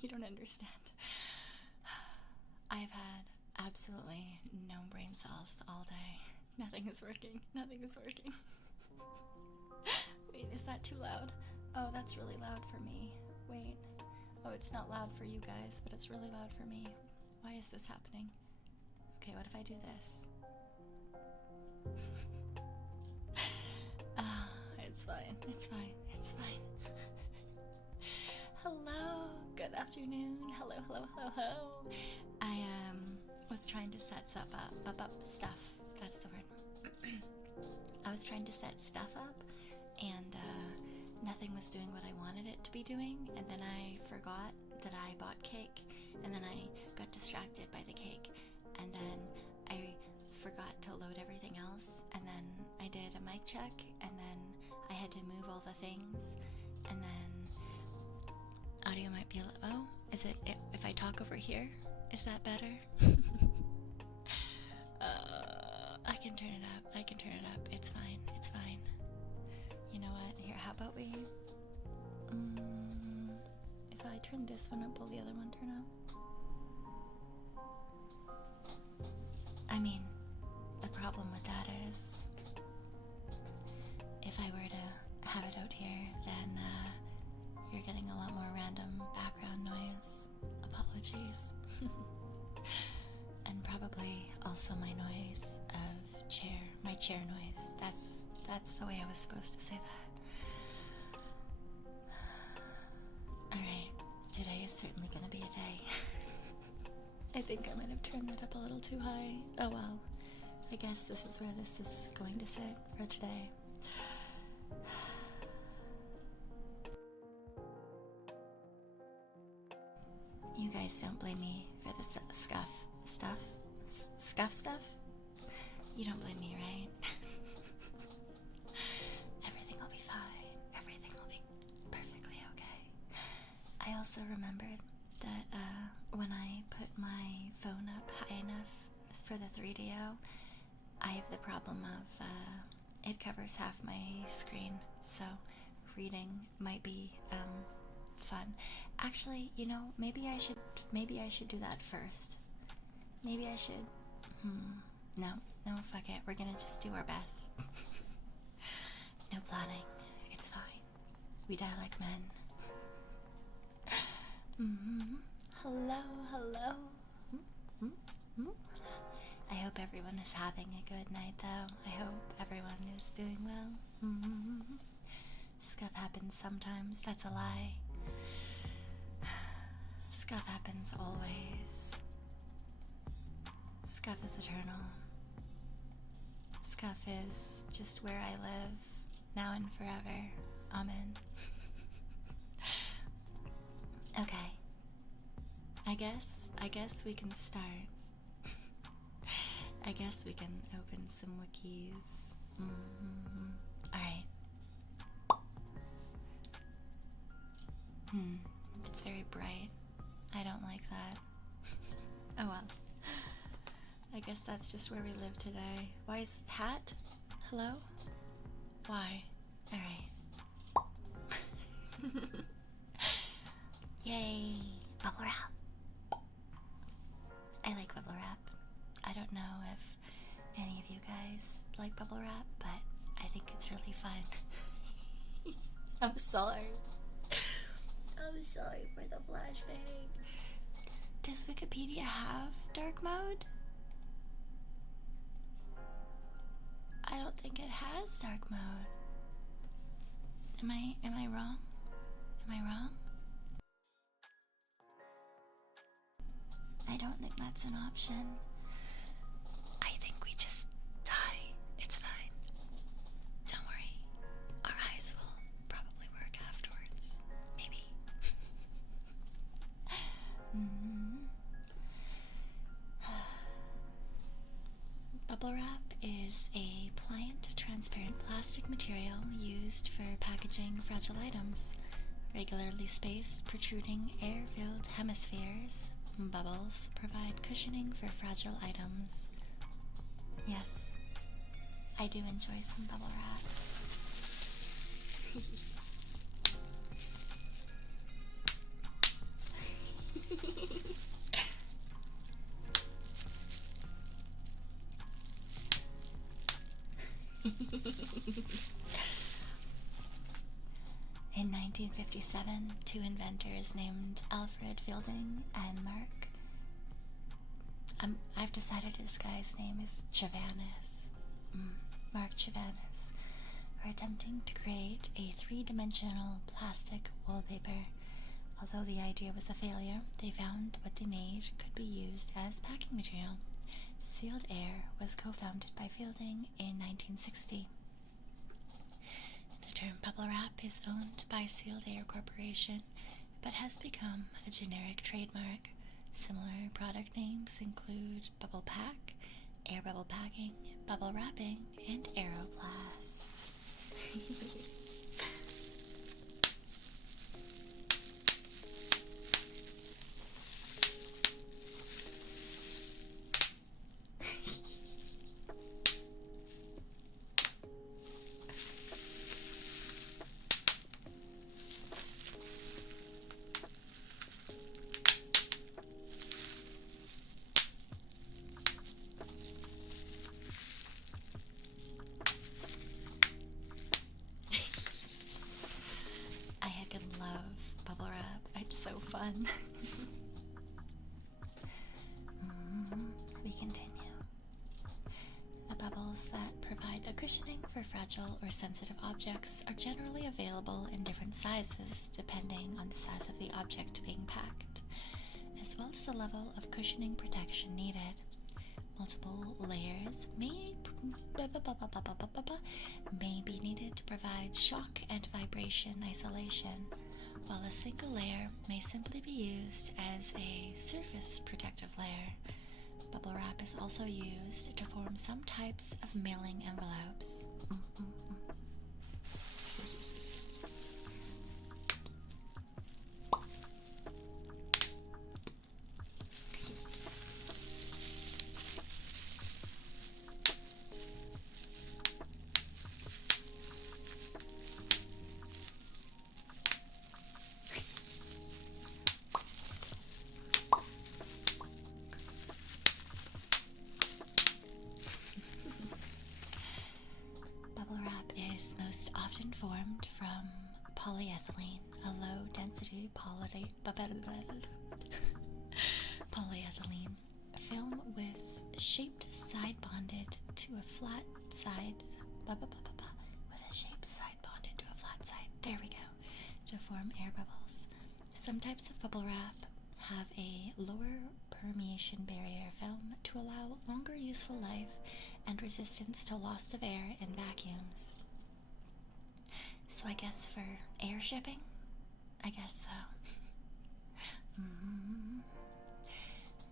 You don't understand. I've had absolutely no brain cells all day. Nothing is working. Nothing is working. Wait, is that too loud? Oh, that's really loud for me. Wait. Oh, it's not loud for you guys, but it's really loud for me. Why is this happening? Okay, what if I do this? It's fine. It's fine. It's fine. Hello. Good afternoon. Hello, hello, hello, hello. I was trying to set stuff. That's the word. I was trying to set stuff up, and nothing was doing what I wanted it to be doing, and then I forgot that I bought cake, and then I got distracted by the cake, and then I forgot to load everything else, and then I did a mic check, and then I had to move all the things, and then audio might be a little, oh, is it, if I talk over here, is that better? I can turn it up, it's fine, it's fine. You know what, here, how about we, if I turn this one up, will the other one turn up? I mean, the problem with that is, if I were to have it out here, then you're getting a lot more random background noise. Apologies. And probably also my noise of my chair noise. That's the way I was supposed to say that. Alright, today is certainly gonna be a day. I think I might have turned that up a little too high. Oh well, I guess this is where this is going to sit for today. You guys don't blame me for the scuff stuff? You don't blame me, right? Everything will be fine. Everything will be perfectly okay. I also remembered that when I put my phone up high enough for the 3DO, I have the problem of it covers half my screen, so reading might be fun. Actually, you know, maybe I should do that first. Maybe I should. No, fuck it. We're gonna just do our best. No planning. It's fine. We die like men. Hello. I hope everyone is having a good night, though. I hope everyone is doing well. Stuff happens sometimes. That's a lie. Scuff happens always. Scuff is eternal. Scuff is just where I live, now and forever. Amen. Okay. I guess we can start. I guess we can open some wikis. Alright. It's very bright. I don't like that. Oh well. I guess that's just where we live today. Why is hat? Hello? Why? Alright. Yay! Bubble wrap. I like bubble wrap. I don't know if any of you guys like bubble wrap, but I think it's really fun. I'm sorry. I'm sorry for the flashbang. Does Wikipedia have dark mode? I don't think it has dark mode. Am I wrong? Am I wrong? I don't think that's an option. I think we just die. It's fine. Don't worry. Our eyes will probably work afterwards. Maybe. Bubble wrap is a pliant, transparent plastic material used for packaging fragile items. Regularly spaced, protruding, air-filled hemispheres, bubbles provide cushioning for fragile items. Yes, I do enjoy some bubble wrap. In 1957, two inventors named Alfred Fielding and I've decided this guy's name is Chavannes. Mark Chavannes are attempting to create a three-dimensional plastic wallpaper. Although the idea was a failure, they found what they made could be used as packing material. Sealed Air was co-founded by Fielding in 1960. The term bubble wrap is owned by Sealed Air Corporation, but has become a generic trademark. Similar product names include Bubble Pack, Air Bubble Packing, Bubble Wrapping, and Aeroplast. We continue. The bubbles that provide the cushioning for fragile or sensitive objects are generally available in different sizes depending on the size of the object being packed, as well as the level of cushioning protection needed. Multiple layers may be needed to provide shock and vibration isolation, while a single layer may simply be used as a surface protective layer. Bubble wrap is also used to form some types of mailing envelopes. Formed from polyethylene, a low-density polyethylene film with shaped side bonded to a flat side. There we go. To form air bubbles. Some types of bubble wrap have a lower permeation barrier film to allow longer useful life and resistance to loss of air in vacuums. So I guess for air shipping? I guess so.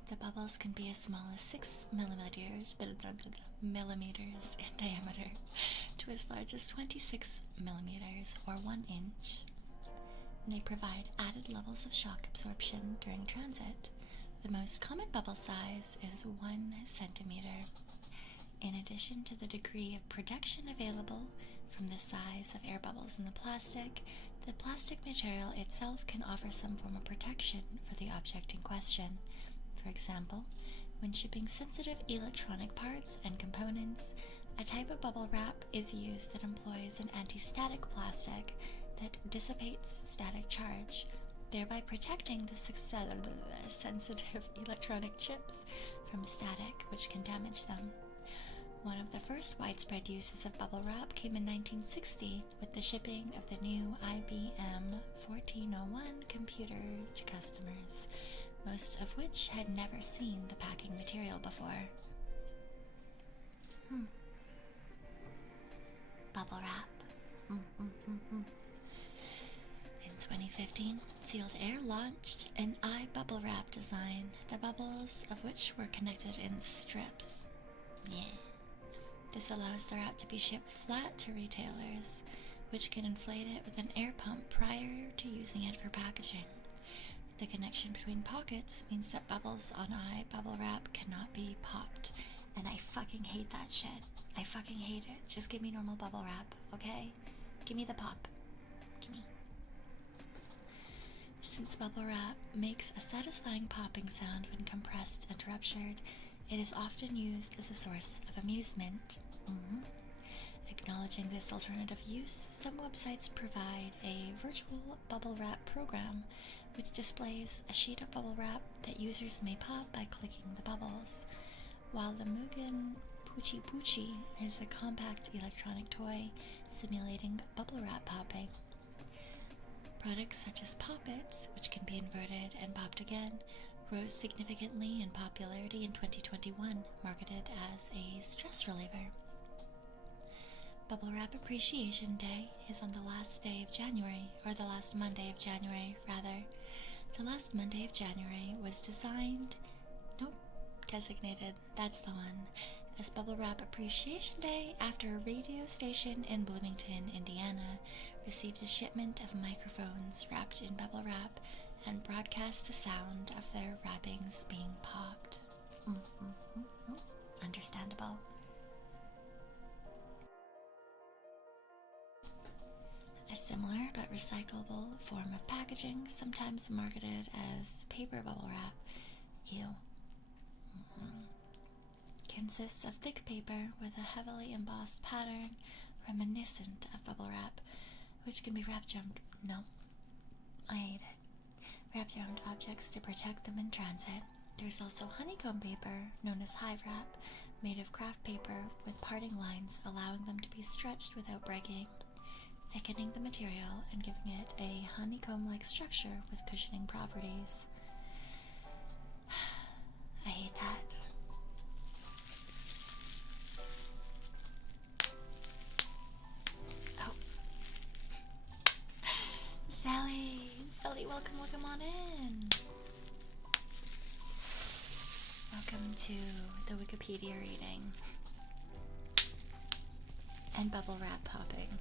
The bubbles can be as small as 6 millimeters in diameter to as large as 26 millimeters or 1 inch. They provide added levels of shock absorption during transit. The most common bubble size is 1 centimeter. In addition to the degree of protection available from the size of air bubbles in the plastic material itself can offer some form of protection for the object in question. For example, when shipping sensitive electronic parts and components, a type of bubble wrap is used that employs an anti-static plastic that dissipates static charge, thereby protecting the sensitive electronic chips from static, which can damage them. One of the first widespread uses of bubble wrap came in 1960 with the shipping of the new IBM 1401 computer to customers, most of which had never seen the packing material before. Bubble wrap. In 2015, Sealed Air launched an iBubble wrap design, the bubbles of which were connected in strips. This allows the wrap to be shipped flat to retailers, which can inflate it with an air pump prior to using it for packaging. The connection between pockets means that bubbles on iBubble wrap cannot be popped, and I fucking hate that shit. I fucking hate it. Just give me normal bubble wrap, okay? Give me the pop. Gimme. Since bubble wrap makes a satisfying popping sound when compressed and ruptured, it is often used as a source of amusement. Acknowledging this alternative use, some websites provide a virtual bubble wrap program which displays a sheet of bubble wrap that users may pop by clicking the bubbles, while the Mugen Poochie Poochie is a compact electronic toy simulating bubble wrap popping. Products such as Poppets, which can be inverted and popped again, rose significantly in popularity in 2021, marketed as a stress reliever. Bubble Wrap Appreciation Day is on the last day of January, or the last Monday of January, rather. The last Monday of January was designated, that's the one, as Bubble Wrap Appreciation Day after a radio station in Bloomington, Indiana, received a shipment of microphones wrapped in bubble wrap and broadcast the sound of their wrappings being popped. Understandable. A similar but recyclable form of packaging, sometimes marketed as paper bubble wrap, consists of thick paper with a heavily embossed pattern reminiscent of bubble wrap, which can be wrapped around objects to protect them in transit. There's also honeycomb paper, known as hive wrap, made of craft paper with parting lines allowing them to be stretched without breaking, thickening the material and giving it a honeycomb-like structure with cushioning properties. I hate that. Oh. Sally, welcome on in. Welcome to the Wikipedia reading and bubble wrap popping.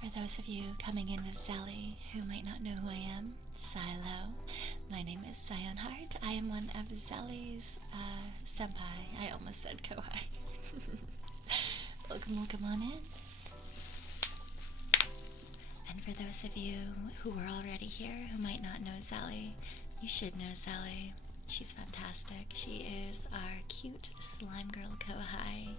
For those of you coming in with Sally who might not know who I am, Silo. My name is Cyon Hart. I am one of Sally's senpai. I almost said kohai. Welcome on in. And for those of you who were already here who might not know Sally, you should know Sally. She's fantastic. She is our cute slime girl kohai.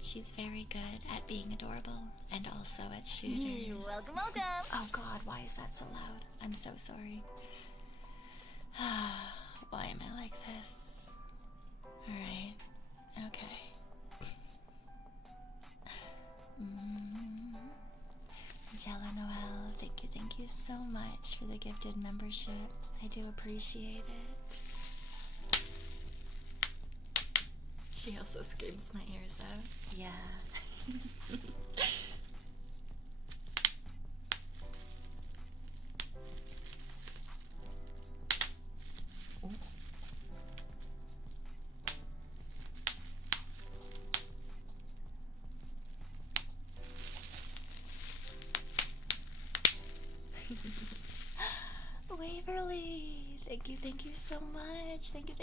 She's very good at being adorable and also at shooters. Welcome. Oh god, why is that so loud? I'm so sorry. Why am I like this? Alright. Okay. Jello Noel, thank you so much for the gifted membership. I do appreciate it. She also screams my ears out. Yeah. Waverly, thank you so much. Thank you.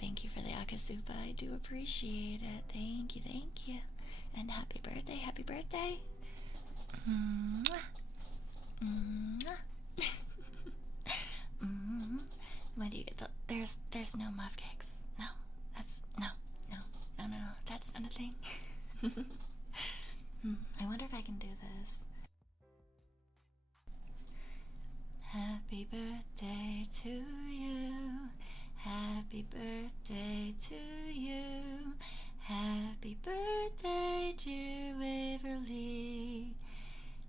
Thank you for the akasupa. I do appreciate it. Thank you. And happy birthday. When do you get the there's no muff cakes. No. That's not a thing. I wonder if I can do this. Happy birthday to you. Happy birthday to you. Happy birthday, dear Waverly.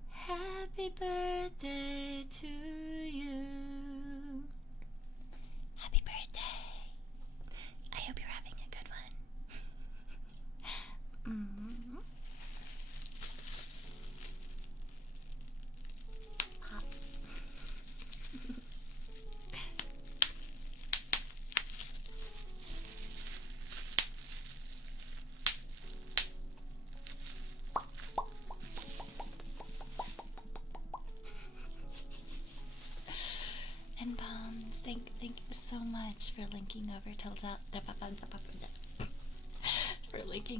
Happy birthday to you. Happy birthday. I hope you're having a good one. Pop. much for linking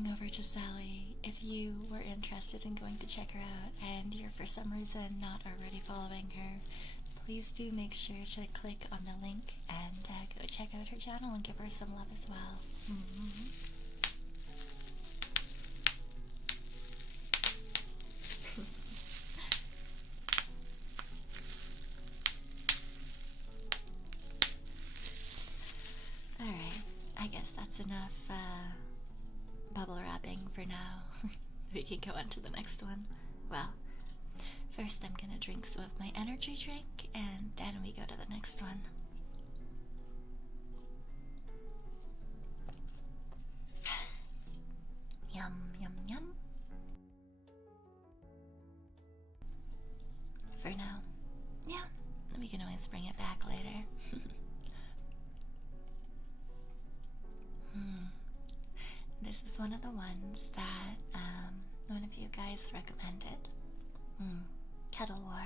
over to Sally. If you were interested in going to check her out and you're for some reason not already following her, please do make sure to click on the link and go check out her channel and give her some love as well. Alright, I guess that's enough bubble wrapping for now. We can go on to the next one. Well, first I'm gonna drink some of my energy drink and then we go to the next one. Yum, yum, yum. For now. Yeah, we can always bring it back later. This is one of the ones that one of you guys recommended. Kettle War.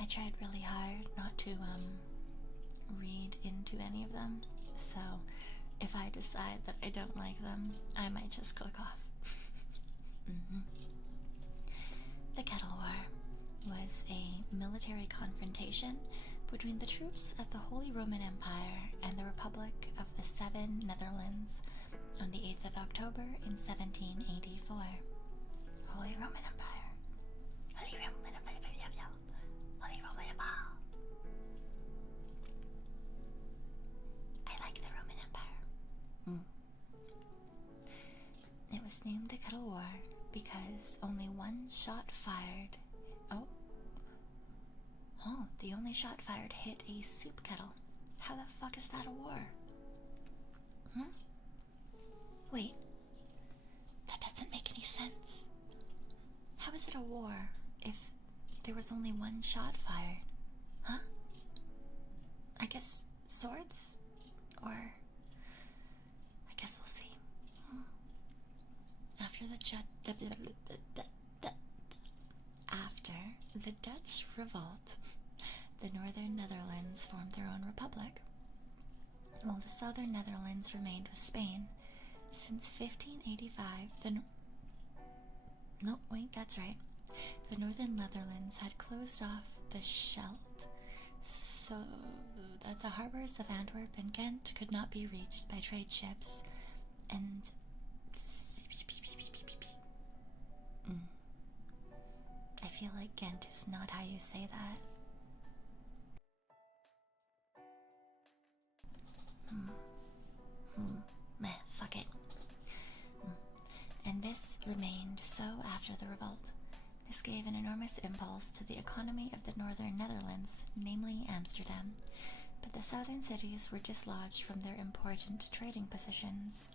I tried really hard not to read into any of them, so if I decide that I don't like them, I might just click off. The Kettle War was a military confrontation between the troops of the Holy Roman Empire and the Republic of the Seven Netherlands on the 8th of October in 1784. Holy Roman Empire. Holy Roman Empire. Holy Roman Empire. I like the Roman Empire. It was named the Kettle War because only one shot fired. Oh, the only shot fired hit a soup kettle. How the fuck is that a war? Wait. That doesn't make any sense. How is it a war if there was only one shot fired? Huh? I guess swords? Or... I guess we'll see. After the Dutch revolt, the Northern Netherlands formed their own republic, while the Southern Netherlands remained with Spain. Since 1585, the Northern Netherlands had closed off the Scheldt, so that the harbors of Antwerp and Ghent could not be reached by trade ships, and I feel like Ghent is not how you say that. Meh, fuck it. And this remained so after the revolt. This gave an enormous impulse to the economy of the Northern Netherlands, namely Amsterdam, but the southern cities were dislodged from their important trading positions.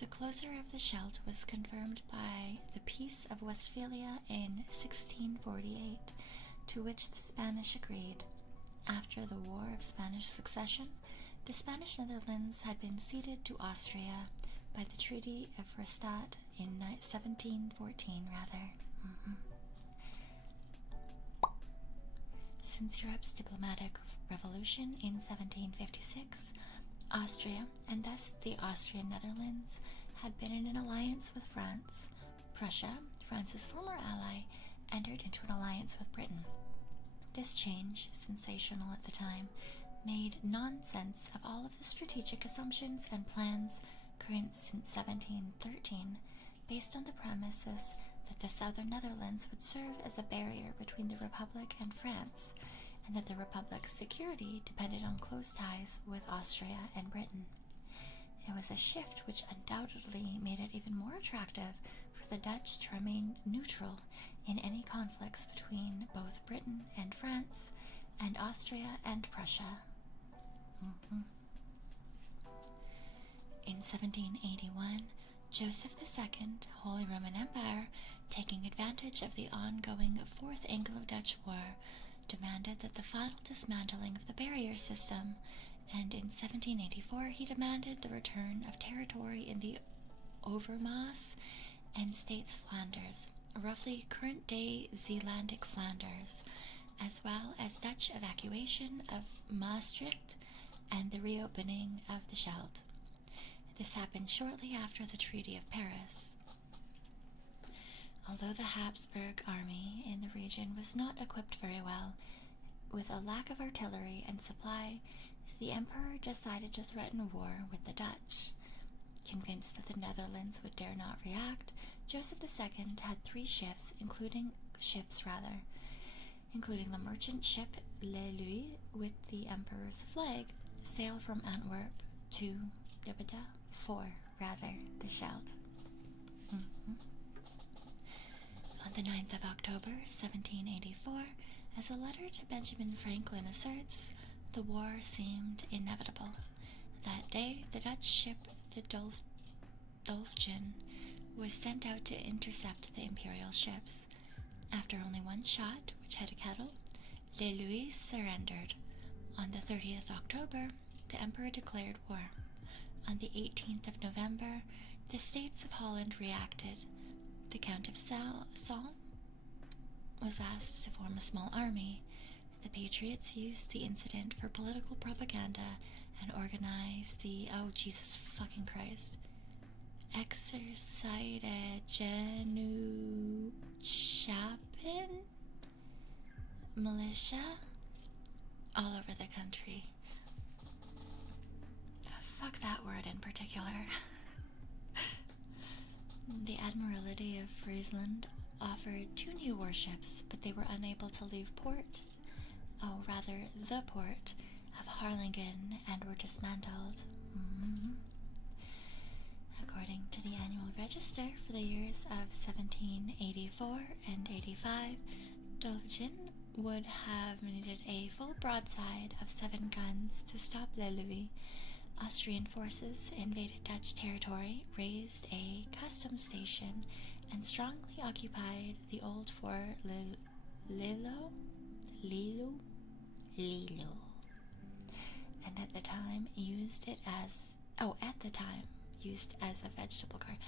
The closure of the Scheldt was confirmed by the Peace of Westphalia in 1648, to which the Spanish agreed. After the War of Spanish Succession, the Spanish Netherlands had been ceded to Austria by the Treaty of Rastatt in 1714, Since Europe's diplomatic revolution in 1756, Austria, and thus the Austrian Netherlands, had been in an alliance with France. Prussia, France's former ally, entered into an alliance with Britain. This change, sensational at the time, made nonsense of all of the strategic assumptions and plans current since 1713, based on the premises that the Southern Netherlands would serve as a barrier between the Republic and France, and that the Republic's security depended on close ties with Austria and Britain. It was a shift which undoubtedly made it even more attractive for the Dutch to remain neutral in any conflicts between both Britain and France, and Austria and Prussia. In 1781, Joseph II, Holy Roman Empire, taking advantage of the ongoing Fourth Anglo-Dutch War, demanded that the final dismantling of the barrier system, and in 1784 he demanded the return of territory in the Overmaas and States Flanders, roughly current-day Zeelandic Flanders, as well as Dutch evacuation of Maastricht and the reopening of the Scheldt. This happened shortly after the Treaty of Paris. Although the Habsburg army in the region was not equipped very well, with a lack of artillery and supply, the emperor decided to threaten war with the Dutch. Convinced that the Netherlands would dare not react, Joseph II had three ships, including the merchant ship Le Louis with the emperor's flag, sail from Antwerp to the Scheldt. On the 9th of October, 1784, as a letter to Benjamin Franklin asserts, the war seemed inevitable. That day, the Dutch ship, the Dolphin, was sent out to intercept the imperial ships. After only one shot, which hit a kettle, Le Louis surrendered. On the 30th October, the emperor declared war. On the 18th of November, the states of Holland reacted. The Count of Saul was asked to form a small army. The patriots used the incident for political propaganda and organized the, oh Jesus fucking Christ, Exercite Genu Chapin militia all over the country. Fuck that word in particular. The Admiralty of Friesland offered 2 new warships, but they were unable to leave the port of Harlingen and were dismantled. According to the annual register for the years of 1784 and 85, Dolphin would have needed a full broadside of 7 guns to stop Le Louis. Austrian forces invaded Dutch territory, raised a customs station, and strongly occupied the old Fort Lilo, and at the time used as a vegetable garden.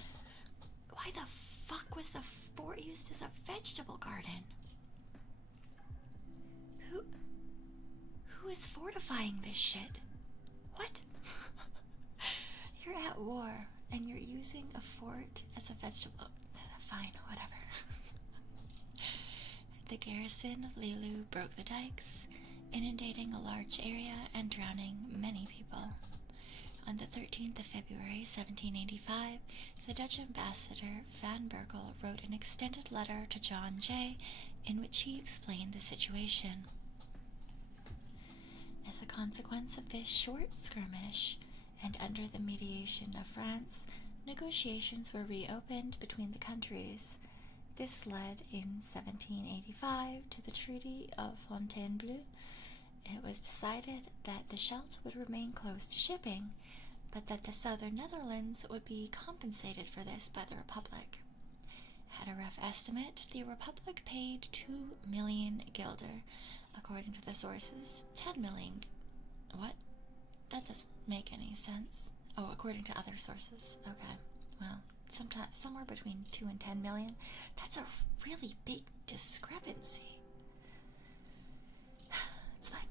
Why the fuck was the fort used as a vegetable garden? Who is fortifying this shit? What? You're at war and you're using a fort as a vegetable. Fine, whatever. The garrison of Lilu broke the dikes, inundating a large area and drowning many people. On the 13th of February, 1785, the Dutch ambassador Van Berkel wrote an extended letter to John Jay in which he explained the situation. As a consequence of this short skirmish, and under the mediation of France, negotiations were reopened between the countries. This led in 1785 to the Treaty of Fontainebleau. It was decided that the Scheldt would remain closed to shipping, but that the southern Netherlands would be compensated for this by the Republic. At a rough estimate, the Republic paid 2 million guilder. According to the sources, 10 million. What? That doesn't make any sense. Oh, according to other sources. Okay. Well, somewhere between 2 and 10 million. That's a really big discrepancy. It's fine.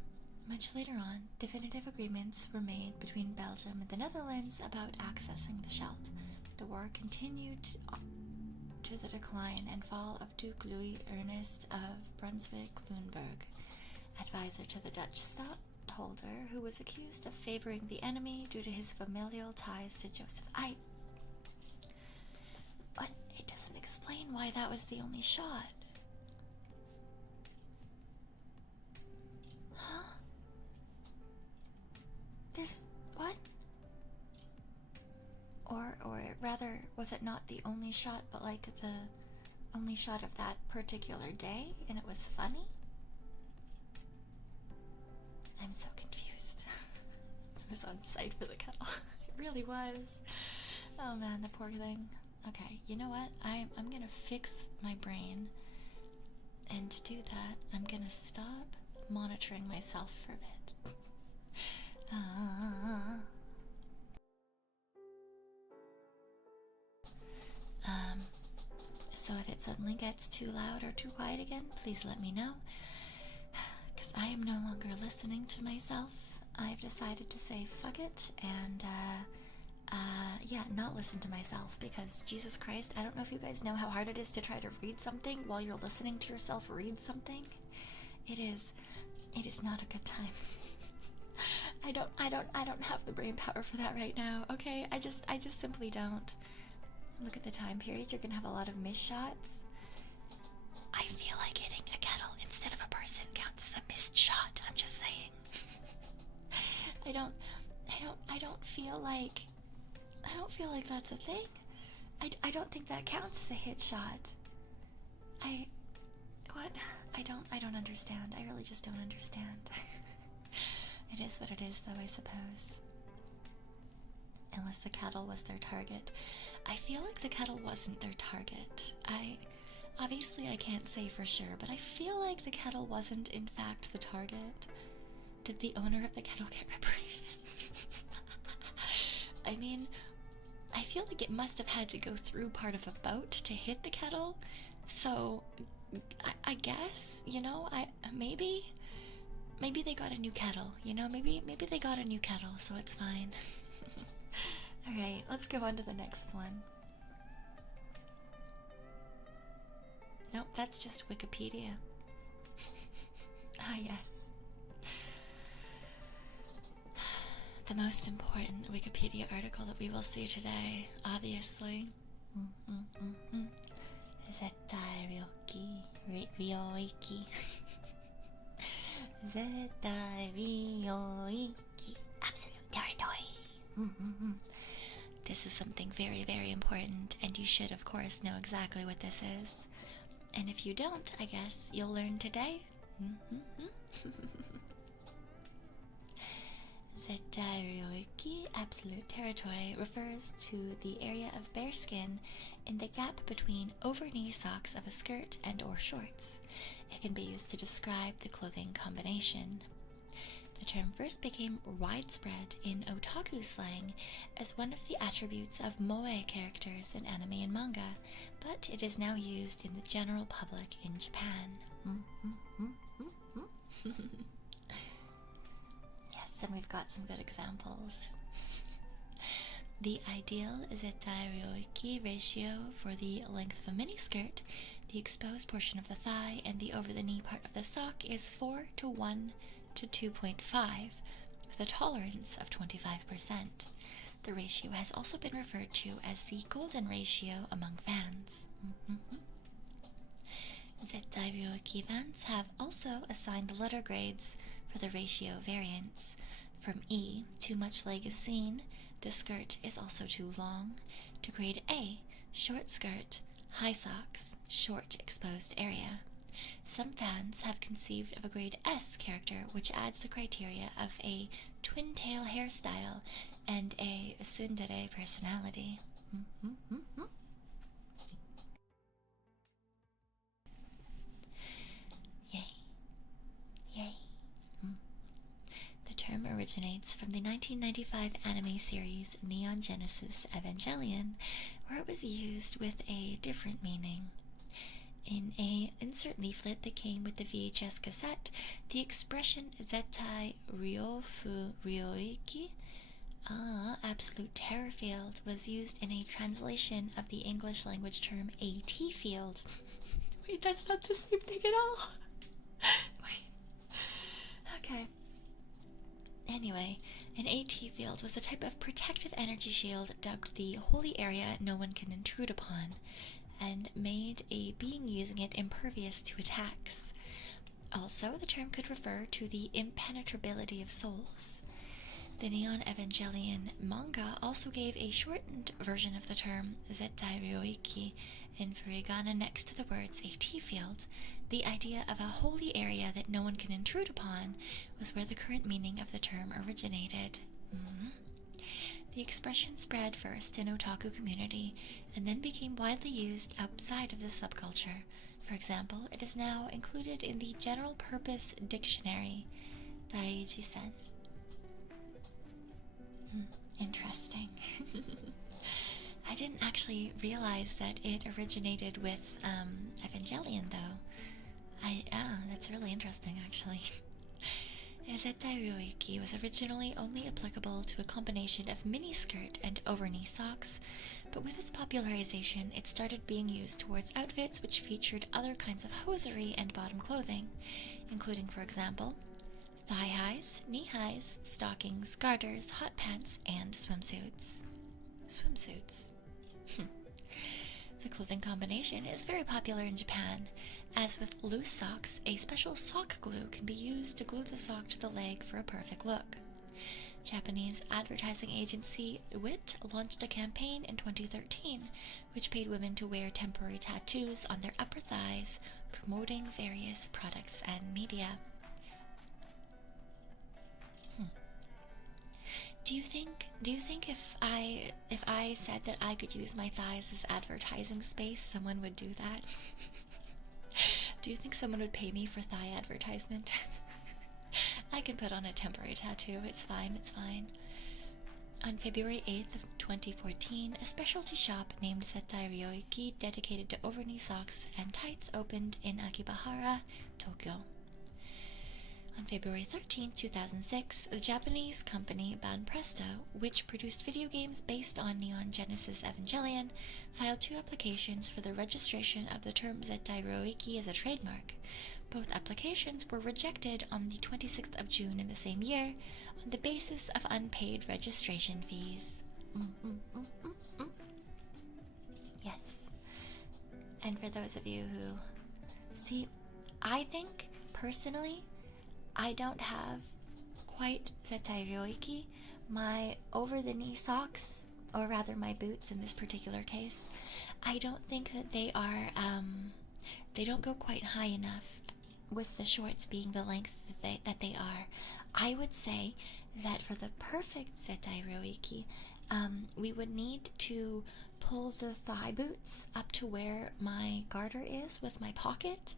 Much later on, definitive agreements were made between Belgium and the Netherlands about accessing the Scheldt. The war continued to the decline and fall of Duke Louis Ernest of Brunswick-Luneburg, advisor to the Dutch stadtholder, who was accused of favoring the enemy due to his familial ties to Joseph I. But it doesn't explain why that was the only shot. Huh? There's... what? Or rather, was it not the only shot, but like the only shot of that particular day, and it was funny? I'm so confused. I was on site for the kettle. It really was. Oh man, the poor thing. Okay, you know what? I'm gonna fix my brain. And to do that, I'm gonna stop monitoring myself for a bit. So if it suddenly gets too loud or too quiet again, please let me know. I am no longer listening to myself. I've decided to say fuck it and yeah, not listen to myself, because Jesus Christ, I don't know if you guys know how hard it is to try to read something while you're listening to yourself read something. It is not a good time. I don't have the brain power for that right now, okay? I just simply don't. Look at the time period, you're gonna have a lot of missed shots. I feel like hitting a kettle instead of a person counts as a missed shot, I'm just saying. I don't feel like that's a thing. I don't think that counts as a hit shot. I don't understand. I really just don't understand. It is what it is, though, I suppose. Unless the kettle was their target. I feel like the kettle wasn't their target. Obviously I can't say for sure, but I feel like the kettle wasn't in fact the target. Did the owner of the kettle get reparations? I mean, I feel like it must have had to go through part of a boat to hit the kettle, so I guess, you know, maybe they got a new kettle, you know, maybe they got a new kettle, so it's fine. Alright, let's go on to the next one. Nope, that's just Wikipedia. Ah, yes. The most important Wikipedia article that we will see today, obviously. Zetai Ryoiki. Zetai Ryoiki. Absolute territory. This is something very, very important, and you should, of course, know exactly what this is. And if you don't, I guess you'll learn today. Zetai Ryoiki, absolute territory, refers to the area of bare skin in the gap between over-knee socks of a skirt and or shorts. It can be used to describe the clothing combination. The term first became widespread in otaku slang as one of the attributes of moe characters in anime and manga, but it is now used in the general public in Japan. Yes, and we've got some good examples. The ideal Zetai Ryoiki ratio for the length of a miniskirt, the exposed portion of the thigh, and the over-the-knee part of the sock is 4 to 1 to 2.5, with a tolerance of 25%. The ratio has also been referred to as the golden ratio among fans. Zetai Ryoiki fans have also assigned letter grades for the ratio variants. From E, too much leg is seen, the skirt is also too long, to grade A, short skirt, high socks, short exposed area. Some fans have conceived of a grade S character, which adds the criteria of a twin tail hairstyle and a tsundere personality. Yay. Yay. The term originates from the 1995 anime series Neon Genesis Evangelion, where it was used with a different meaning. In a insert leaflet that came with the VHS cassette, the expression Zetai Ryofu Ryoiki, absolute terror field, was used in a translation of the English language term AT field. Wait, that's not the same thing at all. Wait. Okay. Anyway, an AT field was a type of protective energy shield dubbed the holy area no one can intrude upon, and made a being using it impervious to attacks. Also, the term could refer to the impenetrability of souls. The Neon Evangelion manga also gave a shortened version of the term Zetai Ryoiki in furigana next to the words AT field. The idea of a holy area that no one can intrude upon was where the current meaning of the term originated. The expression spread first in otaku community and then became widely used outside of the subculture. For example, it is now included in the general purpose dictionary, Daiji-sen. Interesting. I didn't actually realize that it originated with Evangelion, though. That's really interesting, actually. Zettai Ryoiki was originally only applicable to a combination of miniskirt and over-knee socks, but with its popularization, it started being used towards outfits which featured other kinds of hosiery and bottom clothing, including, for example, thigh highs, knee highs, stockings, garters, hot pants, and swimsuits. Swimsuits. The clothing combination is very popular in Japan. As with loose socks, a special sock glue can be used to glue the sock to the leg for a perfect look. Japanese advertising agency WIT launched a campaign in 2013 which paid women to wear temporary tattoos on their upper thighs, promoting various products and media. Do you think if I said that I could use my thighs as advertising space, someone would do that? Do you think someone would pay me for thigh advertisement? I can put on a temporary tattoo. It's fine, it's fine. On February 8th of 2014, a specialty shop named Zettai Ryoiki dedicated to over-knee socks and tights opened in Akibahara, Tokyo. On February 13, 2006, the Japanese company Banpresto, which produced video games based on Neon Genesis Evangelion, filed 2 applications for the registration of the term Zettai Ryoiki as a trademark. Both applications were rejected on the 26th of June in the same year on the basis of unpaid registration fees. Yes. And for those of you who... See, I think, personally, I don't have quite Zettai Ryoiki. My over-the-knee socks, or rather my boots in this particular case, I don't think that they are, they don't go quite high enough with the shorts being the length that they are. I would say that for the perfect Zettai Ryoiki, we would need to pull the thigh boots up to where my garter is with my pocket.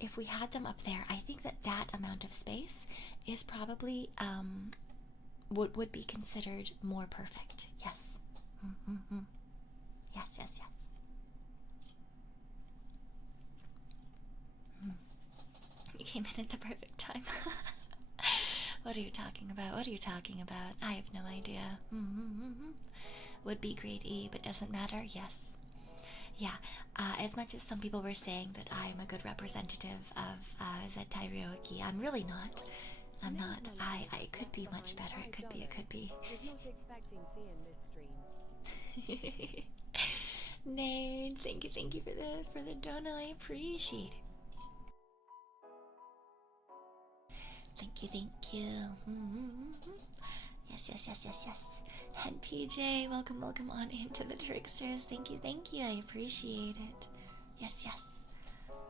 If we had them up there, I think that amount of space is probably would be considered more perfect. Yes. Yes, yes, yes. You came in at the perfect time. What are you talking about? What are you talking about? I have no idea. Would be grade E, but doesn't matter. Yes. Yeah, as much as some people were saying that I'm a good representative of Zettai Ryoiki, I'm really not. I'm not. I could be much better. It could be. Nade, thank you for the dono. I appreciate it. Thank you. Yes. And PJ, welcome on into the Tricksters. Thank you, I appreciate it. Yes.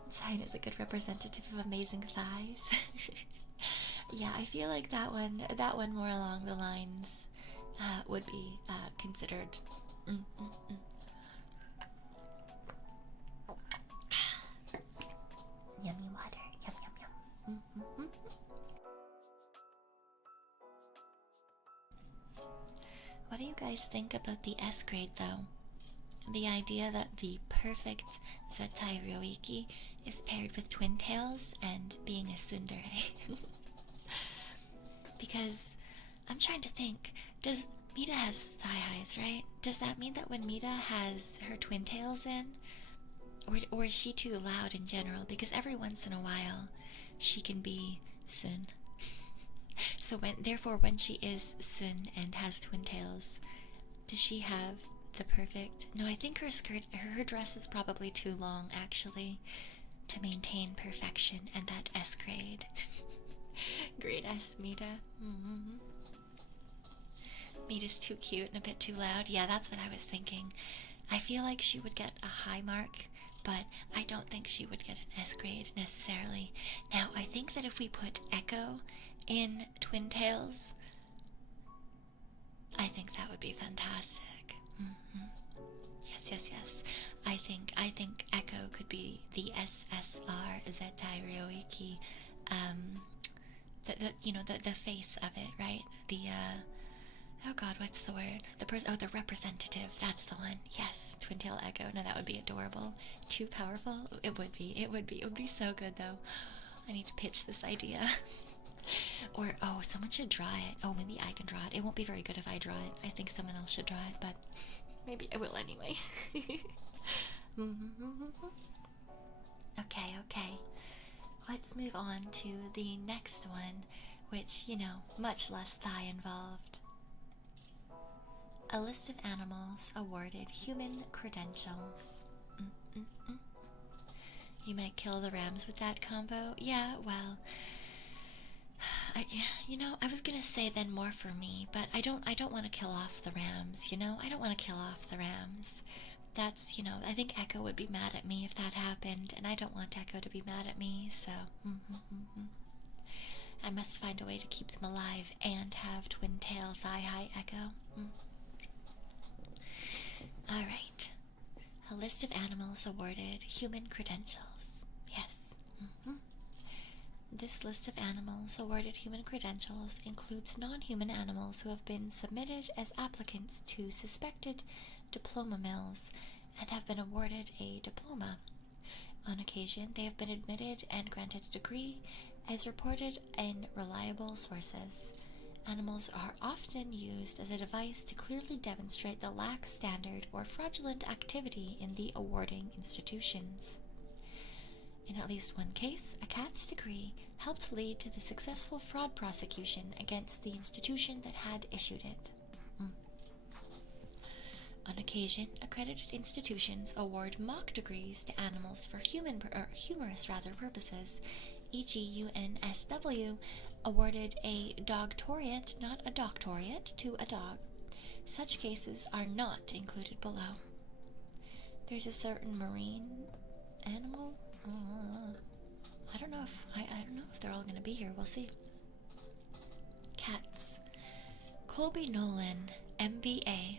Cyan is a good representative of amazing thighs. Yeah, I feel like that one more along the lines would be considered. Yummy water, yum. What do you guys think about the S grade, though? The idea that the perfect Zettai Ryoiki is paired with twin tails and being a tsundere. Because I'm trying to think, Meeta has thigh highs, right? Does that mean that when Meeta has her twin tails in, or is she too loud in general? Because every once in a while, she can be Sun. So when she is Sun and has twin tails, does she have the perfect... No, I think her dress is probably too long, actually, to maintain perfection and that S grade. Grade S, Meeta. Meeta's too cute and a bit too loud. Yeah, that's what I was thinking. I feel like she would get a high mark, but I don't think she would get an S grade necessarily. Now, I think that if we put Echo in Twin Tails, I think that would be fantastic. Yes. I think Echo could be the SSR Zettai Ryoiki, the face of it, right? The oh god, what's the word? The representative. That's the one. Yes, Twin Tail Echo. No, that would be adorable. Too powerful? It would be. It would be so good, though. I need to pitch this idea. Or, oh, someone should draw it. Oh, maybe I can draw it. It won't be very good if I draw it. I think someone else should draw it, but maybe I will anyway. Okay, okay. Let's move on to the next one, which, you know, much less thigh involved. A list of animals awarded human credentials. You might kill the rams with that combo? Yeah, well, I was gonna say then more for me, but I don't want to kill off the rams, you know? I don't want to kill off the rams. That's, I think Echo would be mad at me if that happened, and I don't want Echo to be mad at me, so... I must find a way to keep them alive and have twin-tail thigh-high Echo. Alright. A list of animals awarded human credentials. Yes. This list of animals awarded human credentials includes non-human animals who have been submitted as applicants to suspected diploma mills and have been awarded a diploma. On occasion, they have been admitted and granted a degree, as reported in reliable sources. Animals are often used as a device to clearly demonstrate the lax standard or fraudulent activity in the awarding institutions. In at least one case, a cat's degree helped lead to the successful fraud prosecution against the institution that had issued it. On occasion, accredited institutions award mock degrees to animals for humorous purposes, e.g. UNSW awarded a dogtoriate, not a doctorate, to a dog. Such cases are not included below. There's a certain marine animal. I don't know if they're all going to be here. We'll see. Cats. Colby Nolan, MBA.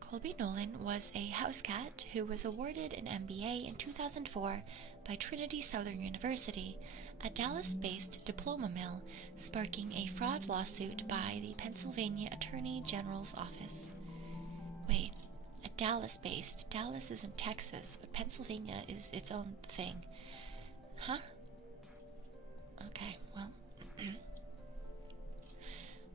Colby Nolan was a house cat who was awarded an MBA in 2004 by Trinity Southern University, a Dallas-based diploma mill, sparking a fraud lawsuit by the Pennsylvania Attorney General's Office. Wait, a Dallas-based. Dallas is in Texas, but Pennsylvania is its own thing. Huh? Okay, well...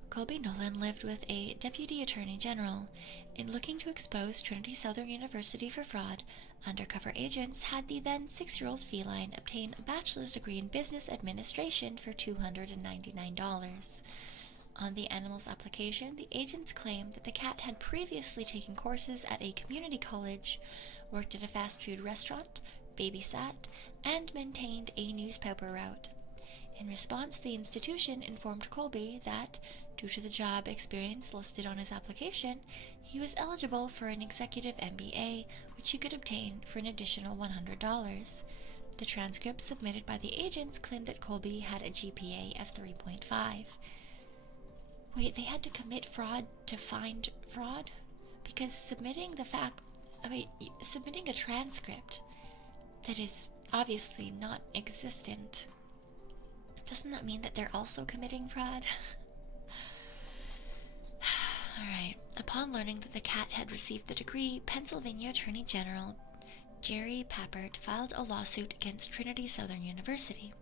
Colby Nolan lived with a deputy attorney general. In looking to expose Trinity Southern University for fraud, undercover agents had the then 6-year-old feline obtain a bachelor's degree in business administration for $299. On the animal's application, the agents claimed that the cat had previously taken courses at a community college, worked at a fast food restaurant, babysat, and maintained a newspaper route. In response, the institution informed Colby that, due to the job experience listed on his application, he was eligible for an executive MBA, which he could obtain for an additional $100. The transcript submitted by the agents claimed that Colby had a GPA of 3.5. Wait, they had to commit fraud to find fraud? Because submitting a transcript that is obviously not existent, doesn't that mean that they're also committing fraud? Alright. Upon learning that the cat had received the degree, Pennsylvania Attorney General Jerry Papert filed a lawsuit against Trinity Southern University.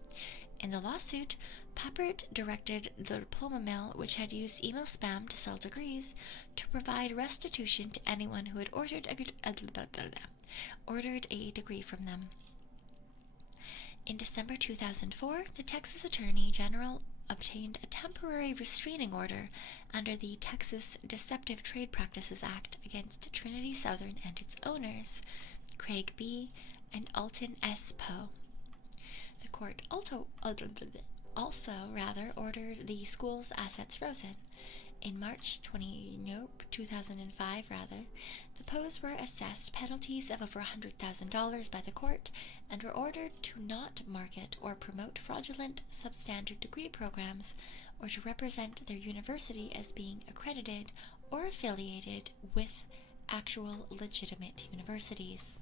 In the lawsuit, Papert directed the diploma mill, which had used email spam to sell degrees, to provide restitution to anyone who had ordered a degree from them. In December 2004, the Texas Attorney General obtained a temporary restraining order under the Texas Deceptive Trade Practices Act against Trinity Southern and its owners, Craig B. and Alton S. Poe. The court also ordered the school's assets frozen. In March 2005, the Poes were assessed penalties of over $100,000 by the court and were ordered to not market or promote fraudulent substandard degree programs or to represent their university as being accredited or affiliated with actual legitimate universities.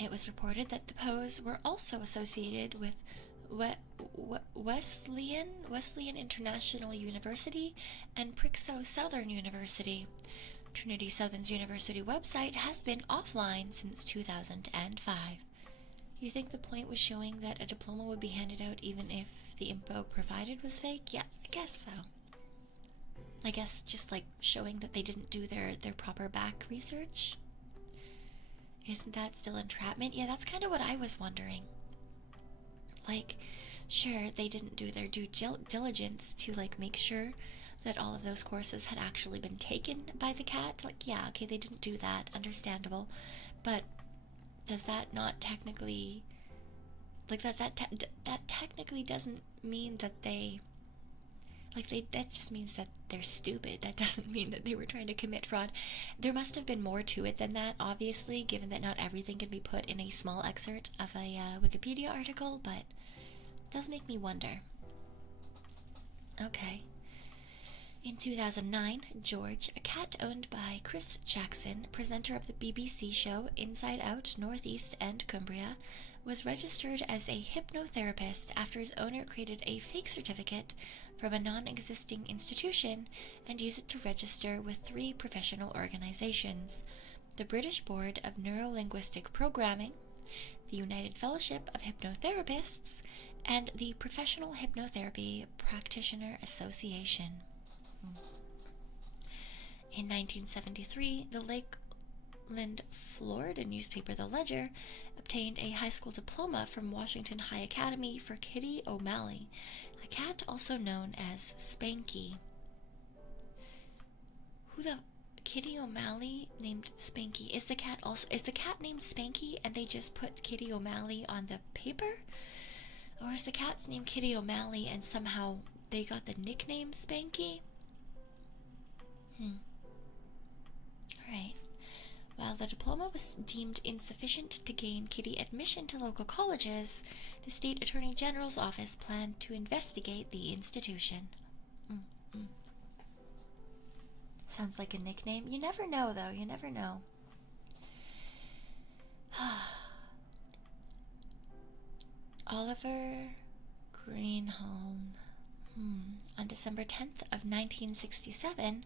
It was reported that the Poes were also associated with Wesleyan International University and Prixo Southern University. Trinity Southern's university website has been offline since 2005. You think the point was showing that a diploma would be handed out even if the info provided was fake? Yeah, I guess so. I guess just like showing that they didn't do their proper back research. Isn't that still entrapment? Yeah, that's kind of what I was wondering. Like, sure, they didn't do their due diligence to like make sure that all of those courses had actually been taken by the cat. Like, yeah, okay, they didn't do that, understandable. But does that not technically, like that technically doesn't mean that they, like that just means that they're stupid. That doesn't mean that they were trying to commit fraud. There must have been more to it than that, obviously, given that not everything can be put in a small excerpt of a Wikipedia article, but it does make me wonder. Okay. In 2009, George, a cat owned by Chris Jackson, presenter of the BBC show Inside Out, Northeast and Cumbria, was registered as a hypnotherapist after his owner created a fake certificate from a non-existing institution and used it to register with 3 professional organizations: the British Board of Neurolinguistic Programming, the United Fellowship of Hypnotherapists, and the Professional Hypnotherapy Practitioner Association. In 1973, the Lakeland, Florida newspaper The Ledger obtained a high school diploma from Washington High Academy for Kitty O'Malley, a cat also known as Spanky. Who the Kitty O'Malley named Spanky? Is the cat named Spanky and they just put Kitty O'Malley on the paper? Or is the cat's name Kitty O'Malley and somehow they got the nickname Spanky? Alright. While the diploma was deemed insufficient to gain Kitty admission to local colleges, the State Attorney General's office planned to investigate the institution. Sounds like a nickname. You never know, though. You never know. Oliver Greenhalgh. On December 10th of 1967,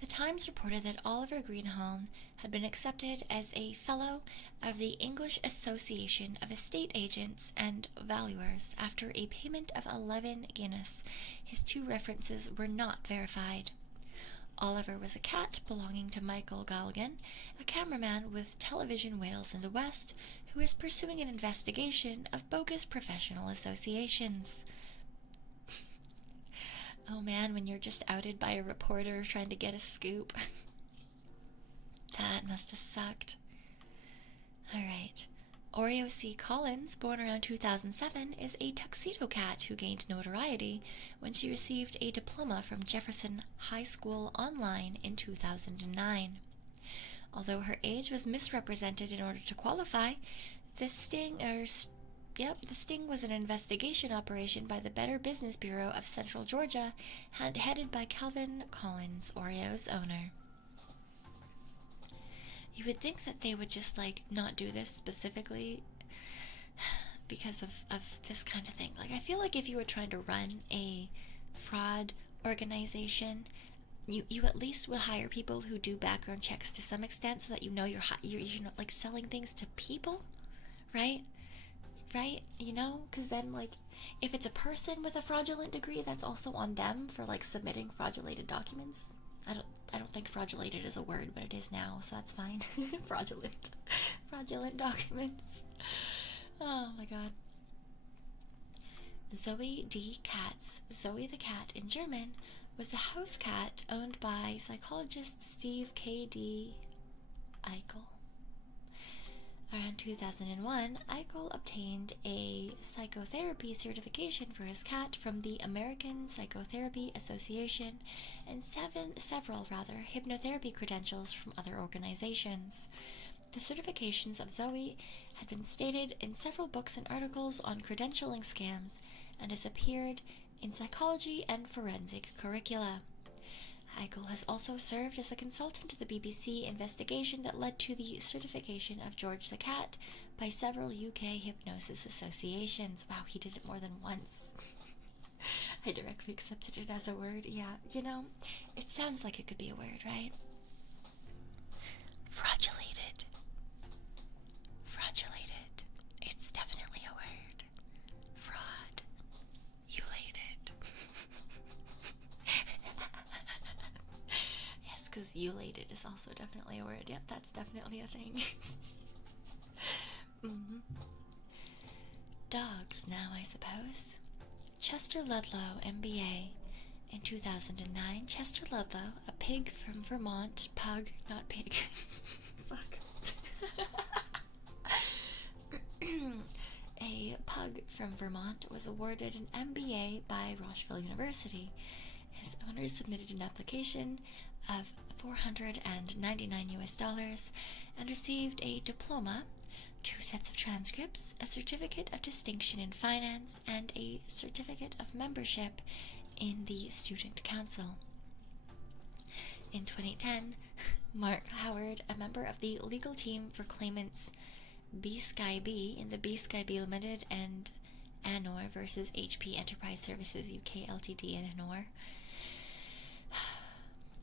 the Times reported that Oliver Greenhalgh had been accepted as a Fellow of the English Association of Estate Agents and Valuers after a payment of 11 guineas. His 2 references were not verified. Oliver was a cat belonging to Michael Galgan, a cameraman with Television Wales in the West, who is pursuing an investigation of bogus professional associations. Oh man, when you're just outed by a reporter trying to get a scoop. That must have sucked. Alright. Oreo C. Collins, born around 2007, is a tuxedo cat who gained notoriety when she received a diploma from Jefferson High School Online in 2009. Although her age was misrepresented in order to qualify, the sting was an investigation operation by the Better Business Bureau of Central Georgia, headed by Calvin Collins, Oreo's owner. You would think that they would just, like, not do this specifically because of this kind of thing. Like, I feel like if you were trying to run a fraud organization, you at least would hire people who do background checks to some extent so that you know you're not, like, selling things to people, right? Right? You know? Because then, like, if it's a person with a fraudulent degree, that's also on them for, like, submitting fraudulated documents. I don't think fraudulated is a word, but it is now, so that's fine. Fraudulent documents. Oh my god. Zoe D. Katz, Zoe the cat in German, was a house cat owned by psychologist Steve K.D. Eichel. Around 2001, Eichel obtained a psychotherapy certification for his cat from the American Psychotherapy Association and several hypnotherapy credentials from other organizations. The certifications of Zoe had been stated in several books and articles on credentialing scams and has appeared in psychology and forensic curricula. Eichel has also served as a consultant to the BBC investigation that led to the certification of George the Cat by several UK hypnosis associations. Wow, he did it more than once. I directly accepted it as a word. Yeah, you know, it sounds like it could be a word, right? Fraudulated. Fraudulated. It's definitely guess eulated is also definitely a word. Yep, that's definitely a thing. Dogs now, I suppose. Chester Ludlow, MBA. In 2009, Chester Ludlow, a pig from Vermont, pug, not pig. Fuck. A pug from Vermont was awarded an MBA by Rocheville University. His owner submitted an application of $499 and received a diploma, 2 sets of transcripts, a certificate of distinction in finance, and a certificate of membership in the Student Council. In 2010, Mark Howard, a member of the legal team for claimants B-Sky-B in the B-Sky-B Limited and Anor versus HP Enterprise Services UK Ltd and Anor,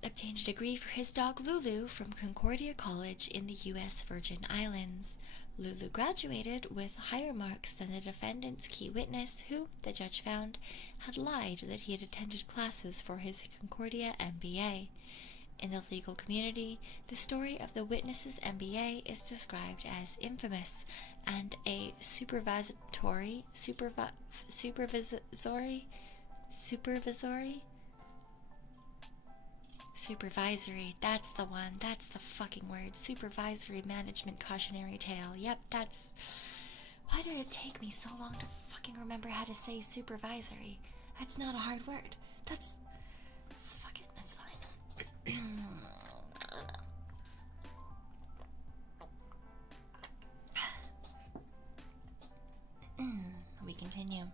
obtained a degree for his dog Lulu from Concordia College in the U.S. Virgin Islands. Lulu graduated with higher marks than the defendant's key witness, who, the judge found, had lied that he had attended classes for his Concordia MBA. In the legal community, the story of the witness's MBA is described as infamous, and a supervisory, that's the one, that's the fucking word, supervisory management cautionary tale. Yep, that's... Why did it take me so long to fucking remember how to say supervisory? That's not a hard word. That's fuck it, that's fine. We continue.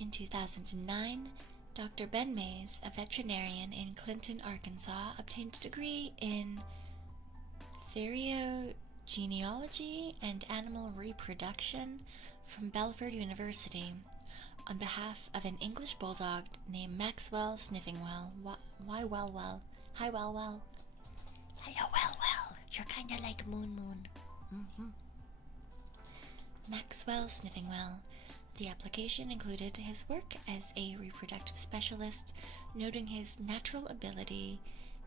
In 2009, Dr. Ben Mays, a veterinarian in Clinton, Arkansas, obtained a degree in therogenealogy and animal reproduction from Belford University on behalf of an English bulldog named Maxwell Sniffingwell. Hi, Well. Hello, Well. You're kind of like Moon. Maxwell Sniffingwell. The application included his work as a reproductive specialist, noting his natural ability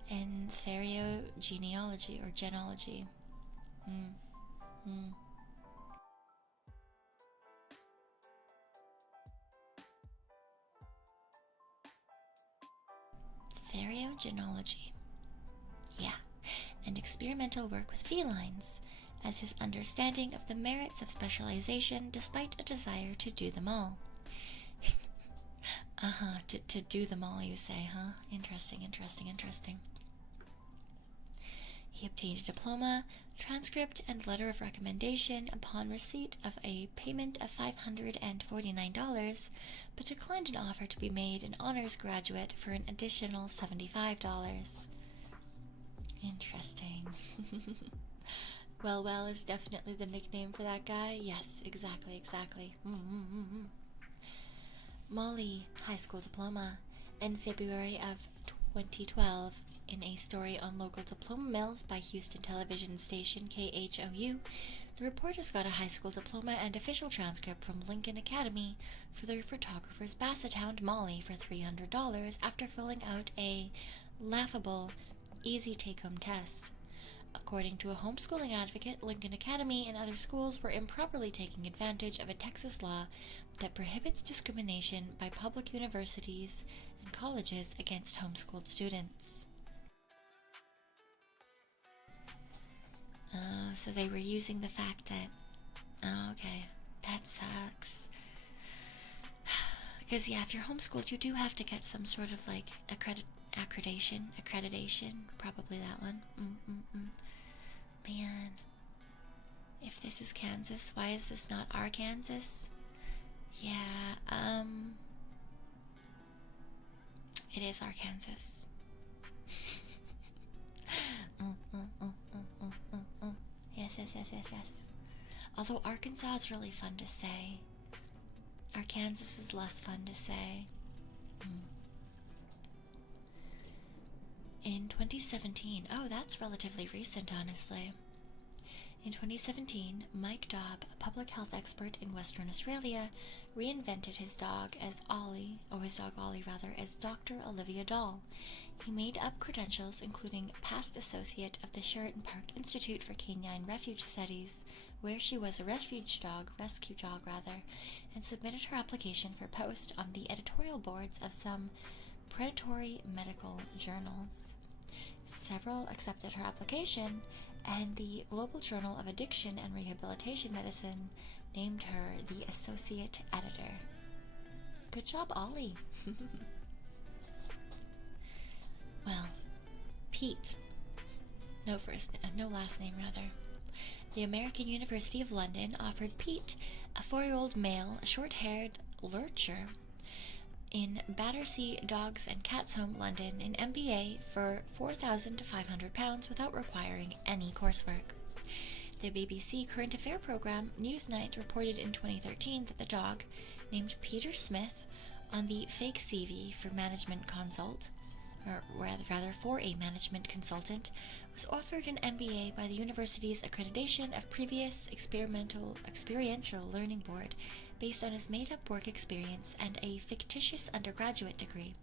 in therogenealogy or genealogy. Therogenealogy. Yeah, and experimental work with felines, as his understanding of the merits of specialization despite a desire to do them all. To do them all, you say, huh? Interesting. He obtained a diploma, transcript, and letter of recommendation upon receipt of a payment of $549, but declined an offer to be made an honors graduate for an additional $75. Interesting. Well is definitely the nickname for that guy. Yes, exactly. Molly, high school diploma. In February of 2012, in a story on local diploma mills by Houston television station KHOU, the reporters got a high school diploma and official transcript from Lincoln Academy for the photographer's basset hound Molly for $300 after filling out a laughable, easy take-home test. According to a homeschooling advocate, Lincoln Academy and other schools were improperly taking advantage of a Texas law that prohibits discrimination by public universities and colleges against homeschooled students. Oh, so they were using the fact that... Oh, okay. That sucks. Because, yeah, if you're homeschooled, you do have to get some sort of, like, accreditation. Probably that one. Man. If this is Kansas, why is this not Arkansas? Yeah, it is Arkansas. Yes. Although Arkansas is really fun to say. Arkansas is less fun to say. In 2017, oh, that's relatively recent, honestly. In 2017, Mike Dobb, a public health expert in Western Australia, reinvented his dog as Ollie, as Dr. Olivia Dahl. He made up credentials including past associate of the Sheraton Park Institute for Canine Refuge Studies, where she was a rescue dog, and submitted her application for post on the editorial boards of some predatory medical journals. Several accepted her application, and the Global Journal of Addiction and Rehabilitation Medicine named her the associate editor. Good job, Ollie. Well, Pete. No last name, rather. The American University of London offered Pete, a 4-year-old male, short-haired lurcher, in Battersea Dogs and Cats Home, London, an MBA for £4,500 without requiring any coursework. The BBC current affair program Newsnight reported in 2013 that the dog, named Peter Smith, on the fake CV for management consult, or rather for a management consultant, was offered an MBA by the university's accreditation of previous experiential learning board, based on his made-up work experience and a fictitious undergraduate degree,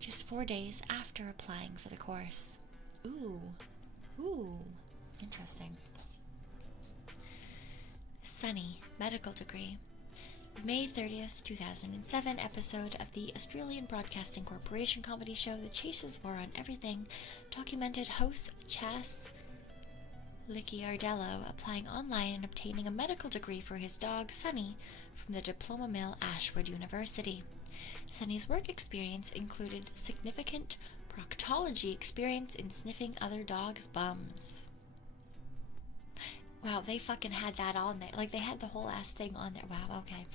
just 4 days after applying for the course. Ooh, interesting. Sunny, medical degree. May 30th, 2007 episode of the Australian Broadcasting Corporation comedy show The Chase's War on Everything documented host Chas Licciardello applying online and obtaining a medical degree for his dog, Sunny, from the diploma mill Ashwood University. Sunny's work experience included significant proctology experience in sniffing other dogs' bums. Wow, they fucking had that on there. Like, they had the whole ass thing on there. Wow, okay.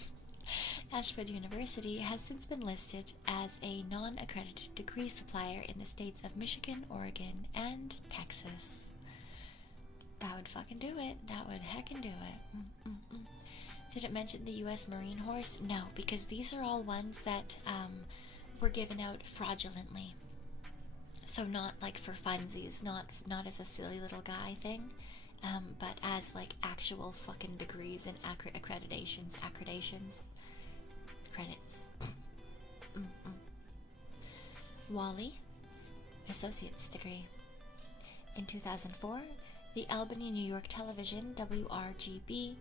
Ashwood University has since been listed as a non-accredited degree supplier in the states of Michigan, Oregon, and Texas. That would fucking do it. That would heckin' do it. Did it mention the U.S. Marine Horse? No, because these are all ones that were given out fraudulently. So not like for funsies, not as a silly little guy thing, but as like actual fucking degrees and accreditations, credits. Wally, associate's degree. In 2004, the Albany New York Television, WRGB,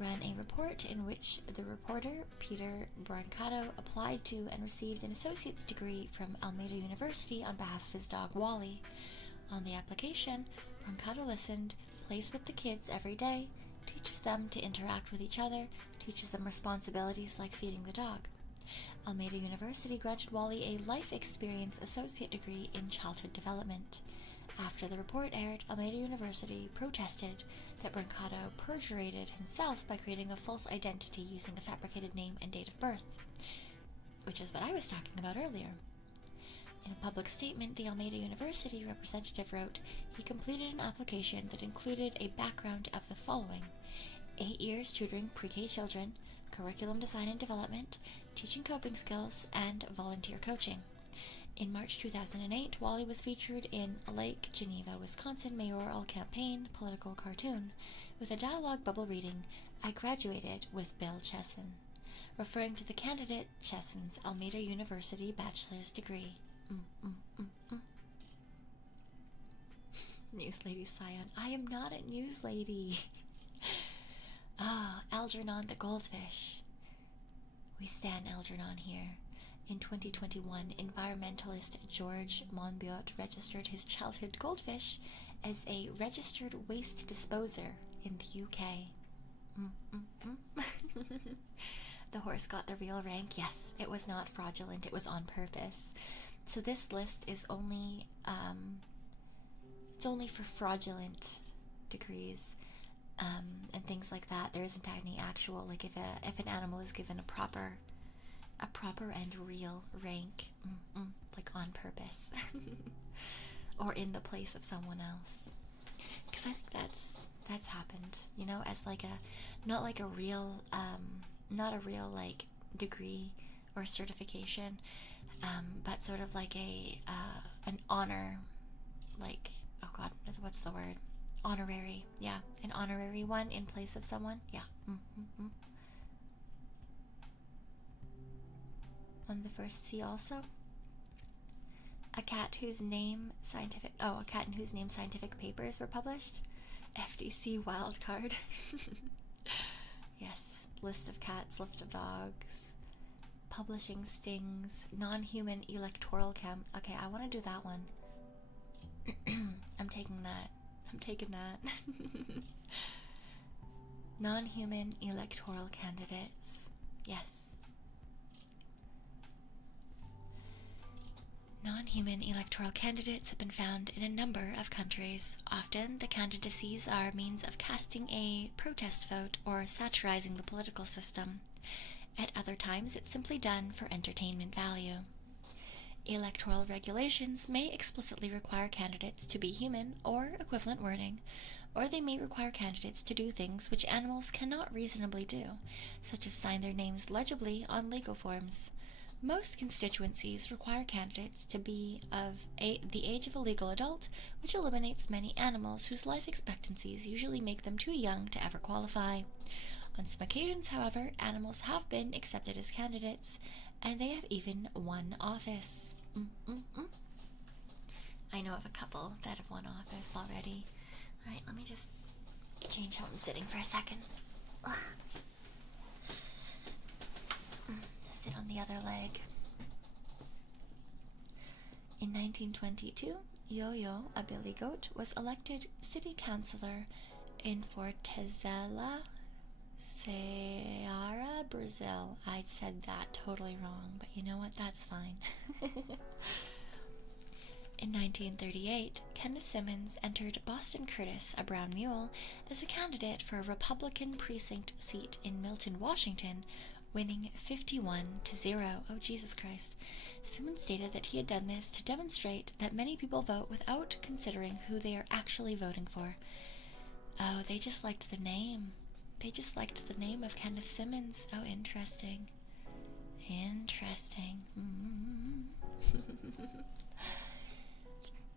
ran a report in which the reporter, Peter Brancato, applied to and received an associate's degree from Almeida University on behalf of his dog Wally. On the application, Brancato listened, plays with the kids every day, teaches them to interact with each other, teaches them responsibilities like feeding the dog. Almeida University granted Wally a life experience associate degree in childhood development. After the report aired, Almeida University protested that Brancato perjurated himself by creating a false identity using a fabricated name and date of birth, which is what I was talking about earlier. In a public statement, the Almeida University representative wrote, he completed an application that included a background of the following: 8 years tutoring pre-K children, curriculum design and development, teaching coping skills, and volunteer coaching. In March 2008, Wally was featured in Lake Geneva, Wisconsin mayoral campaign political cartoon with a dialogue bubble reading, I graduated with Bill Chesson, referring to the candidate Chesson's Almeida University bachelor's degree. News Lady Cyon. I am not a news lady. Algernon the goldfish. We stand Algernon here. In 2021, environmentalist George Monbiot registered his childhood goldfish as a registered waste disposer in the UK. The horse got the real rank. Yes, it was not fraudulent. It was on purpose. So this list is only, it's only for fraudulent degrees, and things like that. There isn't any actual, like if an animal is given a proper and real rank, like on purpose, or in the place of someone else. Because I think that's happened, you know, as like not a real like degree or certification, but sort of like an honor, like, oh god, what's the word? honorary. Yeah, an honorary one in place of someone. Yeah. On the first C also. A cat in whose name scientific papers were published. FDC wildcard. Yes. List of cats, list of dogs. Publishing stings. Non-human electoral cam. Okay, I want to do that one. I'm taking that. Non-human electoral candidates. Yes. Non-human electoral candidates have been found in a number of countries. Often, the candidacies are a means of casting a protest vote or satirizing the political system. At other times, it's simply done for entertainment value. Electoral regulations may explicitly require candidates to be human or equivalent wording, or they may require candidates to do things which animals cannot reasonably do, such as sign their names legibly on legal forms. Most constituencies require candidates to be of the age of a legal adult, which eliminates many animals whose life expectancies usually make them too young to ever qualify. On some occasions, however, animals have been accepted as candidates, and they have even won office. I know of a couple that have won office already. Alright, let me just change how I'm sitting for a second. Sit on the other leg. In 1922, Yo-Yo, a billy goat, was elected city councillor in Fortaleza, Ceará, Brazil. I said that totally wrong, but you know what? That's fine. In 1938, Kenneth Simmons entered Boston Curtis, a brown mule, as a candidate for a Republican precinct seat in Milton, Washington, winning 51-0. Oh, Jesus Christ. Simmons stated that he had done this to demonstrate that many people vote without considering who they are actually voting for. Oh, they just liked the name. They just liked the name of Kenneth Simmons. Oh, interesting. Interesting.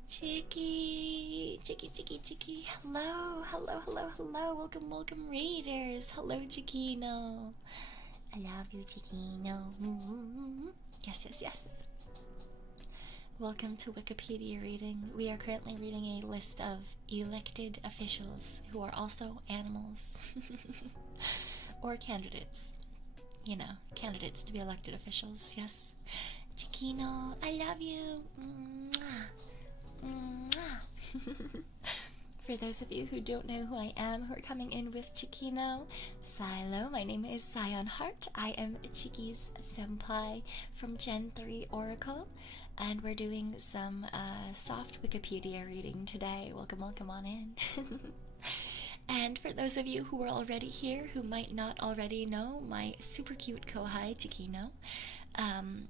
Chicky. Hello. Welcome, readers. Hello, Chiquino. I love you, Chiquino. Yes. Welcome to Wikipedia reading. We are currently reading a list of elected officials who are also animals. Or candidates. You know, candidates to be elected officials, yes. Chiquino, I love you. For those of you who don't know who I am, who are coming in with Chiquino, Silo, my name is Cyon Hart. I am Chiki's senpai from Gen 3 Oracle, and we're doing some soft Wikipedia reading today. Welcome on in. And for those of you who are already here, who might not already know my super cute kohai, Chiquino,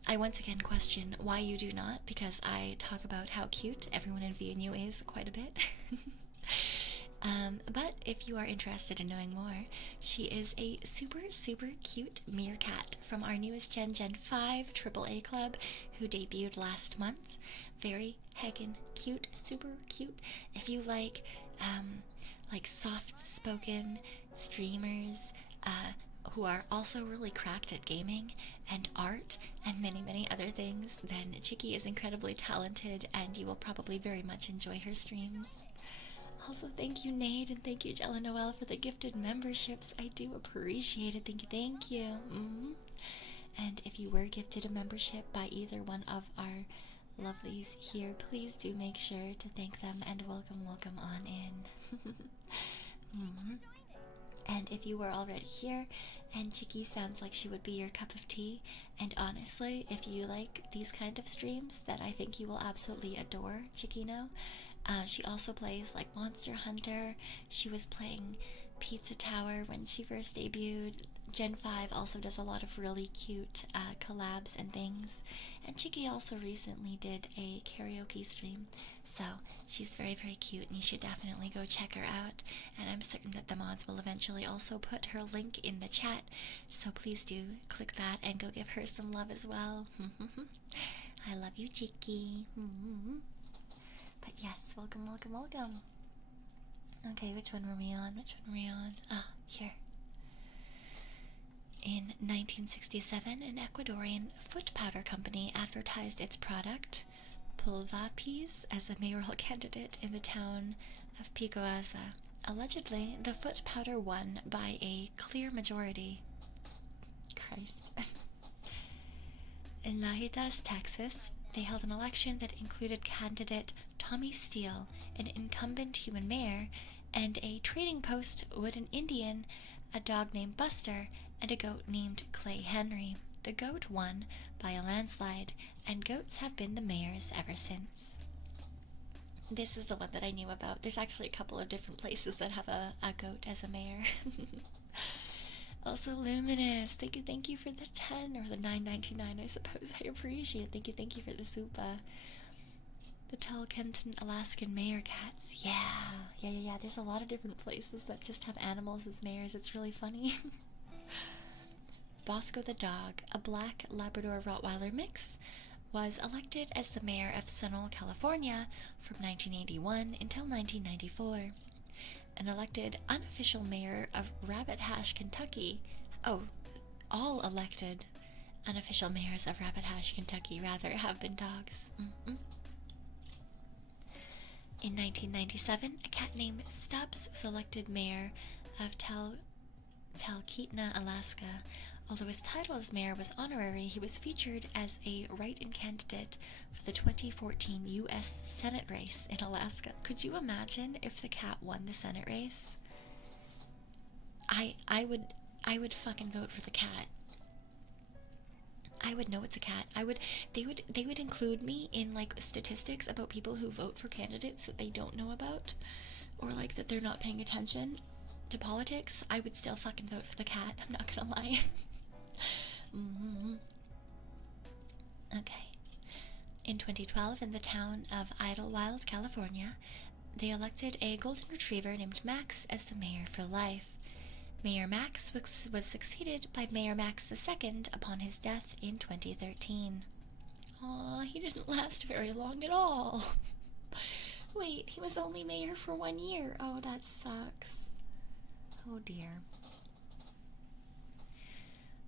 I once again question why you do not, because I talk about how cute everyone in V&U is quite a bit. But if you are interested in knowing more, she is a super cute meerkat from our newest Gen 5 AAA club who debuted last month. Very heckin' cute, super cute. If you like soft-spoken streamers who are also really cracked at gaming and art and many other things, then Chicky is incredibly talented and you will probably very much enjoy her streams. Also, thank you, Nate, and thank you, Jella Noel, for the gifted memberships. I do appreciate it. Thank you. And if you were gifted a membership by either one of our lovelies here, please do make sure to thank them and welcome on in. And if you were already here and Chicky sounds like she would be your cup of tea, and honestly, if you like these kind of streams, then I think you will absolutely adore Chiquino. She also plays like Monster Hunter. She was playing Pizza Tower when she first debuted. Gen 5 also does a lot of really cute collabs and things. And Chicky also recently did a karaoke stream. So she's very cute and you should definitely go check her out. And I'm certain that the mods will eventually also put her link in the chat. So please do click that and go give her some love as well. I love you, Chicky. But yes, welcome. Okay, which one were we on? Which one were we on? Ah, here. In 1967, an Ecuadorian foot powder company advertised its product, Pulvapis, as a mayoral candidate in the town of Picoasa. Allegedly, the foot powder won by a clear majority. Christ. In Lajitas, Texas, they held an election that included candidate Tommy Steele, an incumbent human mayor, and a trading post wooden Indian, a dog named Buster, and a goat named Clay Henry. The goat won by a landslide, and goats have been the mayors ever since. This is the one that I knew about. There's actually a couple of different places that have a goat as a mayor. Also, Luminous, thank you for the 10 or the $9.99, I suppose. I appreciate it. Thank you for the super. The Telekenton Alaskan mayor cats. Yeah. There's a lot of different places that just have animals as mayors. It's really funny. Bosco the dog, a black Labrador Rottweiler mix, was elected as the mayor of Sonoma, California from 1981 until 1994. An elected unofficial mayor of Rabbit Hash, Kentucky. Oh, all elected unofficial mayors of Rabbit Hash, Kentucky, rather, have been dogs. In 1997, a cat named Stubbs was elected mayor of Talkeetna, Alaska. Although his title as mayor was honorary, he was featured as a write-in candidate for the 2014 U.S. Senate race in Alaska. Could you imagine if the cat won the Senate race? I would fucking vote for the cat. I would know it's a cat. They would include me in like statistics about people who vote for candidates that they don't know about, or like that they're not paying attention to politics. I would still fucking vote for the cat. I'm not gonna lie. Okay. In 2012, in the town of Idlewild, California, they elected a golden retriever named Max as the mayor for life. Mayor Max was succeeded by Mayor Max II upon his death in 2013. Aw, he didn't last very long at all. Wait, he was only mayor for 1 year. Oh, that sucks. Oh dear.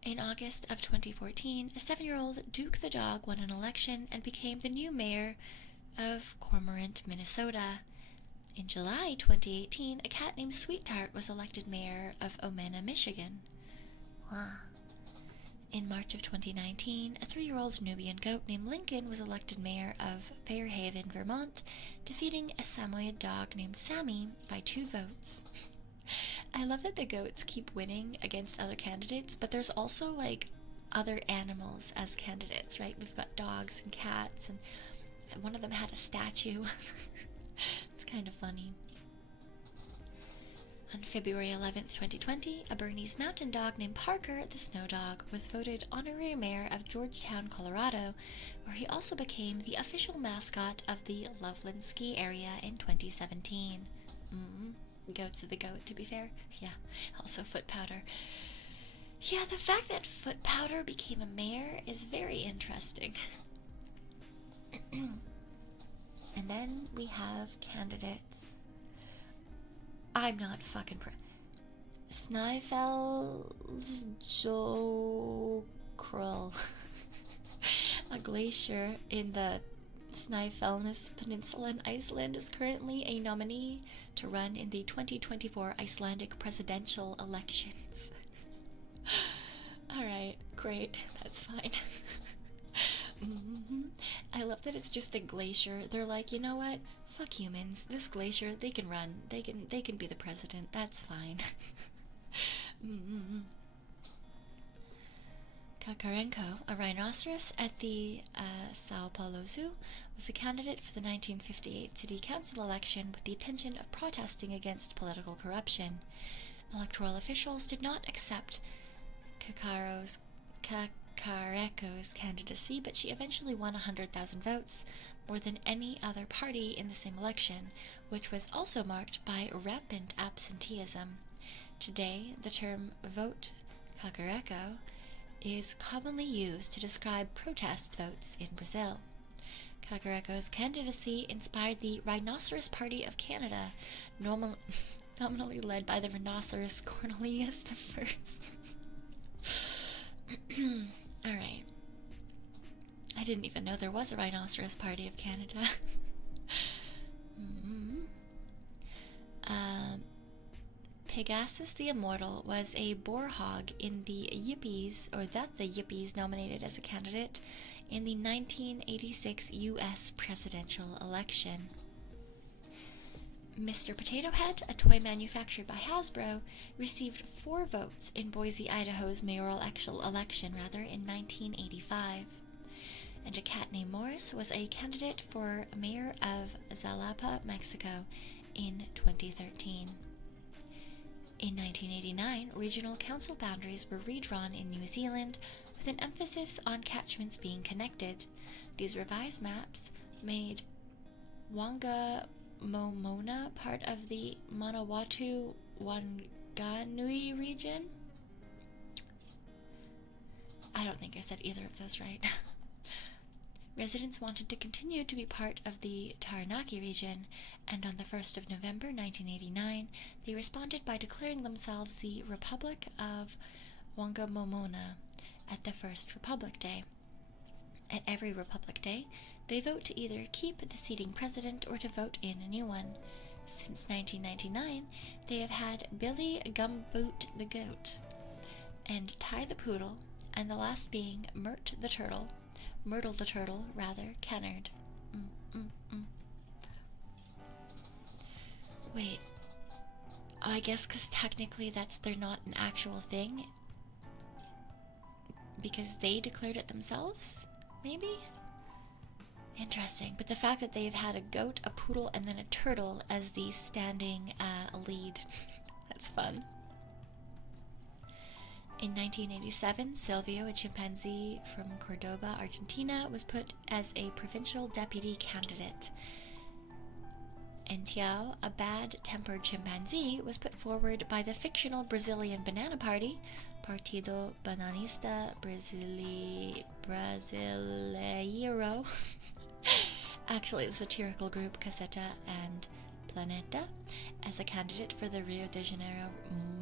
In August of 2014, a 7-year-old Duke the dog won an election and became the new mayor of Cormorant, Minnesota. In July 2018, a cat named Sweetheart was elected mayor of Omena, Michigan. Wow. In March of 2019, a 3-year-old Nubian goat named Lincoln was elected mayor of Fairhaven, Vermont, defeating a Samoyed dog named Sammy by 2 votes. I love that the goats keep winning against other candidates, but there's also like other animals as candidates, right? We've got dogs and cats, and one of them had a statue. It's kind of funny. On February 11th, 2020, a Bernese mountain dog named Parker, the snow dog, was voted honorary mayor of Georgetown, Colorado, where he also became the official mascot of the Loveland ski area in 2017. Goats of the goat, to be fair. Yeah, also foot powder. Yeah, the fact that foot powder became a mayor is very interesting. And then we have candidates. I'm not fucking Snæfellsjökull. A glacier in the Snæfellsnes Peninsula in Iceland is currently a nominee to run in the 2024 Icelandic presidential elections. Alright, great, that's fine. I love that it's just a glacier. They're like, you know what? Fuck humans. This glacier, they can run. They can be the president. That's fine. Kakarenko, a rhinoceros at the Sao Paulo Zoo, was a candidate for the 1958 city council election with the intention of protesting against political corruption. Electoral officials did not accept Kakareko's candidacy, but she eventually won 100,000 votes, more than any other party in the same election, which was also marked by rampant absenteeism. Today, the term vote Kakareko is commonly used to describe protest votes in Brazil. Kagareko's candidacy inspired the Rhinoceros Party of Canada, nominally led by the rhinoceros Cornelius I. Alright. I didn't even know there was a Rhinoceros Party of Canada. Pegasus the Immortal was a boar hog in the Yippies, or that the Yippies nominated as a candidate in the 1986 U.S. presidential election. Mr. Potato Head, a toy manufactured by Hasbro, received 4 votes in Boise, Idaho's mayoral election in 1985. And a cat named Morris was a candidate for mayor of Jalapa, Mexico in 2013. In 1989, regional council boundaries were redrawn in New Zealand with an emphasis on catchments being connected. These revised maps made Wangamomona part of the Manawatu-Wanganui region. I don't think I said either of those right. Residents wanted to continue to be part of the Taranaki region, and on the 1st of November 1989, they responded by declaring themselves the Republic of Wangamomona at the first Republic Day. At every Republic Day, they vote to either keep the seating president or to vote in a new one. Since 1999, they have had Billy Gumboot the Goat, and Ty the Poodle, and the last being Myrtle the Turtle, Kennard. Wait. Oh, I guess because technically they're not an actual thing. Because they declared it themselves? Maybe? Interesting. But the fact that they've had a goat, a poodle, and then a turtle as the standing lead. That's fun. In 1987, Silvio, a chimpanzee from Cordoba, Argentina, was put as a provincial deputy candidate. And Tiao, a bad-tempered chimpanzee, was put forward by the fictional Brazilian Banana Party, Partido Bananista Brasileiro, actually the satirical group Caseta and Planeta, as a candidate for the Rio de Janeiro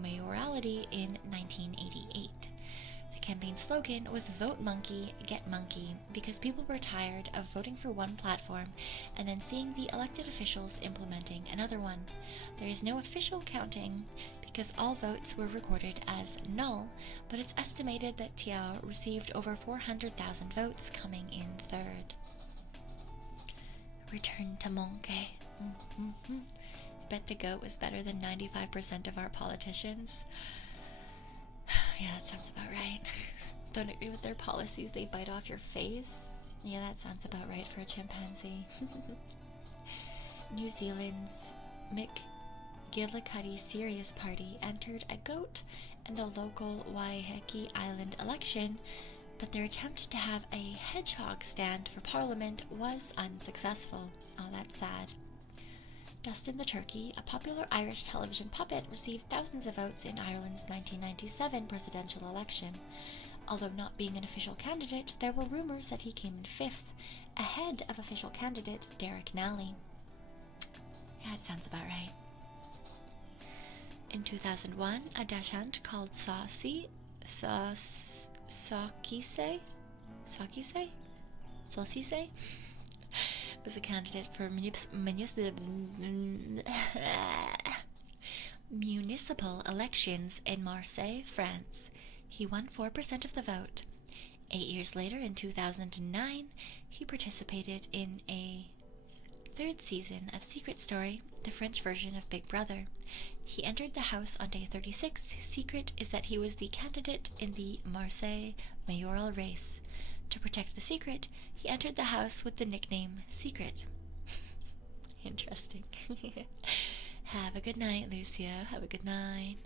mayoralty in 1988. The campaign slogan was "Vote Monkey, Get Monkey," because people were tired of voting for one platform and then seeing the elected officials implementing another one. There is no official counting because all votes were recorded as null, but it's estimated that Tiao received over 400,000 votes, coming in third. Return to Monkey. I bet the goat was better than 95% of our politicians. Yeah, that sounds about right. Don't agree with their policies, they bite off your face. Yeah, that sounds about right for a chimpanzee. New Zealand's McGillicuddy Serious Party entered a goat in the local Waiheke Island election, but their attempt to have a hedgehog stand for Parliament was unsuccessful. Oh, that's sad. Dustin the Turkey, a popular Irish television puppet, received thousands of votes in Ireland's 1997 presidential election. Although not being an official candidate, there were rumors that he came in 5th, ahead of official candidate Derek Nally. Yeah, that sounds about right. In 2001, a dachshund called Saucy was a candidate for municipal elections in Marseille, France. He won 4% of the vote. 8 years later, in 2009, he participated in a 3rd season of Secret Story, the French version of Big Brother. He entered the house on day 36. His secret is that he was the candidate in the Marseille mayoral race. To protect the secret, he entered the house with the nickname Secret. Interesting. Have a good night, Lucio. Have a good night.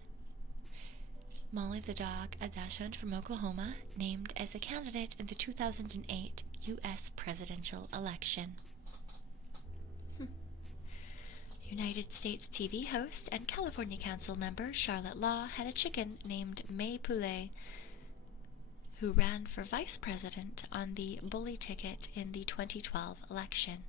Molly the dog, a dachshund from Oklahoma, named as a candidate in the 2008 U.S. presidential election. United States TV host and California Council member Charlotte Law had a chicken named May Poulet, who ran for vice president on the bully ticket in the 2012 election.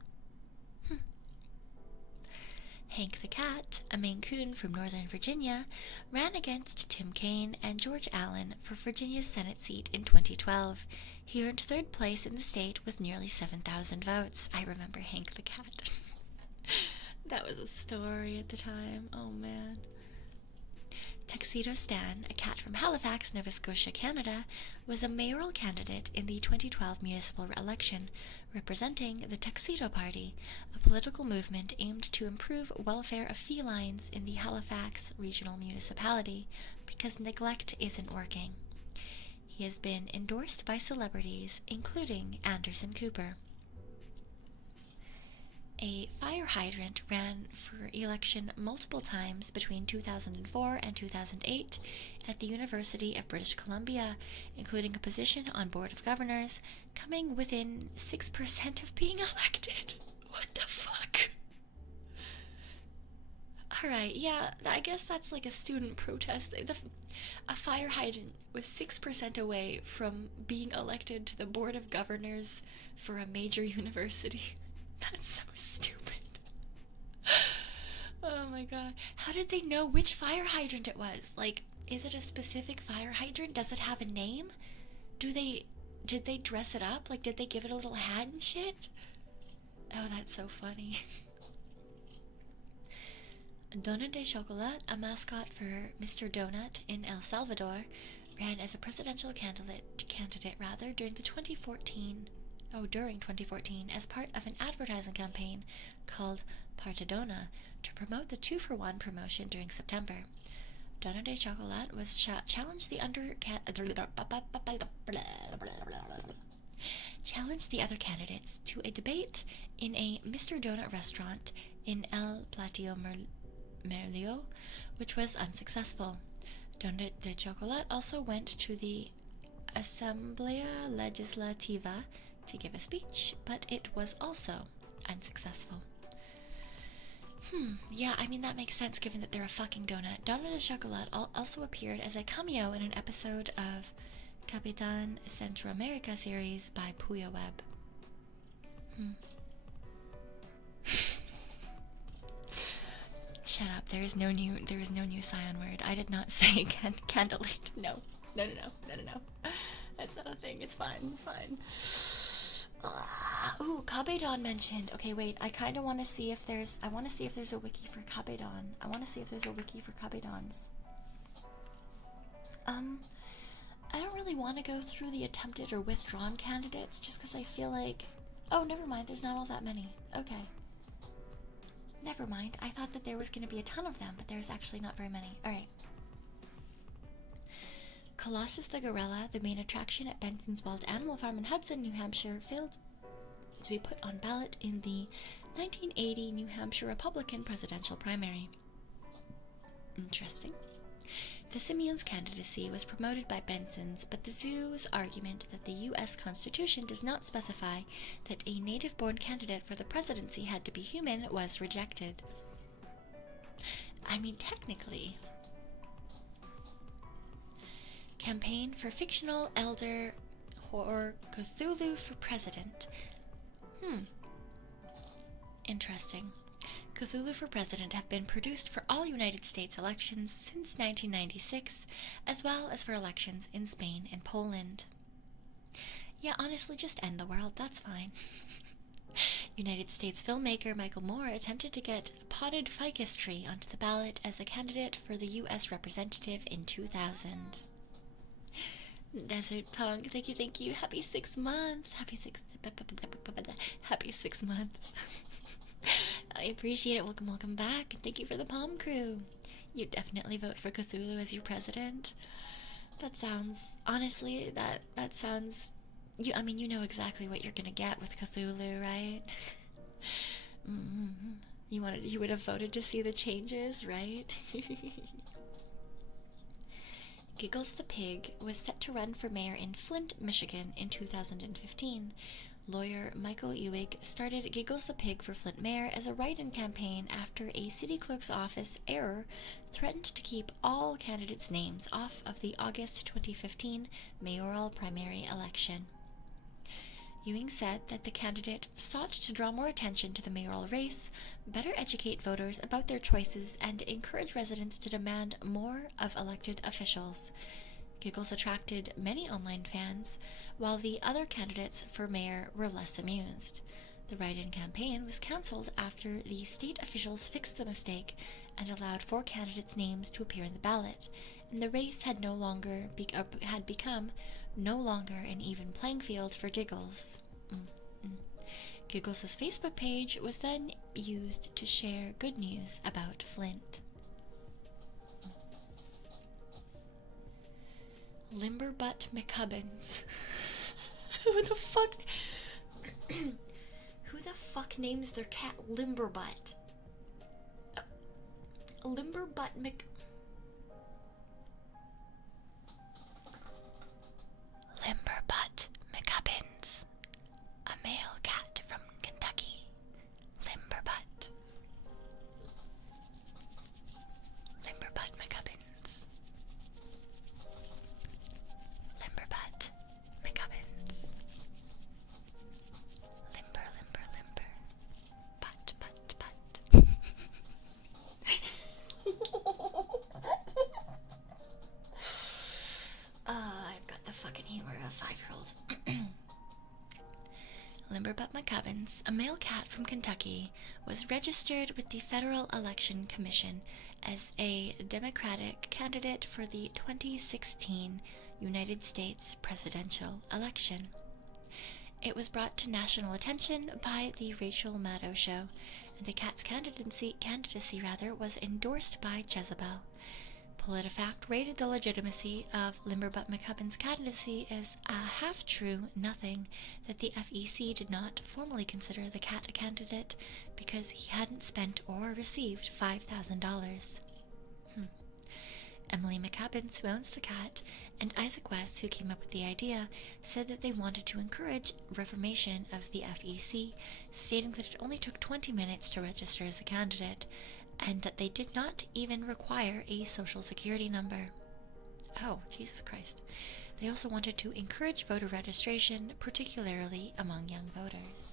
Hank the Cat, a Maine Coon from Northern Virginia, ran against Tim Kaine and George Allen for Virginia's Senate seat in 2012. He earned third place in the state with nearly 7,000 votes. I remember Hank the Cat. That was a story at the time. Oh, man. Tuxedo Stan, a cat from Halifax, Nova Scotia, Canada, was a mayoral candidate in the 2012 municipal election, representing the Tuxedo Party, a political movement aimed to improve welfare of felines in the Halifax regional municipality, because neglect isn't working. He has been endorsed by celebrities, including Anderson Cooper. A fire hydrant ran for election multiple times between 2004 and 2008 at the University of British Columbia, including a position on Board of Governors, coming within 6% of being elected. What the fuck? Alright, yeah, I guess that's like a student protest. A fire hydrant was 6% away from being elected to the Board of Governors for a major university. That's so stupid. Oh my god. How did they know which fire hydrant it was? Like, is it a specific fire hydrant? Does it have a name? Did they dress it up? Like, did they give it a little hat and shit? Oh, that's so funny. Donut de Chocolat, a mascot for Mr. Donut in El Salvador, ran as a presidential candidate during 2014 as part of an advertising campaign called Partidona to promote the 2-for-1 promotion during September. Donut de Chocolat was challenged the other candidates to a debate in a Mr. Donut restaurant in El Platillo Merlio, which was unsuccessful. Donut de Chocolat also went to the Asamblea Legislativa to give a speech, but it was also unsuccessful. Yeah, I mean, that makes sense given that they're a fucking donut. Donut de Chocolat also appeared as a cameo in an episode of Kabe-don Central America series by Puyo Web. Shut up, there is no new Cyon word. I did not say candlelight. No. That's not a thing. It's fine. Ooh, Kabe-don mentioned. Okay, wait. I kind of want to see if there's. I want to see if there's a wiki for Kabe-don. I want to see if there's a wiki for Kabe-dons. I don't really want to go through the attempted or withdrawn candidates just because I feel like. Oh, never mind. There's not all that many. Okay. Never mind. I thought that there was going to be a ton of them, but there's actually not very many. All right. Colossus the gorilla, the main attraction at Benson's Wild Animal Farm in Hudson, New Hampshire, failed to be put on ballot in the 1980 New Hampshire Republican presidential primary. Interesting. The Simian's candidacy was promoted by Benson's, but the zoo's argument that the U.S. Constitution does not specify that a native-born candidate for the presidency had to be human was rejected. I mean, technically. Campaign for fictional elder horror Cthulhu for president. Interesting. Cthulhu for president have been produced for all United States elections since 1996, as well as for elections in Spain and Poland. Yeah, honestly, just end the world, that's fine. United States filmmaker Michael Moore attempted to get potted ficus tree onto the ballot as a candidate for the U.S. representative in 2000. Desert Punk, thank you. Happy 6 months. Happy 6 months. I appreciate it. Welcome back. And thank you for the Palm Crew. You definitely vote for Cthulhu as your president. That sounds, honestly, that sounds, I mean, you know exactly what you're gonna get with Cthulhu, right? You would have voted to see the changes, right? Giggles the Pig was set to run for mayor in Flint, Michigan in 2015, Lawyer Michael Ewig started Giggles the Pig for Flint Mayor as a write-in campaign after a city clerk's office error threatened to keep all candidates' names off of the August 2015 mayoral primary election. Ewing said that the candidate sought to draw more attention to the mayoral race, better educate voters about their choices, and encourage residents to demand more of elected officials. Giggles attracted many online fans, while the other candidates for mayor were less amused. The write-in campaign was cancelled after the state officials fixed the mistake and allowed 4 candidates' names to appear in the ballot, and the race had become no longer an even playing field for Giggles. Giggles' Facebook page was then used to share good news about Flint. Limberbutt McCubbins. Who the fuck names their cat Limberbutt? Limberbutt McCubbins. A male cat from Kentucky. Limberbutt. Limberbutt McCubbins. Limberbutt McCubbins. Limber. Butt. I've got the fucking humor of 5-year-olds. Limberbutt McCubbins, a male cat from Kentucky, was registered with the Federal Election Commission as a Democratic candidate for the 2016 United States presidential election. It was brought to national attention by the Rachel Maddow show, and the cat's candidacy was endorsed by Jezebel. PolitiFact rated the legitimacy of Limberbutt McCubbins' candidacy as a half-true nothing, that the FEC did not formally consider the cat a candidate because he hadn't spent or received $5,000. Emily McCubbins, who owns the cat, and Isaac West, who came up with the idea, said that they wanted to encourage reformation of the FEC, stating that it only took 20 minutes to register as a candidate, and that they did not even require a social security number. Oh, Jesus Christ. They also wanted to encourage voter registration, particularly among young voters.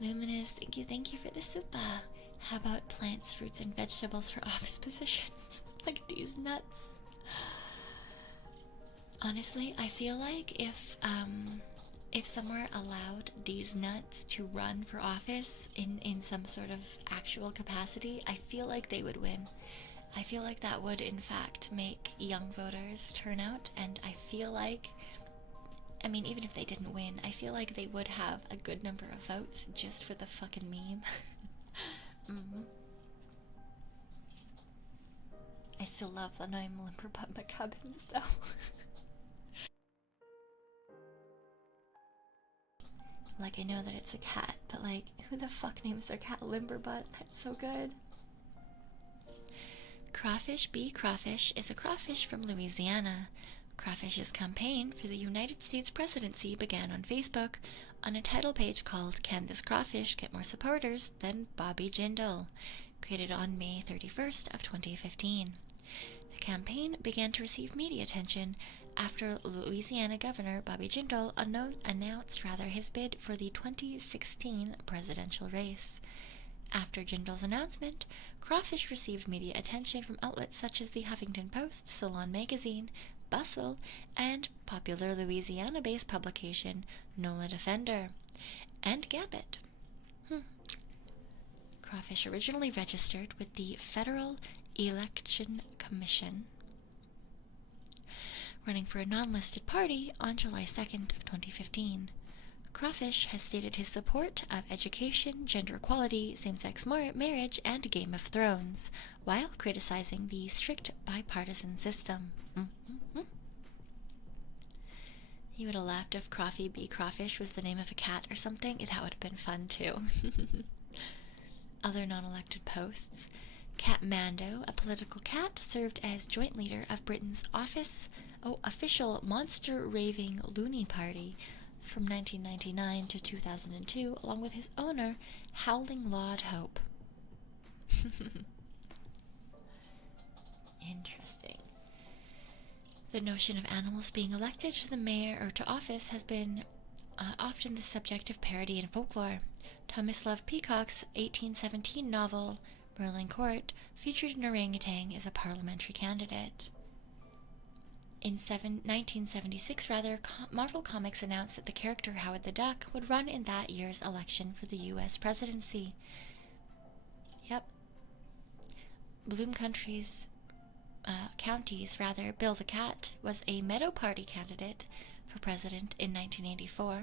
Luminous, thank you for the super. How about plants, fruits, and vegetables for office positions? Like these nuts. Honestly, I feel like if somewhere allowed these nuts to run for office in some sort of actual capacity, I feel like they would win. I feel like that would, in fact, make young voters turn out, and I feel like, I mean, even if they didn't win, I feel like they would have a good number of votes just for the fucking meme. I still love the name Limberbutt McCubbins, though. Like, I know that it's a cat, but like, who the fuck names their cat Limberbutt? That's so good. Crawfish B. Crawfish is a crawfish from Louisiana. Crawfish's campaign for the United States presidency began on Facebook on a title page called "Can This Crawfish Get More Supporters Than Bobby Jindal?", created on May 31st of 2015. The campaign began to receive media attention after Louisiana Governor Bobby Jindal announced his bid for the 2016 presidential race. After Jindal's announcement, Crawfish received media attention from outlets such as the Huffington Post, Salon Magazine, Bustle, and popular Louisiana-based publication Nola Defender, and Gambit. Crawfish originally registered with the Federal Election Commission, running for a non-listed party on July 2nd of 2015. Crawfish has stated his support of education, gender equality, same-sex marriage, and Game of Thrones, while criticizing the strict bipartisan system. You would have laughed if Crawfy B. Crawfish was the name of a cat or something. That would have been fun, too. Other non-elected posts. Catmando, a political cat, served as joint leader of Britain's official monster-raving loony party from 1999 to 2002, along with his owner, Howling Lord Hope. Interesting. The notion of animals being elected to the mayor or to office has been often the subject of parody and folklore. Tomislav Peacock's 1817 novel Merlin Court featured an orangutan as a parliamentary candidate. In 1976, Marvel Comics announced that the character Howard the Duck would run in that year's election for the U.S. presidency. Yep. Bloom County's Bill the Cat was a Meadow Party candidate for president in 1984.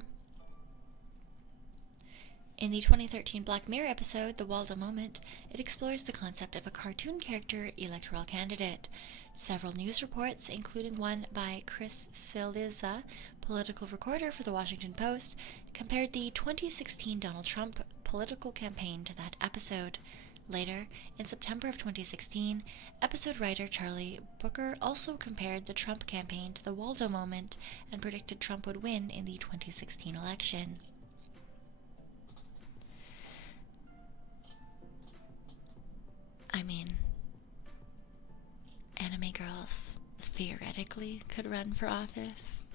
In the 2013 Black Mirror episode, The Waldo Moment, it explores the concept of a cartoon character electoral candidate. Several news reports, including one by Chris Cillizza, political recorder for The Washington Post, compared the 2016 Donald Trump political campaign to that episode. Later, in September of 2016, episode writer Charlie Booker also compared the Trump campaign to the Waldo Moment and predicted Trump would win in the 2016 election. I mean, anime girls theoretically could run for office.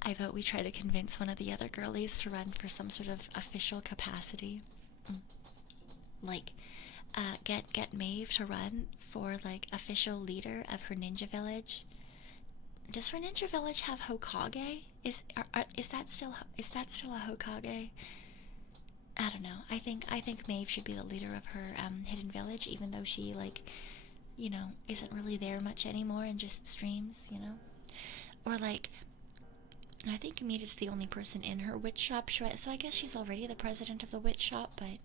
I vote we try to convince one of the other girlies to run for some sort of official capacity. Like, get Maeve to run for, like, official leader of her ninja village. Does her ninja village have Hokage? Is that still a Hokage? I don't know. I think Maeve should be the leader of her hidden village, even though she, like, you know, isn't really there much anymore and just streams, you know. Or, like, I think Meeta's the only person in her witch shop, so I guess she's already the president of the witch shop, but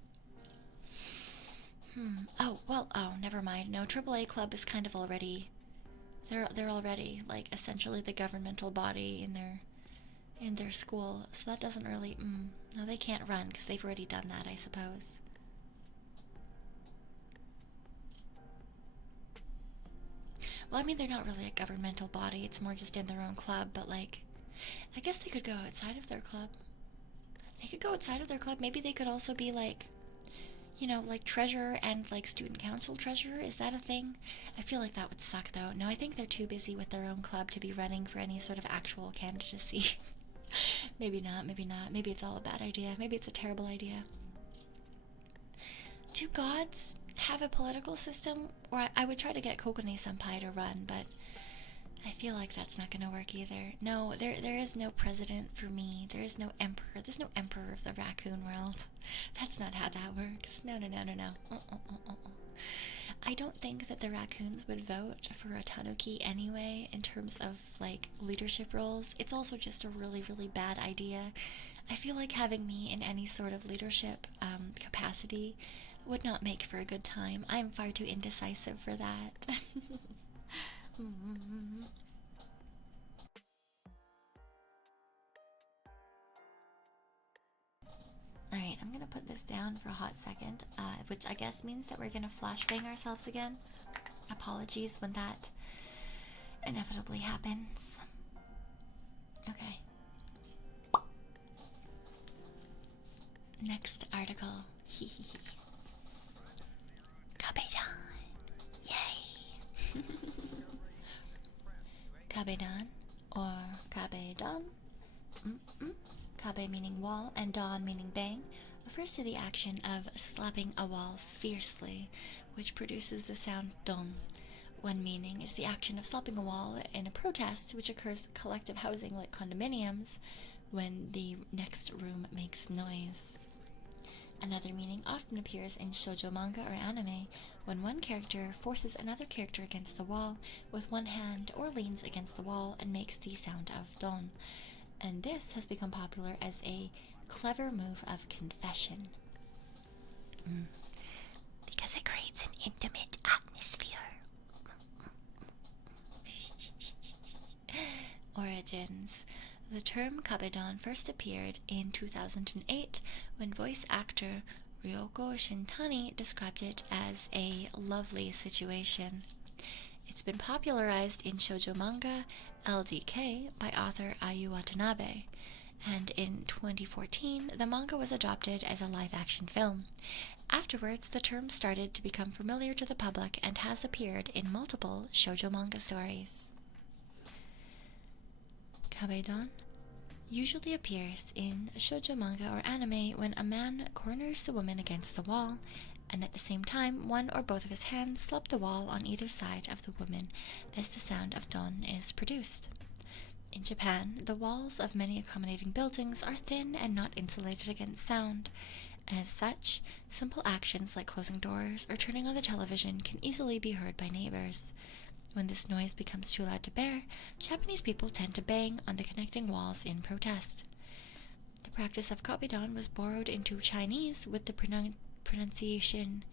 never mind. No, AAA Club is kind of already, they're already, like, essentially the governmental body in their school, so that doesn't really, no, they can't run, because they've already done that, I suppose. Well, I mean, they're not really a governmental body, it's more just in their own club, but, like, I guess they could go outside of their club. Maybe they could also be, like, you know, like treasurer and, like, student council treasurer. Is that a thing? I feel like that would suck, though. No, I think they're too busy with their own club to be running for any sort of actual candidacy. Maybe not. Maybe it's all a bad idea. Maybe it's a terrible idea. Do gods have a political system? Or I would try to get Kokone Senpai to run, but I feel like that's not going to work either. No, there is no president for me. There is no emperor. There's no emperor of the raccoon world. That's not how that works. No. I don't think that the raccoons would vote for a Tanuki anyway in terms of, like, leadership roles. It's also just a really, really bad idea. I feel like having me in any sort of leadership capacity would not make for a good time. I am far too indecisive for that. Alright, I'm gonna put this down for a hot second, which I guess means that we're gonna flashbang ourselves again. Apologies when that inevitably happens. Okay. Next article. Kabe-don. Yay! Kabe-don, or Kabe-don. Kabe meaning wall and don meaning bang, refers to the action of slapping a wall fiercely, which produces the sound don. One meaning is the action of slapping a wall in a protest, which occurs collective housing like condominiums when the next room makes noise. Another meaning often appears in shoujo manga or anime, when one character forces another character against the wall with one hand or leans against the wall and makes the sound of don. And this has become popular as a clever move of confession. Because it creates an intimate atmosphere. Origins. The term Kabe-don first appeared in 2008 when voice actor Ryoko Shintani described it as a lovely situation. It's been popularized in shoujo manga LDK by author Ayu Watanabe, and in 2014 the manga was adopted as a live-action film. Afterwards, the term started to become familiar to the public and has appeared in multiple shoujo manga stories. Kabe-don usually appears in shoujo manga or anime when a man corners the woman against the wall, and at the same time one or both of his hands slap the wall on either side of the woman as the sound of don is produced. In Japan, the walls of many accommodating buildings are thin and not insulated against sound. As such, simple actions like closing doors or turning on the television can easily be heard by neighbors. When this noise becomes too loud to bear, Japanese people tend to bang on the connecting walls in protest. The practice of Kabe-don was borrowed into Chinese with the pronunciation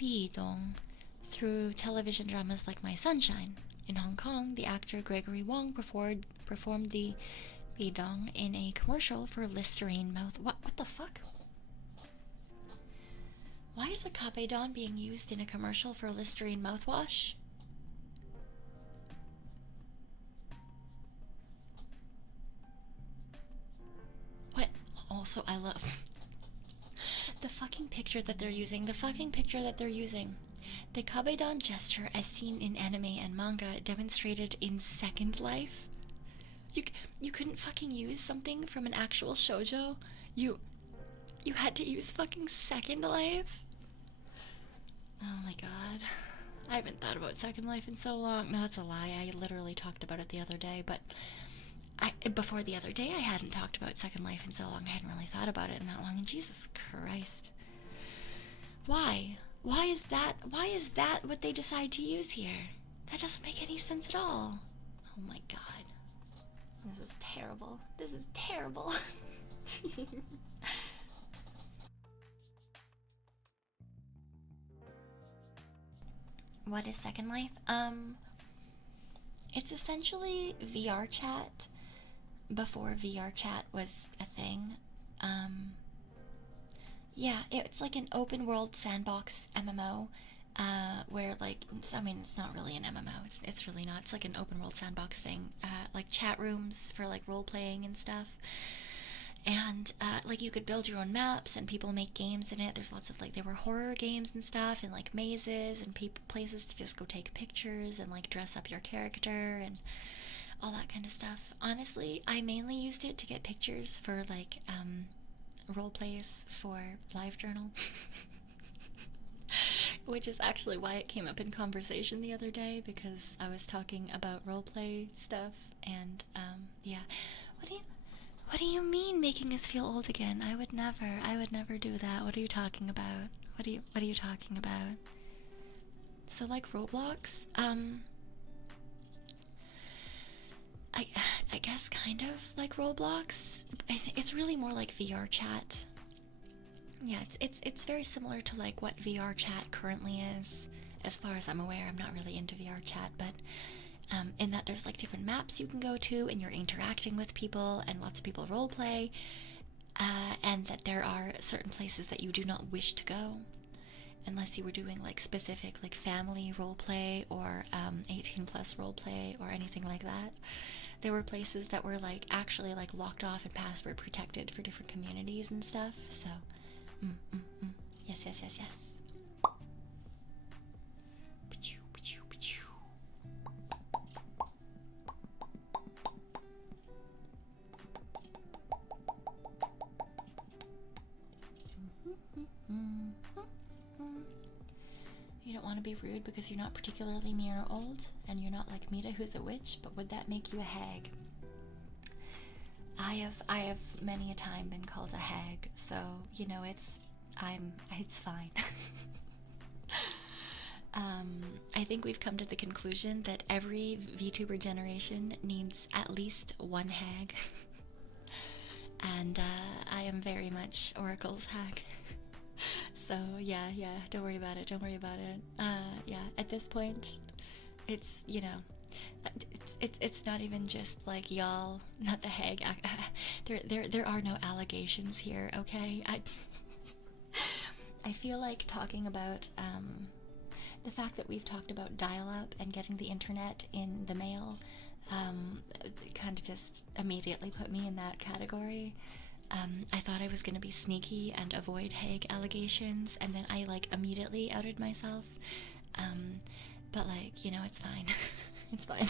Bi-dong through television dramas like My Sunshine. In Hong Kong, the actor Gregory Wong performed the Bi-dong in a commercial for Listerine mouth. What the fuck? Why is a Kabe-don being used in a commercial for Listerine mouthwash? What? Also, I love the fucking picture that they're using. The Kabe-don gesture as seen in anime and manga demonstrated in Second Life. You couldn't fucking use something from an actual shoujo. You had to use fucking Second Life. Oh my god. I haven't thought about Second Life in so long. No, that's a lie. I literally talked about it the other day, but before the other day I hadn't talked about Second Life in so long. I hadn't really thought about it in that long, and Jesus Christ. Why? Why is that what they decide to use here? That doesn't make any sense at all. Oh my god. This is terrible. This is terrible. What is Second Life? It's essentially VR chat before VR chat was a thing. Yeah, it's like an open world sandbox MMO, where like, I mean, it's not really an MMO. It's really not. It's like an open world sandbox thing, like chat rooms for like role playing and stuff. And like you could build your own maps and people make games in it. There's lots of like, there were horror games and stuff and like mazes and places to just go take pictures and like dress up your character and all that kind of stuff. Honestly, I mainly used it to get pictures for like role plays for LiveJournal. Which is actually why it came up in conversation the other day, because I was talking about roleplay stuff and yeah. What do you mean making us feel old again? I would never do that. What are you talking about? What are you talking about? So like Roblox, I guess kind of like Roblox. It's really more like VR chat. Yeah, it's very similar to like what VR chat currently is. As far as I'm aware, I'm not really into VR chat, but in that there's like different maps you can go to and you're interacting with people and lots of people roleplay, and that there are certain places that you do not wish to go unless you were doing like specific like family roleplay or 18 plus roleplay or anything like that. There were places that were like actually like locked off and password protected for different communities and stuff, so yes. You don't want to be rude because you're not particularly mean or old, and you're not like Meeta, who's a witch, but would that make you a hag? I have many a time been called a hag, so you know it's fine. I think we've come to the conclusion that every VTuber generation needs at least one hag. And I am very much Oracle's hag. So yeah, don't worry about it. Yeah, at this point, it's, you know, it's not even just like y'all, not the hag. There are no allegations here, okay? I feel like talking about the fact that we've talked about dial-up and getting the internet in the mail kind of just immediately put me in that category. I thought I was going to be sneaky and avoid Hague allegations, and then I like immediately outed myself. But like, you know, it's fine. It's fine.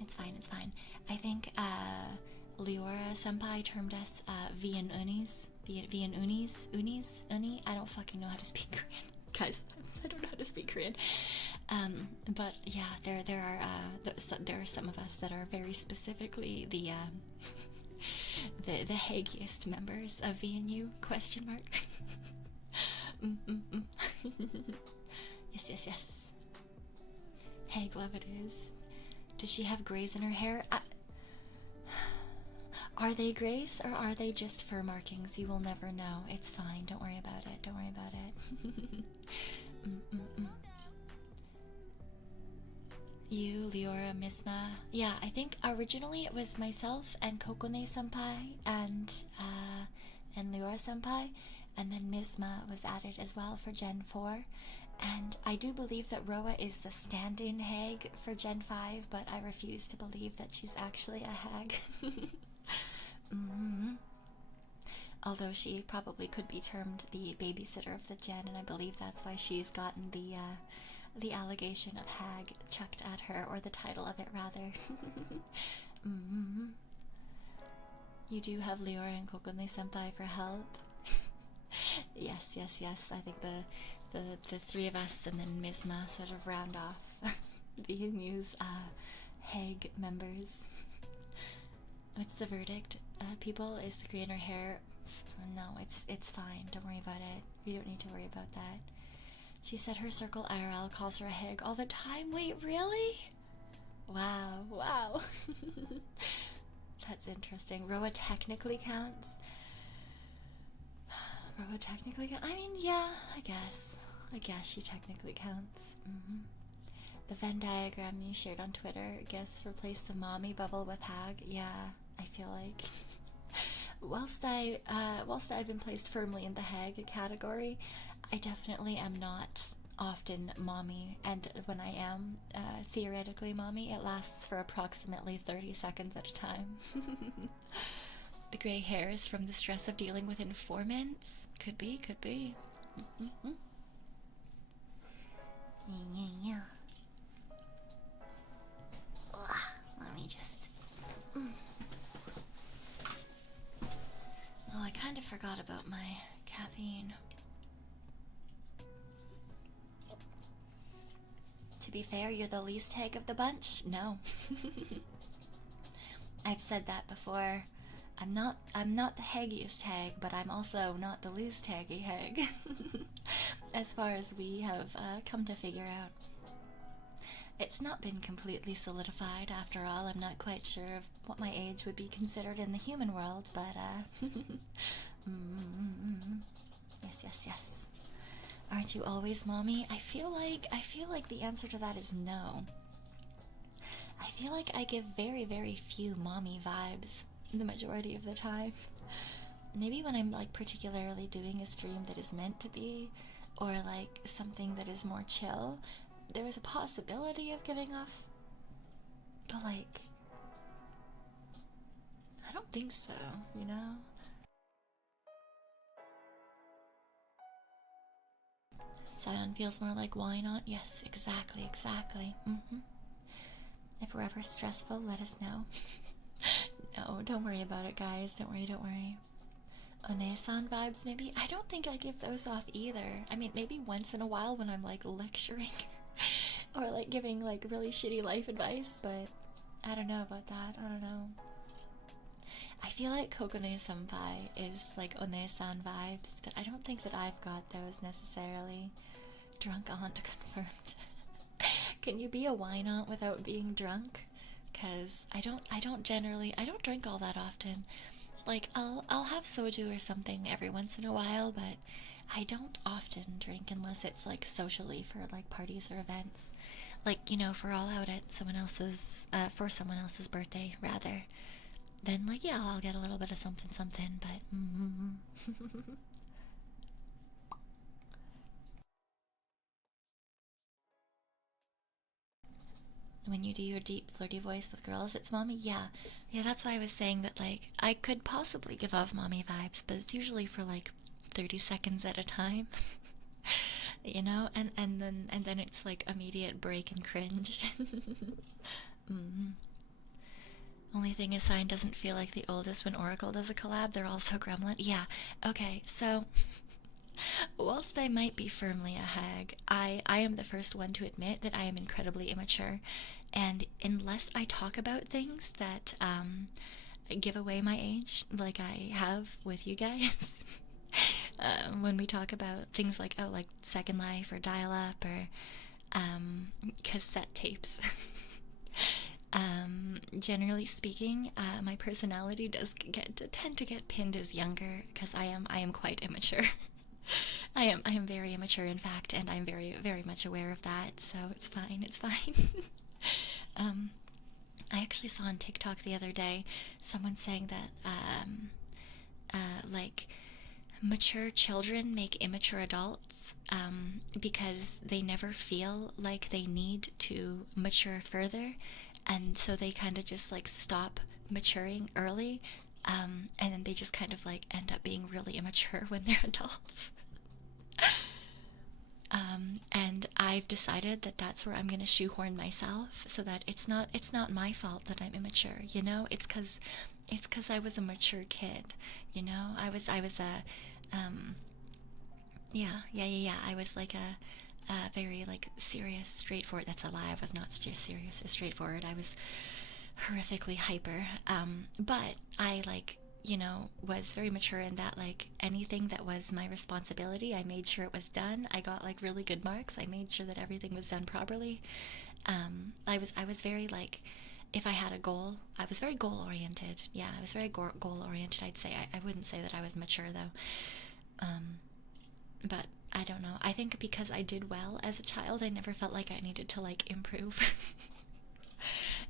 It's fine, it's fine. I think Leora Senpai termed us V&Unis. Uni? I don't fucking know how to speak Korean. Guys, I don't know how to speak Korean. But yeah, there are some of us that are very specifically the Hagiest members of V&U, question mark. Yes. Hague love it is. Does she have grays in her hair? Are they grays or are they just fur markings? You will never know. It's fine. Don't worry about it. Don't worry about it. You, Leora, Misma. Yeah, I think originally it was myself and Kokone Senpai and Leora Senpai, and then Misma was added as well for Gen 4. And I do believe that Roa is the stand-in hag for Gen 5, but I refuse to believe that she's actually a hag. Although she probably could be termed the babysitter of the gen, and I believe that's why she's gotten the allegation of hag chucked at her, or the title of it rather. You do have Leora and Kokone Senpai for help. Yes. I think the three of us and then Misma sort of round off V&U's hag members. What's the verdict? People, is the green in her hair? No, it's fine. Don't worry about it. You don't need to worry about that. She said her circle IRL calls her a hag all the time. Wait, really? Wow. That's interesting. Roa technically counts. I mean, yeah, I guess she technically counts. The Venn diagram you shared on Twitter, I guess, replace the mommy bubble with hag. Yeah, I feel like whilst I've been placed firmly in the hag category, I definitely am not often mommy, and when I am theoretically mommy, it lasts for approximately 30 seconds at a time. The gray hairs from the stress of dealing with informants? Could be. Yeah. Let me just... Oh, I kind of forgot about my caffeine. To be fair, you're the least hag of the bunch? No. I've said that before. I'm not the haggiest hag, but I'm also not the least haggy hag. As far as we have come to figure out. It's not been completely solidified, after all. I'm not quite sure of what my age would be considered in the human world, but yes. Aren't you always mommy? I feel like the answer to that is no. I feel like I give very, very few mommy vibes the majority of the time. Maybe when I'm like particularly doing a stream that is meant to be, or like something that is more chill, there's a possibility of giving off, but like, I don't think so, you know? Cyon feels more like why not? Yes, exactly. If we're ever stressful, let us know. No, don't worry about it, guys. Don't worry. One-san vibes, maybe? I don't think I give those off either. I mean, maybe once in a while when I'm, like, lecturing or, like, giving, like, really shitty life advice, but I don't know about that. I don't know. I feel like Kokone-senpai is, like, One-san vibes, but I don't think that I've got those necessarily. Drunk aunt confirmed. Can you be a wine aunt without being drunk? Because I don't drink all that often. Like, I'll have soju or something every once in a while, but I don't often drink unless it's, like, socially for, like, parties or events. Like, you know, if we're all out at someone else's, for someone else's birthday, rather. then like, yeah, I'll get a little bit of something, something, but when you do your deep flirty voice with girls, it's mommy. Yeah, yeah, that's why I was saying that, like, I could possibly give off mommy vibes, but it's usually for like 30 seconds at a time. You know, and then it's like immediate break and cringe. mm. Only thing is, Sign doesn't feel like the oldest when Oracle does a collab. They're also gremlin. Yeah. Okay. So, whilst I might be firmly a hag, I am the first one to admit that I am incredibly immature, and unless I talk about things that give away my age, like I have with you guys. When we talk about things like, oh, like Second Life or dial-up or cassette tapes. Generally speaking, my personality does tend to get pinned as younger because I am quite immature. I am very immature, in fact, and I'm very, very much aware of that, so it's fine, it's fine. I actually saw on TikTok the other day someone saying that like, mature children make immature adults because they never feel like they need to mature further, and so they kind of just like stop maturing early, and then they just kind of like end up being really immature when they're adults. And I've decided that that's where I'm gonna shoehorn myself, so that it's not my fault that I'm immature. You know, it's because I was a mature kid. You know, I was a yeah. I was like a very like serious, straightforward. That's a lie. I was not serious or straightforward. I was horrifically hyper. But I, like, you know, was very mature in that, like, anything that was my responsibility, I made sure it was done. I got like really good marks. I made sure that everything was done properly. I was very like, if I had a goal, I was very goal oriented. Yeah, I was very goal oriented. I'd say I wouldn't say that I was mature though. But I don't know. I think because I did well as a child, I never felt like I needed to like improve.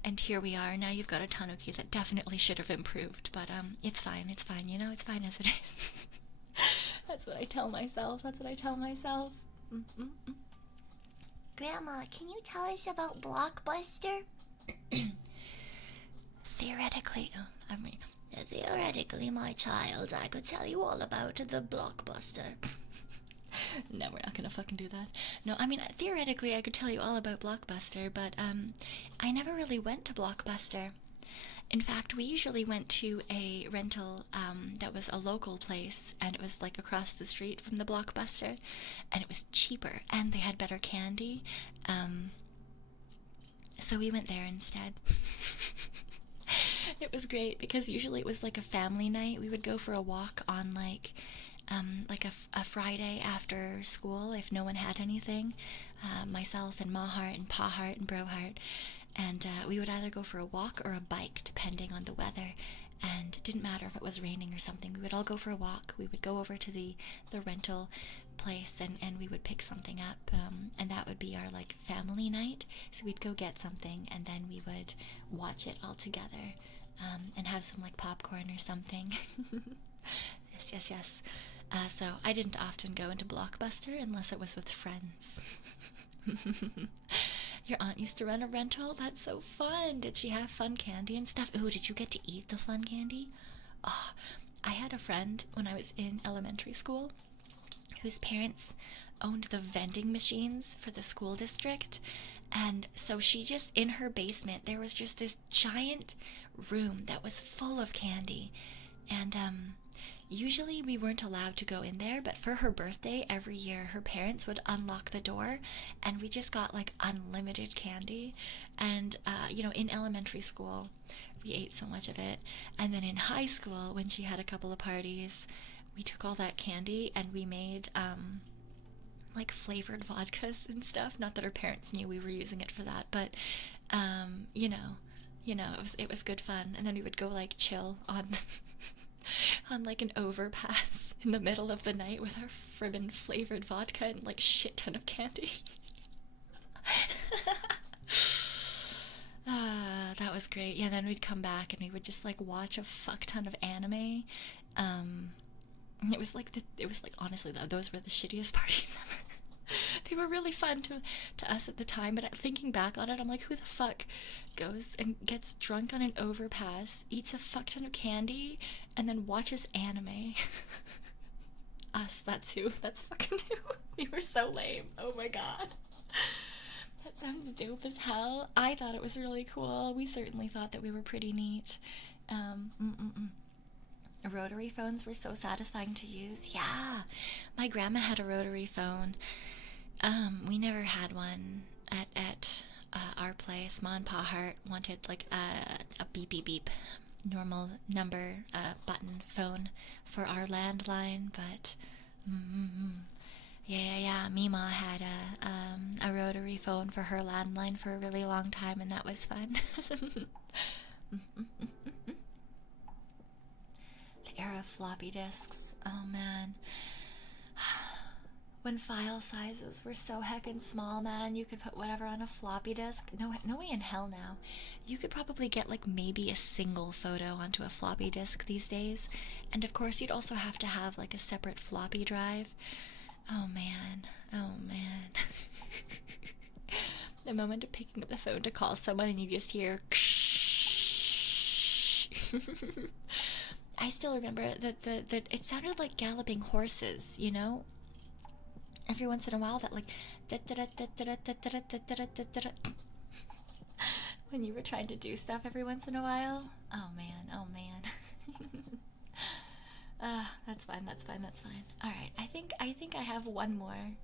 And here we are. Now you've got a Tanuki that definitely should have improved, but it's fine. It's fine. You know, it's fine as it is. That's what I tell myself. That's what I tell myself. Grandma, can you tell us about Blockbuster? Theoretically, Theoretically, my child, I could tell you all about the Blockbuster. No, we're not gonna fucking do that. No, I mean, theoretically I could tell you all about Blockbuster, but I never really went to Blockbuster. In fact, we usually went to a rental that was a local place, and it was like across the street from the Blockbuster, and it was cheaper, and they had better candy. So we went there instead. It was great because usually it was like a family night. We would go for a walk on like a Friday after school if no one had anything. Myself and Ma Hart and Pa Hart and Bro Hart, and we would either go for a walk or a bike depending on the weather. And it didn't matter if it was raining or something. We would all go for a walk. We would go over to the rental place, and we would pick something up, and that would be our like family night. So we'd go get something, and then we would watch it all together, and have some like popcorn or something. Yes. So I didn't often go into Blockbuster unless it was with friends. Your aunt used to run a rental? That's so fun. Did she have fun candy and stuff? Ooh, did you get to eat the fun candy? Oh, I had a friend when I was in elementary school whose parents owned the vending machines for the school district. And so she just, in her basement, there was just this giant room that was full of candy. And usually we weren't allowed to go in there, but for her birthday every year her parents would unlock the door, and we just got like unlimited candy. And you know, in elementary school we ate so much of it, and then in high school when she had a couple of parties, we took all that candy and we made like flavored vodkas and stuff. Not that her parents knew we were using it for that, but you know, it was good fun. And then we would go like chill on on like an overpass in the middle of the night with our fribbin' flavored vodka and like shit ton of candy. was great. Yeah, then we'd come back and we would just like watch a fuck ton of anime. It was like honestly though, those were the shittiest parties ever. They were really fun to us at the time, but thinking back on it, I'm like, who the fuck goes and gets drunk on an overpass, eats a fuck ton of candy, and then watches anime? Us, that's fucking who. We were so lame. Oh my god. That sounds dope as hell. I thought it was really cool. We certainly thought that we were pretty neat. Rotary phones were so satisfying to use. Yeah, my grandma had a rotary phone. We never had one at our place. Ma and Pa Hart wanted like a beep beep beep normal number button phone for our landline, but yeah. Mima had a rotary phone for her landline for a really long time, and that was fun. The era of floppy disks. Oh man. When file sizes were so heckin' small, man, you could put whatever on a floppy disk. No way in hell now. You could probably get like maybe a single photo onto a floppy disk these days. And of course you'd also have to have like a separate floppy drive. Oh man. The moment of picking up the phone to call someone and you just hear I still remember that it sounded like galloping horses, you know? Every once in a while, that like when you were trying to do stuff every once in a while. Oh man. That's fine. All right, I think I have one more.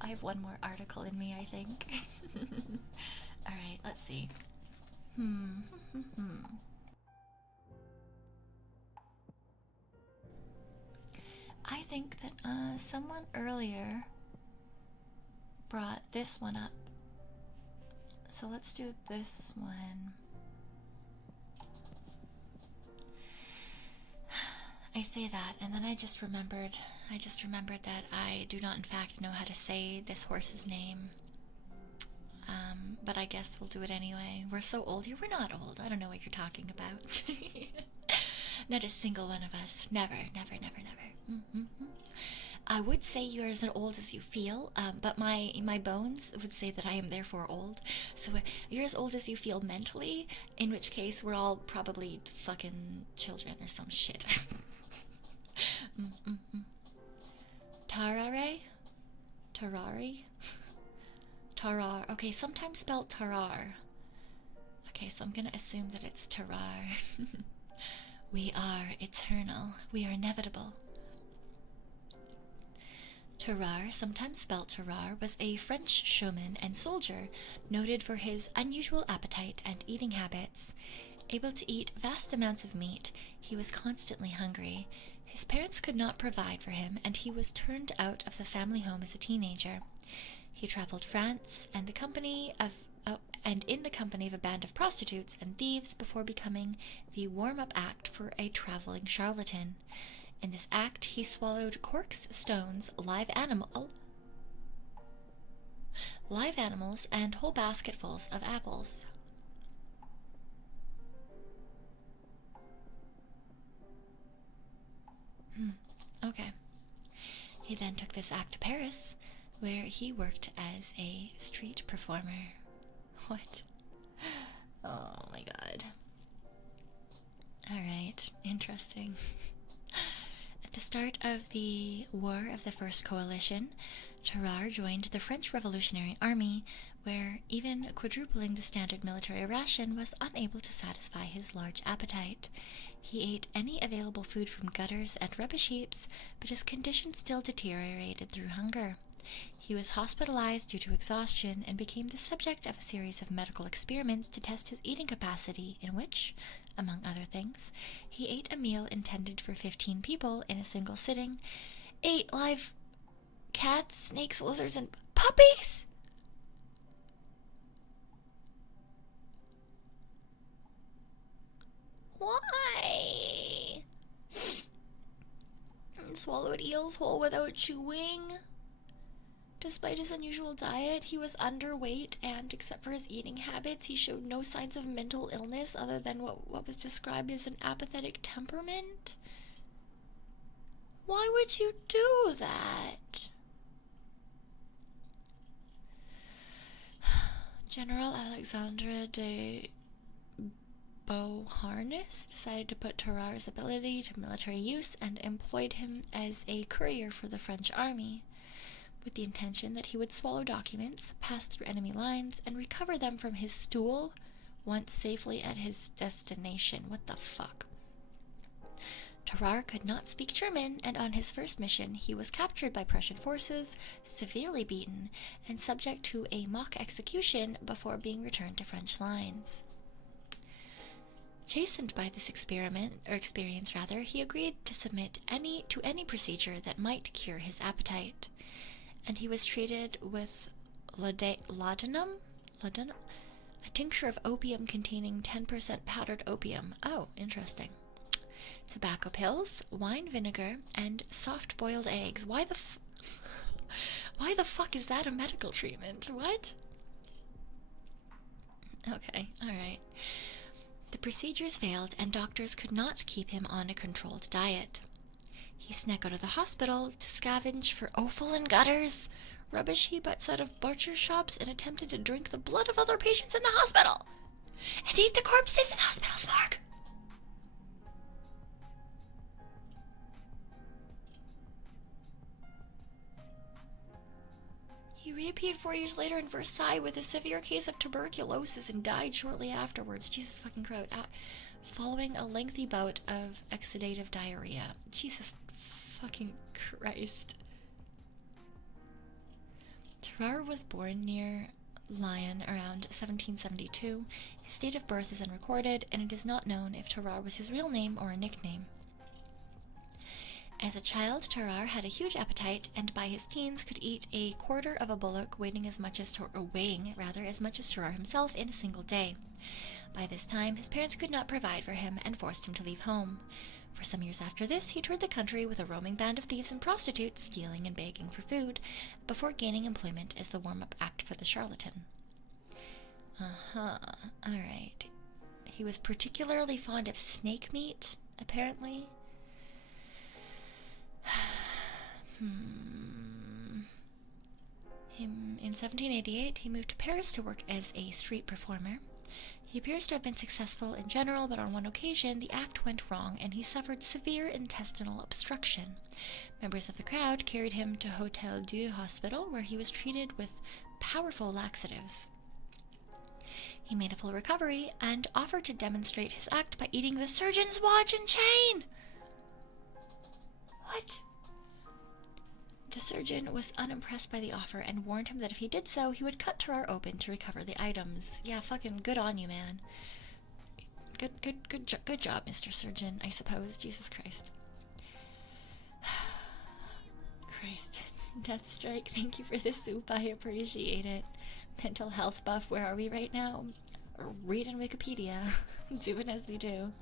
I have one more article in me, I think. All right, let's see. I think that someone earlier brought this one up. So let's do this one. I say that, and then I just remembered that I do not in fact know how to say this horse's name. But I guess we'll do it anyway. We're so old here. We're not old. I don't know what you're talking about. Not a single one of us. Never. I would say you're as old as you feel, but my bones would say that I am therefore old. So you're as old as you feel mentally, in which case we're all probably fucking children or some shit. Tarrare? Tarrare. Okay, sometimes spelled Tarrare. Okay, so I'm gonna assume that it's Tarrare. We are eternal. We are inevitable. Tarrare, sometimes spelled Tarrare, was a French showman and soldier noted for his unusual appetite and eating habits. Able to eat vast amounts of meat, he was constantly hungry. His parents could not provide for him, and he was turned out of the family home as a teenager. He traveled France and in the company of a band of prostitutes and thieves before becoming the warm-up act for a traveling charlatan. In this act, he swallowed corks, stones, live animals, and whole basketfuls of apples. Okay. He then took this act to Paris, where he worked as a street performer. What? Oh my god. Alright, interesting. At the start of the War of the First Coalition, Tarrare joined the French Revolutionary Army, where even quadrupling the standard military ration was unable to satisfy his large appetite. He ate any available food from gutters and rubbish heaps, but his condition still deteriorated through hunger. He was hospitalized due to exhaustion and became the subject of a series of medical experiments to test his eating capacity, in which, among other things, he ate a meal intended for 15 people in a single sitting, ate live cats, snakes, lizards, and puppies! Why? And swallowed eels whole without chewing? Despite his unusual diet, he was underweight, and except for his eating habits, he showed no signs of mental illness other than what was described as an apathetic temperament. Why would you do that? General Alexandre de Beauharnais decided to put Tarrare's ability to military use and employed him as a courier for the French army, with the intention that he would swallow documents, pass through enemy lines, and recover them from his stool once safely at his destination. What the fuck? Tarrare could not speak German, and on his first mission he was captured by Prussian forces, severely beaten, and subject to a mock execution before being returned to French lines. Chastened by this experience, he agreed to submit to any procedure that might cure his appetite, and he was treated with laudanum, a tincture of opium containing 10% powdered opium. Oh, interesting. Tobacco pills, wine vinegar, and soft-boiled eggs. Why the fuck is that a medical treatment? What? Okay, alright. The procedures failed, and doctors could not keep him on a controlled diet. He snuck out of the hospital to scavenge for offal and gutters, rubbish heaps out of butcher shops, and attempted to drink the blood of other patients in the hospital, and eat the corpses in the hospital's morgue. He reappeared 4 years later in Versailles with a severe case of tuberculosis and died shortly afterwards. Jesus fucking Christ. Following a lengthy bout of exudative diarrhea. Jesus fucking Christ. Tarrare was born near Lyne around 1772. His date of birth is unrecorded, and it is not known if Tarrare was his real name or a nickname. As a child, Tarrare had a huge appetite, and by his teens could eat a quarter of a bullock, weighing as much as Tarrare himself in a single day. By this time, his parents could not provide for him and forced him to leave home. For some years after this, he toured the country with a roaming band of thieves and prostitutes, stealing and begging for food, before gaining employment as the warm-up act for the charlatan. Alright. He was particularly fond of snake meat, apparently. In 1788, he moved to Paris to work as a street performer. He appears to have been successful in general, but on one occasion the act went wrong and he suffered severe intestinal obstruction. Members of the crowd carried him to Hotel Dieu Hospital, where he was treated with powerful laxatives. He made a full recovery and offered to demonstrate his act by eating the surgeon's watch and chain. What? The surgeon was unimpressed by the offer and warned him that if he did so, he would cut Tarrare open to recover the items. Yeah, fucking good on you, man. Good job, Mr. Surgeon, I suppose. Jesus Christ. Christ. Deathstrike, thank you for the soup. I appreciate it. Mental health buff, where are we right now? Reading Wikipedia. Doing as we do.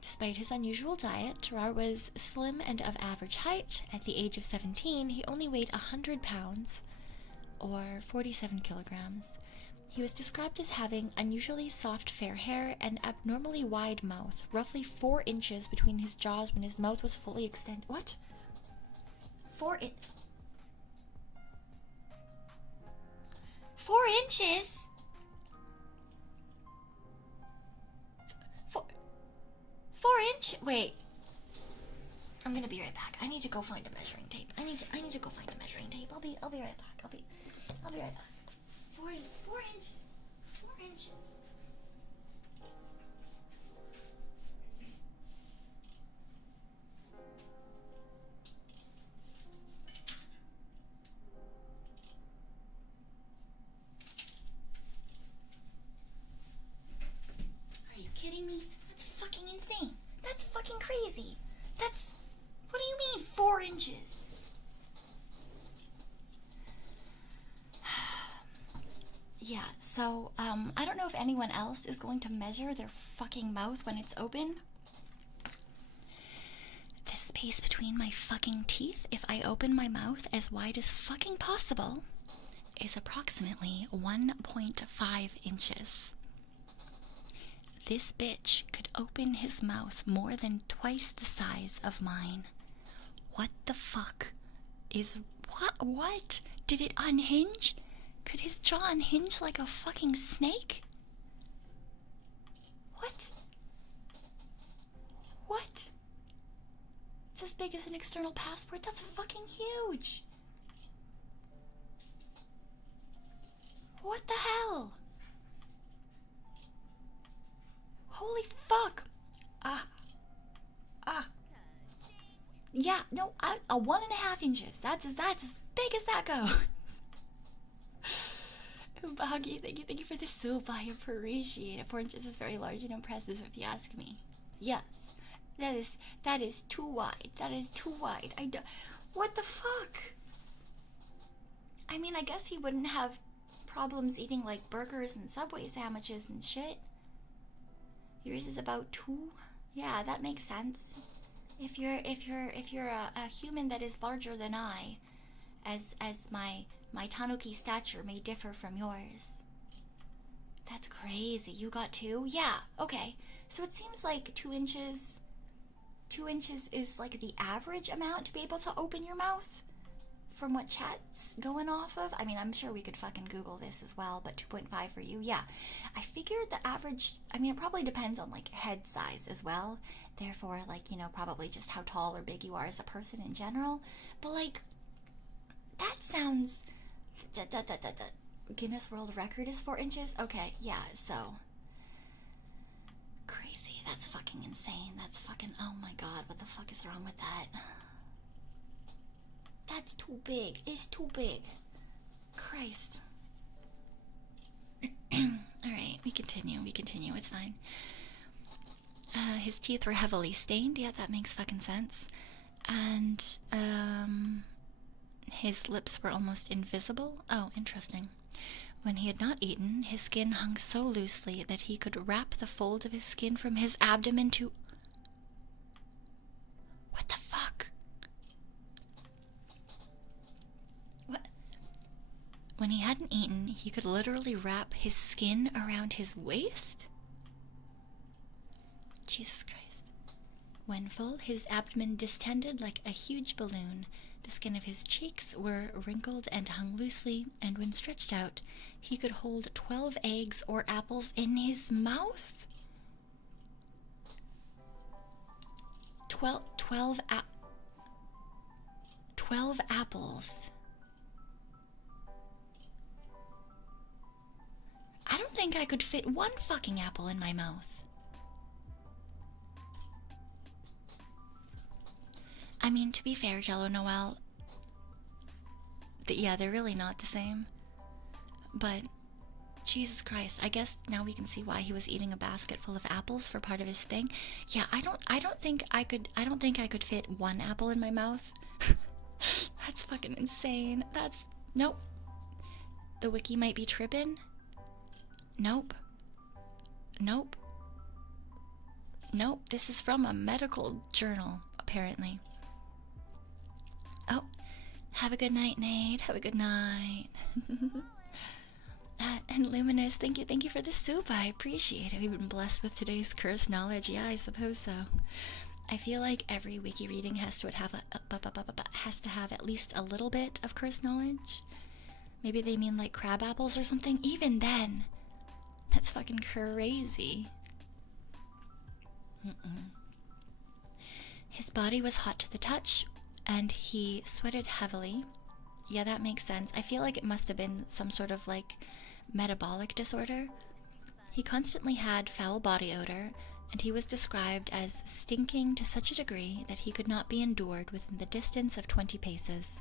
Despite his unusual diet, Tarrare was slim and of average height. At the age of 17, he only weighed 100 pounds, or 47 kilograms. He was described as having unusually soft fair hair, and abnormally wide mouth, roughly 4 inches between his jaws when his mouth was fully extended. What? 4 inches? 4 inch? Wait. I'm gonna be right back. I need to go find a measuring tape. I need to go find a measuring tape. I'll be right back. I'll be right back. 4 inches. 4 inches. Are you kidding me? That's fucking insane. That's fucking crazy. That's... What do you mean, 4 inches? Yeah, so, I don't know if anyone else is going to measure their fucking mouth when it's open. This space between my fucking teeth if I open my mouth as wide as fucking possible is approximately 1.5 inches. This bitch could open his mouth more than twice the size of mine. What the fuck is... What? Did it unhinge? Could his jaw unhinge like a fucking snake? What? What? It's as big as an external passport? That's fucking huge! What the hell? Holy fuck! Yeah, no, 1.5 inches. That's as big as that goes. Bahagi, thank you for the soup. I appreciate it. 4 inches is very large and impressive if you ask me. Yes, that is too wide. That is too wide. What the fuck? I mean, I guess he wouldn't have problems eating like burgers and Subway sandwiches and shit. Yours is about 2. Yeah, that makes sense. If you're a human that is larger than I, as my Tanuki stature may differ from yours. That's crazy. You got 2? Yeah, okay. So it seems like 2 inches... 2 inches is like the average amount to be able to open your mouth? From what chat's going off of? I mean, I'm sure we could fucking Google this as well, but 2.5 for you, yeah. I figured the average... I mean, it probably depends on, like, head size as well. Therefore, like, you know, probably just how tall or big you are as a person in general. But, like, that sounds... Guinness World Record is 4 inches? Okay, yeah, so... Crazy. That's fucking insane. That's fucking... Oh my god, what the fuck is wrong with that? That's too big. It's too big. Christ. Alright, we continue. It's fine. His teeth were heavily stained. Yeah, that makes fucking sense. And, his lips were almost invisible. Oh, interesting. When he had not eaten, his skin hung so loosely that he could wrap the fold of his skin from his abdomen to... What the fuck? What? When he hadn't eaten, he could literally wrap his skin around his waist? Jesus Christ. When full, his abdomen distended like a huge balloon. The skin of his cheeks were wrinkled and hung loosely, and when stretched out, he could hold 12 eggs or apples in his mouth? 12 apples. I don't think I could fit 1 fucking apple in my mouth. I mean, to be fair, Jello Noel, yeah, they're really not the same. But, Jesus Christ, I guess now we can see why he was eating a basket full of apples for part of his thing. Yeah, I don't think I could fit 1 apple in my mouth. That's fucking insane. Nope. The wiki might be tripping. Nope. This is from a medical journal, apparently. Oh, have a good night, Nate. Have a good night. And Luminous, thank you for the soup. I appreciate it. We've been blessed with today's curse knowledge. Yeah, I suppose so. I feel like every wiki reading has to have at least a little bit of curse knowledge. Maybe they mean like crab apples or something. Even then, that's fucking crazy. His body was hot to the touch, and he sweated heavily. Yeah, that makes sense. I feel like it must have been some sort of like metabolic disorder. He constantly had foul body odor, and he was described as stinking to such a degree that he could not be endured within the distance of 20 paces.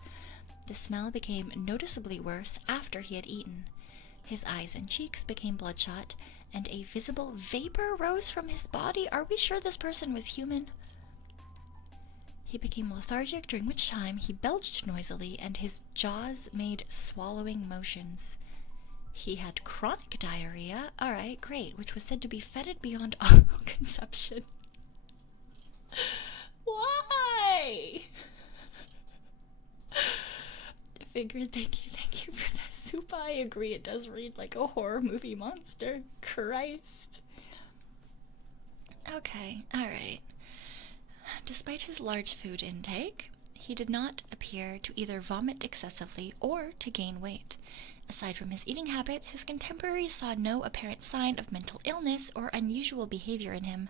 The smell became noticeably worse after he had eaten. His eyes and cheeks became bloodshot, and a visible vapor rose from his body. Are we sure this person was human? He became lethargic, during which time he belched noisily, and his jaws made swallowing motions. He had chronic diarrhea, alright, great, which was said to be fetid beyond all conception. Why? okay. Figured, thank you for the soup. I agree, it does read like a horror movie monster. Christ. Okay, alright. Despite his large food intake, he did not appear to either vomit excessively or to gain weight. Aside from his eating habits, his contemporaries saw no apparent sign of mental illness or unusual behavior in him,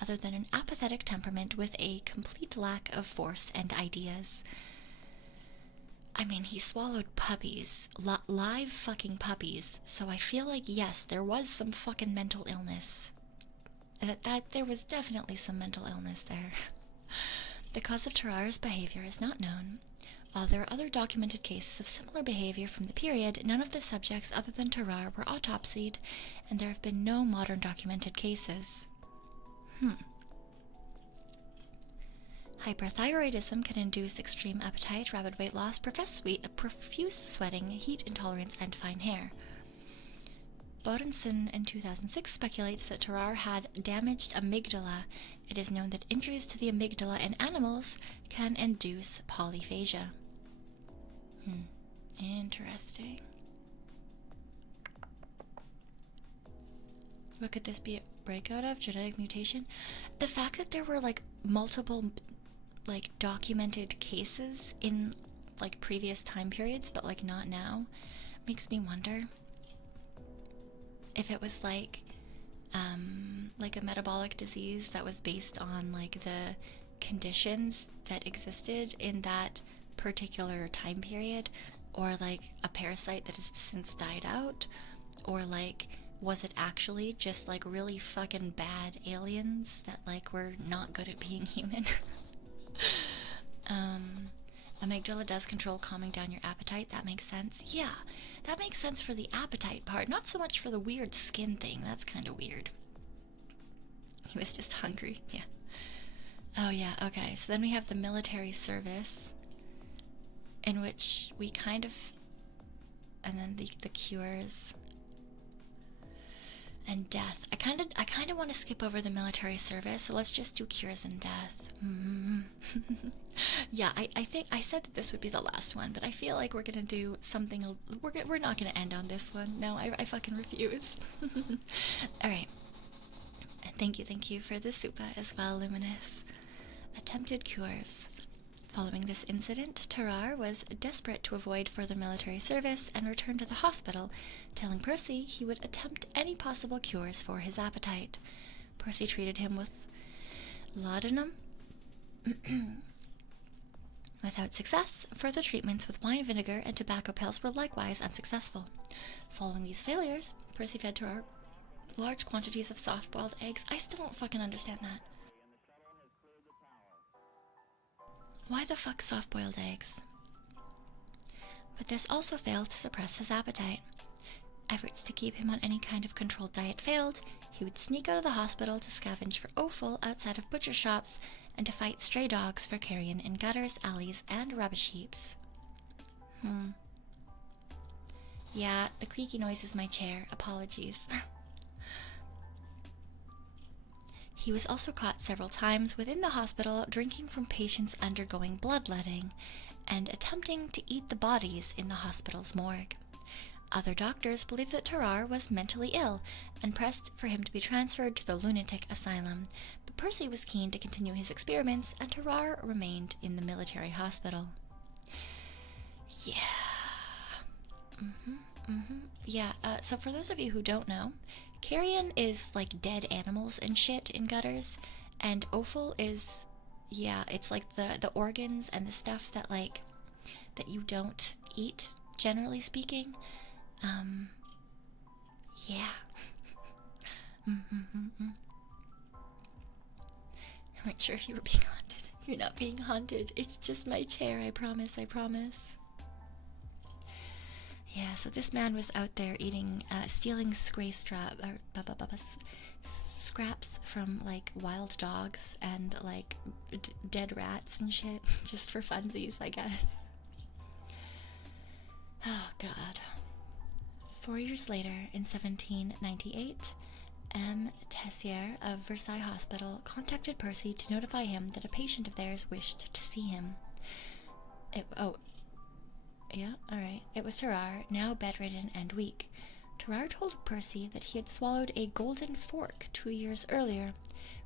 other than an apathetic temperament with a complete lack of force and ideas. I mean, he swallowed puppies, live fucking puppies, so I feel like, yes, there was some fucking mental illness. There was definitely some mental illness there. The cause of Tarrare's behavior is not known. While there are other documented cases of similar behavior from the period, none of the subjects other than Tarrare were autopsied, and there have been no modern documented cases. Hyperthyroidism can induce extreme appetite, rapid weight loss, profuse sweating, heat intolerance, and fine hair. Borenson in 2006 speculates that Tarrare had damaged amygdala. It is known that injuries to the amygdala in animals can induce polyphagia. Interesting. What could this be a breakout of? Genetic mutation? The fact that there were like multiple like documented cases in like previous time periods but like not now makes me wonder if it was like a metabolic disease that was based on like the conditions that existed in that particular time period, or like a parasite that has since died out, or like was it actually just like really fucking bad aliens that like were not good at being human? Amygdala does control calming down your appetite. That makes sense. Yeah, that makes sense for the appetite part, not so much for the weird skin thing. That's kind of weird. He was just hungry. Yeah. Oh yeah, okay. So then we have the military service, in which we kind of, and then the cures and death. I kind of want to skip over the military service, so let's just do cures and death. Yeah, I think I said that this would be the last one, but I feel like we're gonna do something. We're not gonna end on this one. No, I fucking refuse. All right. Thank you for the supa as well, Luminous. Attempted cures. Following this incident, Tarrare was desperate to avoid further military service and returned to the hospital, telling Percy he would attempt any possible cures for his appetite. Percy treated him with laudanum. Without success, further treatments with wine vinegar and tobacco pills were likewise unsuccessful. Following these failures, Percy fed Tarrare large quantities of soft-boiled eggs. I still don't fucking understand that. Why the fuck soft-boiled eggs? But this also failed to suppress his appetite. Efforts to keep him on any kind of controlled diet failed. He would sneak out of the hospital to scavenge for offal outside of butcher shops and to fight stray dogs for carrion in gutters, alleys, and rubbish heaps. Yeah, the creaky noise is my chair. Apologies. He was also caught several times within the hospital drinking from patients undergoing bloodletting and attempting to eat the bodies in the hospital's morgue. Other doctors believed that Tarrare was mentally ill and pressed for him to be transferred to the lunatic asylum, but Percy was keen to continue his experiments and Tarrare remained in the military hospital. Yeah. Yeah, so for those of you who don't know, carrion is like dead animals and shit in gutters, and offal is, yeah, it's like the organs and the stuff that like that you don't eat, generally speaking. Yeah. I wasn't sure if you were being haunted. You're not being haunted. It's just my chair, I promise, I promise. Yeah, so this man was out there eating, stealing scraps from, like, wild dogs and, like, dead rats and shit, just for funsies, I guess. Oh, God. 4 years later, in 1798, M. Tessier of Versailles Hospital contacted Percy to notify him that a patient of theirs wished to see him. It was Tarrare, now bedridden and weak. Tarrare told Percy that he had swallowed a golden fork 2 years earlier,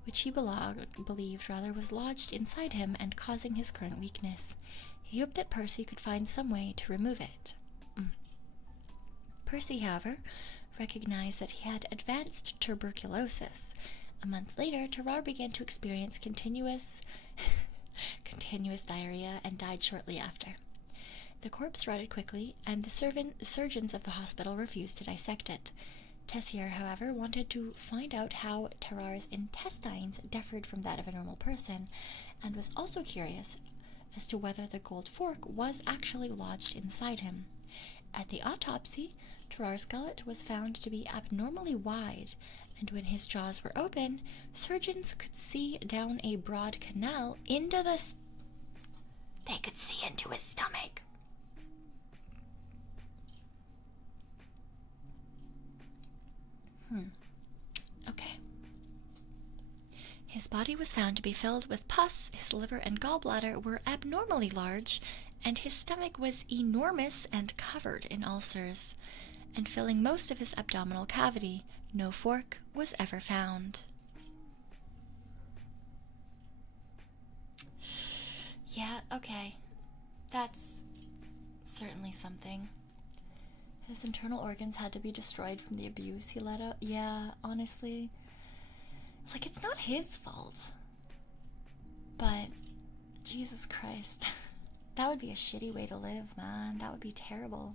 which he believed was lodged inside him and causing his current weakness. He hoped that Percy could find some way to remove it. Percy, however, recognized that he had advanced tuberculosis. A month later, Tarrare began to experience continuous diarrhea and died shortly after. The corpse rotted quickly, and the surgeons of the hospital refused to dissect it. Tessier, however, wanted to find out how Tarrare's intestines differed from that of a normal person, and was also curious as to whether the gold fork was actually lodged inside him. At the autopsy, Tarrare's gullet was found to be abnormally wide, and when his jaws were open, surgeons could see down a broad canal into they could see into his stomach. Okay. His body was found to be filled with pus, his liver and gallbladder were abnormally large, and his stomach was enormous and covered in ulcers. And filling most of his abdominal cavity, no fork was ever found. Yeah, okay. That's certainly something. His internal organs had to be destroyed from the abuse he let out. Yeah, honestly. Like, it's not his fault. But, Jesus Christ. That would be a shitty way to live, man. That would be terrible.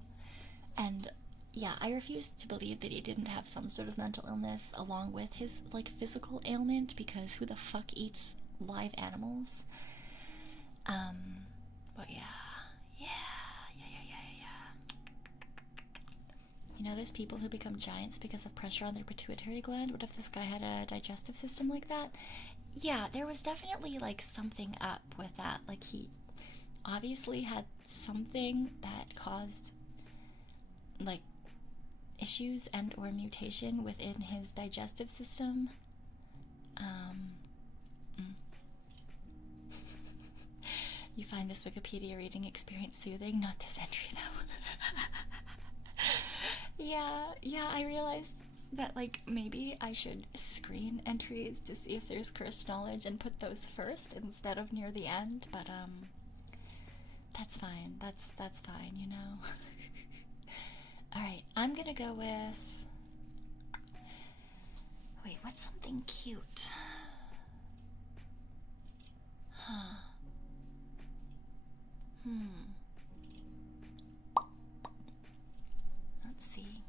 And, yeah, I refuse to believe that he didn't have some sort of mental illness along with his, like, physical ailment, because who the fuck eats live animals? But yeah. You know, there's people who become giants because of pressure on their pituitary gland. What if this guy had a digestive system like that? Yeah, there was definitely, like, something up with that. Like, he obviously had something that caused, like, issues and or mutation within his digestive system. You find this Wikipedia reading experience soothing? Not this entry, though. Yeah, I realized that, like, maybe I should screen entries to see if there's cursed knowledge and put those first instead of near the end, but, that's fine. That's fine, you know? Alright, I'm gonna go with... Wait, what's something cute? Huh. Let's see.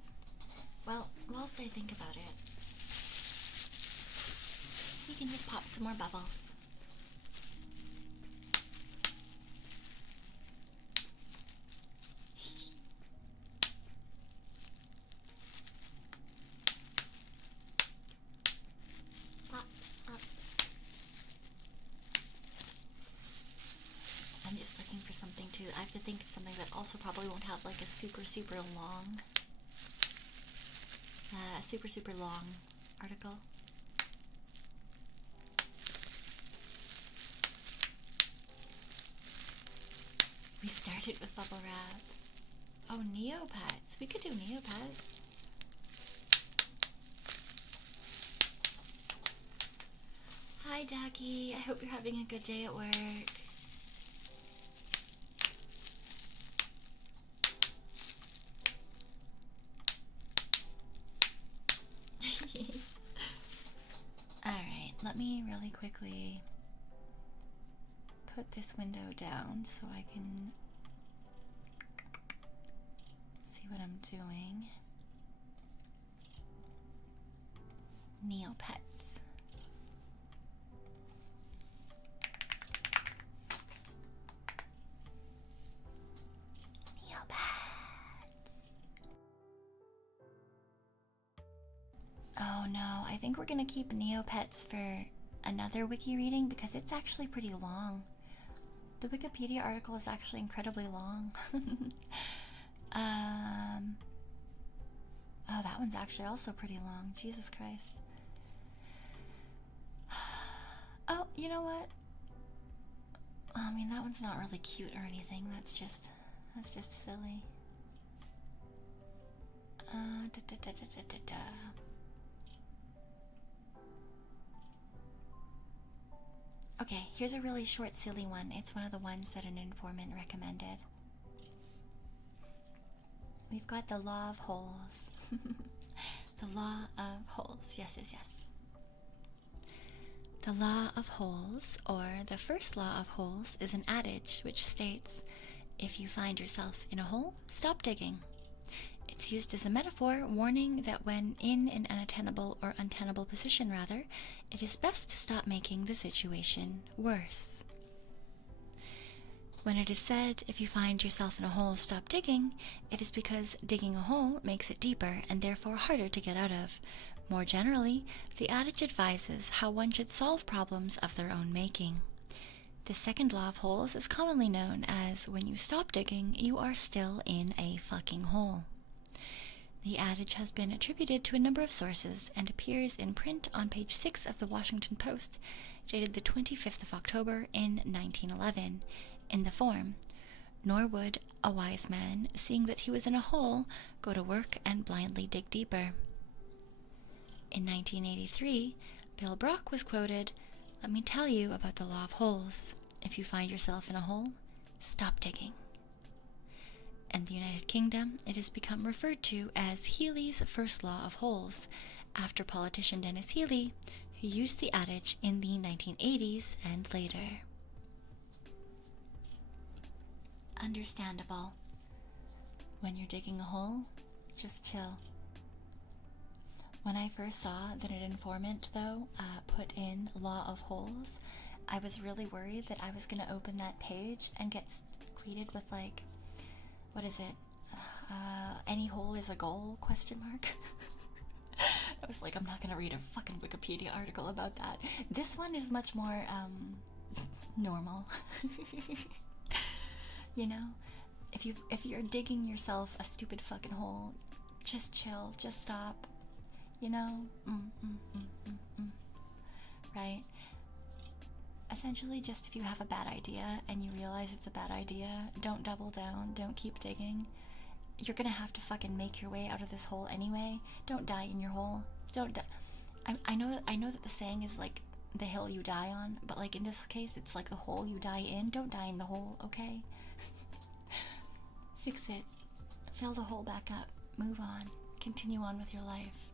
Well, whilst I think about it, we can just pop some more bubbles. I'm just looking for something too. I have to think of something that also probably won't have like a super long super long article. We started with bubble wrap. Oh, Neopets. We could do Neopets. Hi, Ducky. I hope you're having a good day at work. Alright, let me really quickly put this window down so I can see what I'm doing. Neopets. Oh no, I think we're gonna keep Neopets for another wiki reading because it's actually pretty long. The Wikipedia article is actually incredibly long. Oh, that one's actually also pretty long. Jesus Christ. Oh, you know what? I mean, that one's not really cute or anything. That's just silly. Okay, here's a really short, silly one. It's one of the ones that an informant recommended. We've got the law of holes. The law of holes. Yes, yes, yes. The law of holes, or the first law of holes, is an adage which states, if you find yourself in a hole, stop digging. It's used as a metaphor, warning that when in an unattainable or untenable position, rather, it is best to stop making the situation worse. When it is said, if you find yourself in a hole, stop digging, it is because digging a hole makes it deeper and therefore harder to get out of. More generally, the adage advises how one should solve problems of their own making. The second law of holes is commonly known as, when you stop digging, you are still in a fucking hole. The adage has been attributed to a number of sources and appears in print on page 6 of the Washington Post, dated the 25th of October in 1911, in the form, "Nor would a wise man, seeing that he was in a hole, go to work and blindly dig deeper." In 1983, Bill Brock was quoted, "Let me tell you about the law of holes. If you find yourself in a hole, stop digging." In the United Kingdom, it has become referred to as Healy's first law of holes, after politician Dennis Healy, who used the adage in the 1980s and later. Understandable. When you're digging a hole, just chill. When I first saw that an informant, though, put in law of holes, I was really worried that I was going to open that page and get greeted with, like, what is it? Any hole is a goal, question mark? I was like, I'm not going to read a fucking Wikipedia article about that. This one is much more, normal. You know? If you're digging yourself a stupid fucking hole, just chill, just stop. You know? Right? Essentially, just if you have a bad idea and you realize it's a bad idea, don't double down, don't keep digging. You're gonna have to fucking make your way out of this hole anyway. Don't die in your hole. Don't die. I know that the saying is like the hill you die on, but like in this case, it's like the hole you die in. Don't die in the hole, okay? Fix it. Fill the hole back up. Move on. Continue on with your life.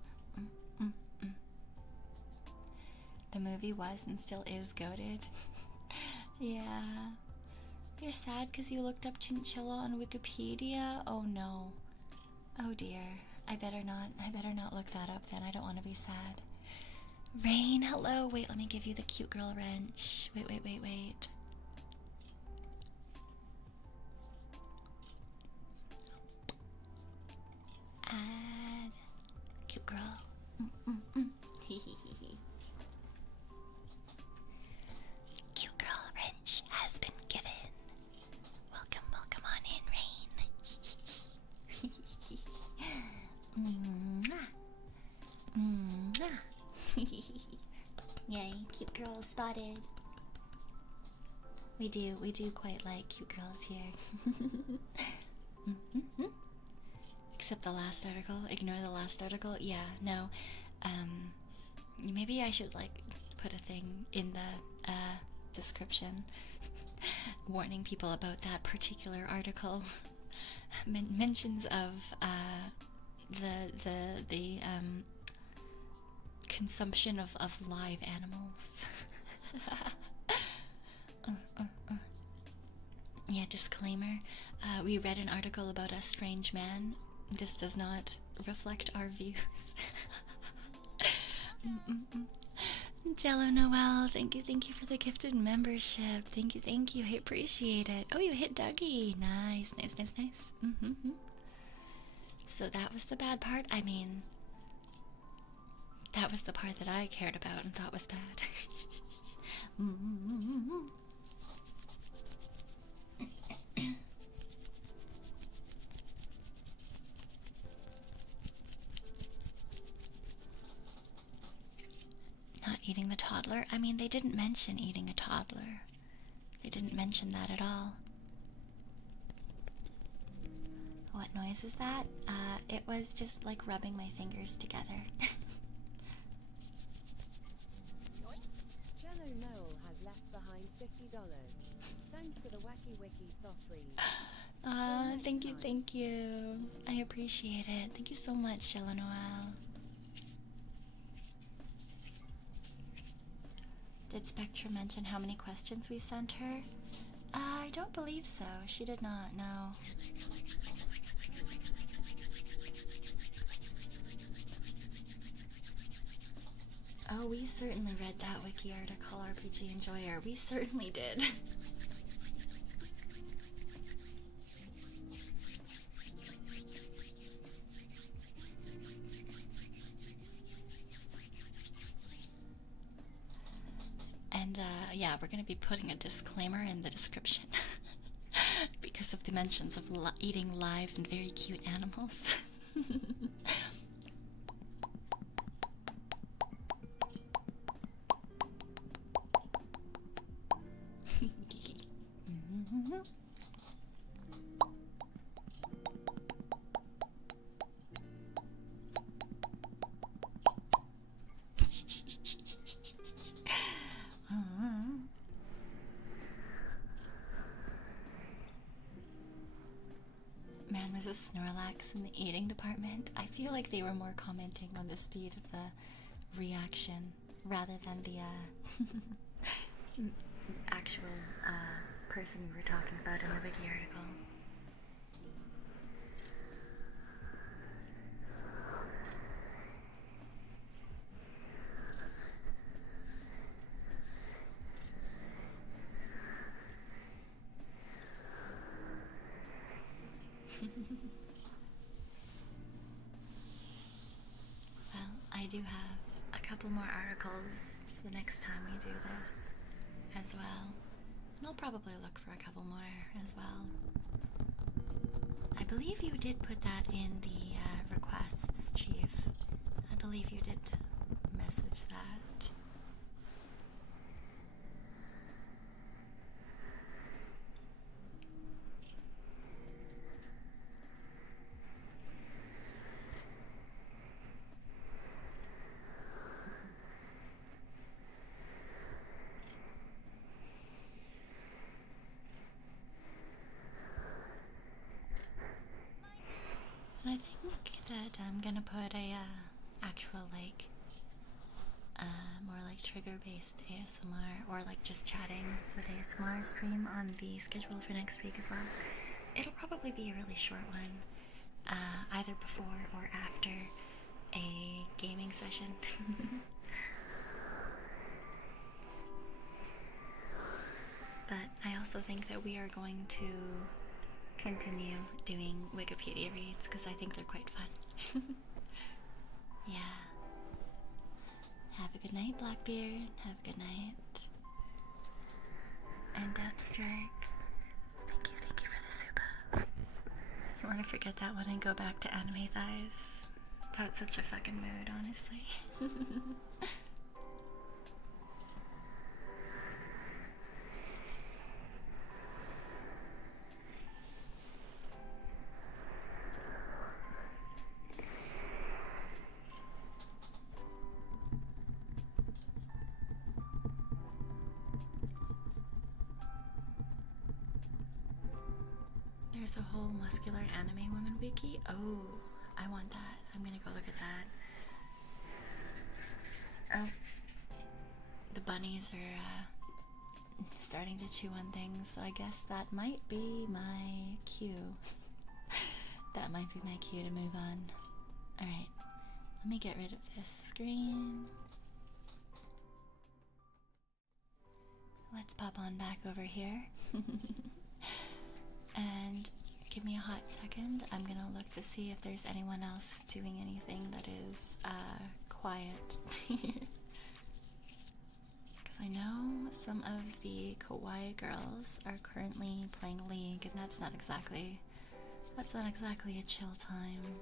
The movie was and still is goated. Yeah. You're sad because you looked up chinchilla on Wikipedia? Oh no. Oh dear. I better not look that up then. I don't want to be sad. Rain, hello. Wait, let me give you the cute girl wrench. Wait. Add cute girl. Cute girl wrench has been given. Welcome on in, Rain. Yay, cute girl spotted. We do quite like cute girls here. Except the last article. Ignore the last article. Yeah, no. Maybe I should like put a thing in the description warning people about that particular article. Mentions of the consumption of live animals. Yeah, disclaimer. We read an article about a strange man. This does not reflect our views. Jello Noel, thank you for the gifted membership. Thank you, I appreciate it. Oh, you hit Dougie. Nice. So that was the bad part. I mean, that was the part that I cared about and thought was bad. Not eating the toddler? I mean, they didn't mention eating a toddler. They didn't mention that at all. What noise is that? It was just like rubbing my fingers together. Jello Noel has left behind $50. Thanks for the wacky wiki soft read. Thank you. I appreciate it. Thank you so much, Jello Noel. Did Spectra mention how many questions we sent her? I don't believe so. She did not, no. Oh, we certainly read that wiki article, RPG Enjoyer. We certainly did. And yeah, we're going to be putting a disclaimer in the description because of the mentions of eating live and very cute animals. Man, was a Snorlax in the eating department? I feel like they were more commenting on the speed of the reaction rather than the actual person we were talking about in the wiki article. Well, I do have a couple more articles for the next time we do this as well. And I'll probably look for a couple more as well. I believe you did put that in the requests, Chief. I believe you did message that. And I think that I'm gonna put a actual like more like trigger-based ASMR or like just chatting with ASMR stream on the schedule for next week as well. It'll probably be a really short one, either before or after a gaming session. But I also think that we are going to continue doing Wikipedia reads because I think they're quite fun. Yeah. Have a good night, Blackbeard. Have a good night. And Deathstrike. Thank you for the super. You want to forget that one and go back to anime thighs? That's such a fucking mood, honestly. There's a whole muscular anime woman wiki. Oh, I want that. I'm gonna go look at that. Oh, the bunnies are starting to chew on things, so I guess that might be my cue. That might be my cue to move on. Alright, let me get rid of this screen. Let's pop on back over here. And give me a hot second. I'm gonna look to see if there's anyone else doing anything that is quiet. Because I know some of the kawaii girls are currently playing League, and that's not exactly a chill time.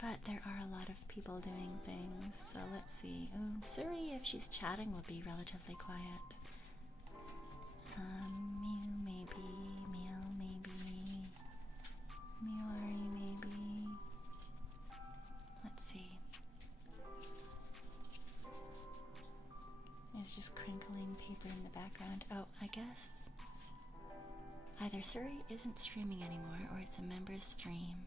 but there are a lot of people doing things, so let's see. Oh, Suri, if she's chatting, will be relatively quiet. Mew, maybe. Meow, maybe. Miwari, maybe. Let's see. It's just crinkling paper in the background. Oh, I guess either Suri isn't streaming anymore or it's a member's stream.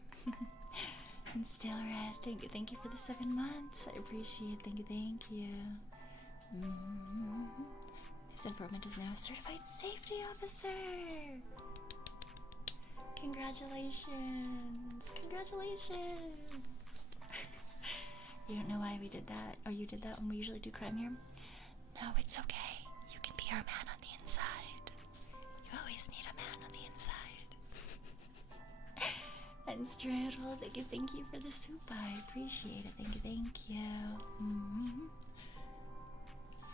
And still red, thank you for the 7 months. I appreciate it. Thank you. This informant is now a certified safety officer. Congratulations. Congratulations. You don't know why we did that? Or you did that when we usually do crime here? No, it's okay. You can be our man on the inside. You always need a man on the inside. And Straddle, thank you for the soup. I appreciate it. Thank you.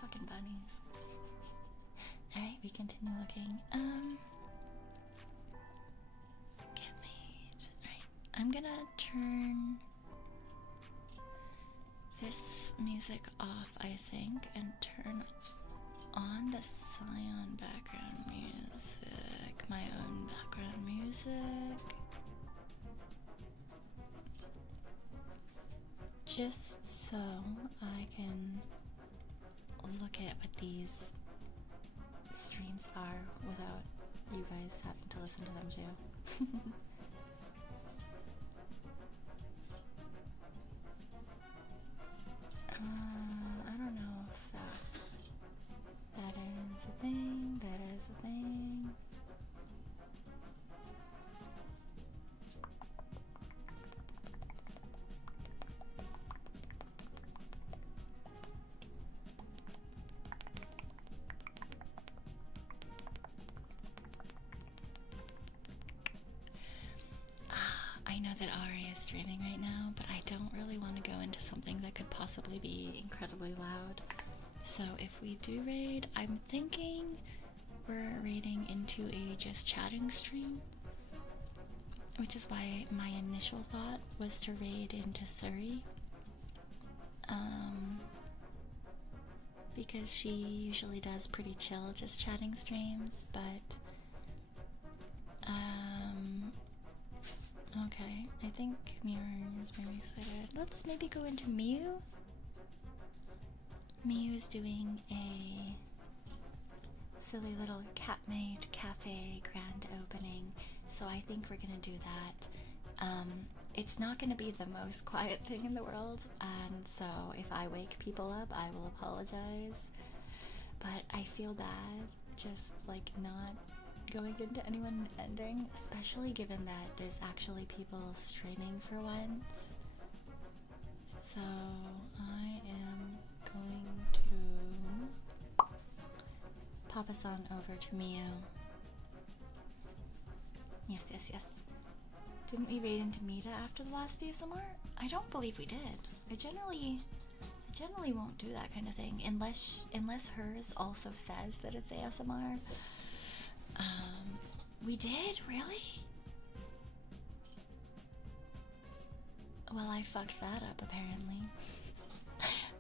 Fucking bunnies. Alright, we continue looking. Get made. Alright, I'm gonna turn this music off, I think, and turn on the Cyon background music, my own background music, just so I can look at what these streams are without you guys having to listen to them too. I don't know if that is a thing, that is a thing. I know that Ari is streaming right now, but I don't really want to go into something that could possibly be incredibly loud. So if we do raid, I'm thinking we're raiding into a just chatting stream, which is why my initial thought was to raid into Suri, because she usually does pretty chill just chatting streams, but okay, I think Mirror is very excited. Let's maybe go into Mew. Mew is doing a silly little cat-made cafe grand opening, so I think we're gonna do that. It's not gonna be the most quiet thing in the world, and so if I wake people up, I will apologize. But I feel bad just like not going into anyone ending, especially given that there's actually people streaming for once. So I am going to pop us on over to Mew. Yes, yes, yes. Didn't we raid into Meeta after the last ASMR? I don't believe we did. I generally won't do that kind of thing unless hers also says that it's ASMR. We did? Really? Well, I fucked that up, apparently.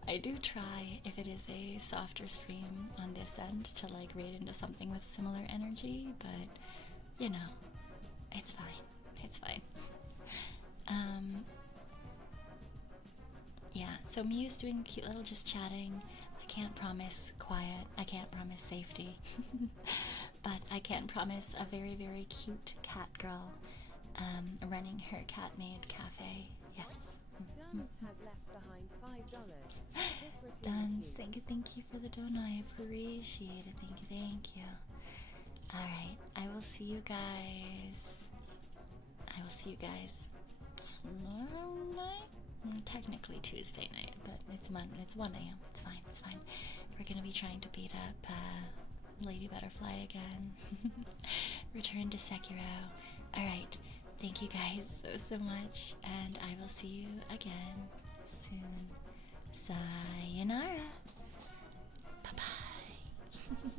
I do try, if it is a softer stream on this end, to like raid into something with similar energy, but, you know, it's fine. It's fine. Yeah, so Mew's doing cute little just chatting. I can't promise quiet. I can't promise safety. But I can promise a very, very cute cat girl running her cat-made cafe. Yes. Duns has left behind $5. Duns, thank you for the donut. I appreciate it. Thank you. Alright, I will see you guys. Tomorrow night? Technically Tuesday night, but it's 1 a.m. It's fine. We're gonna be trying to beat up Lady Butterfly again. Return to Sekiro. Alright, thank you guys so much, and I will see you again soon. Sayonara. Bye-bye.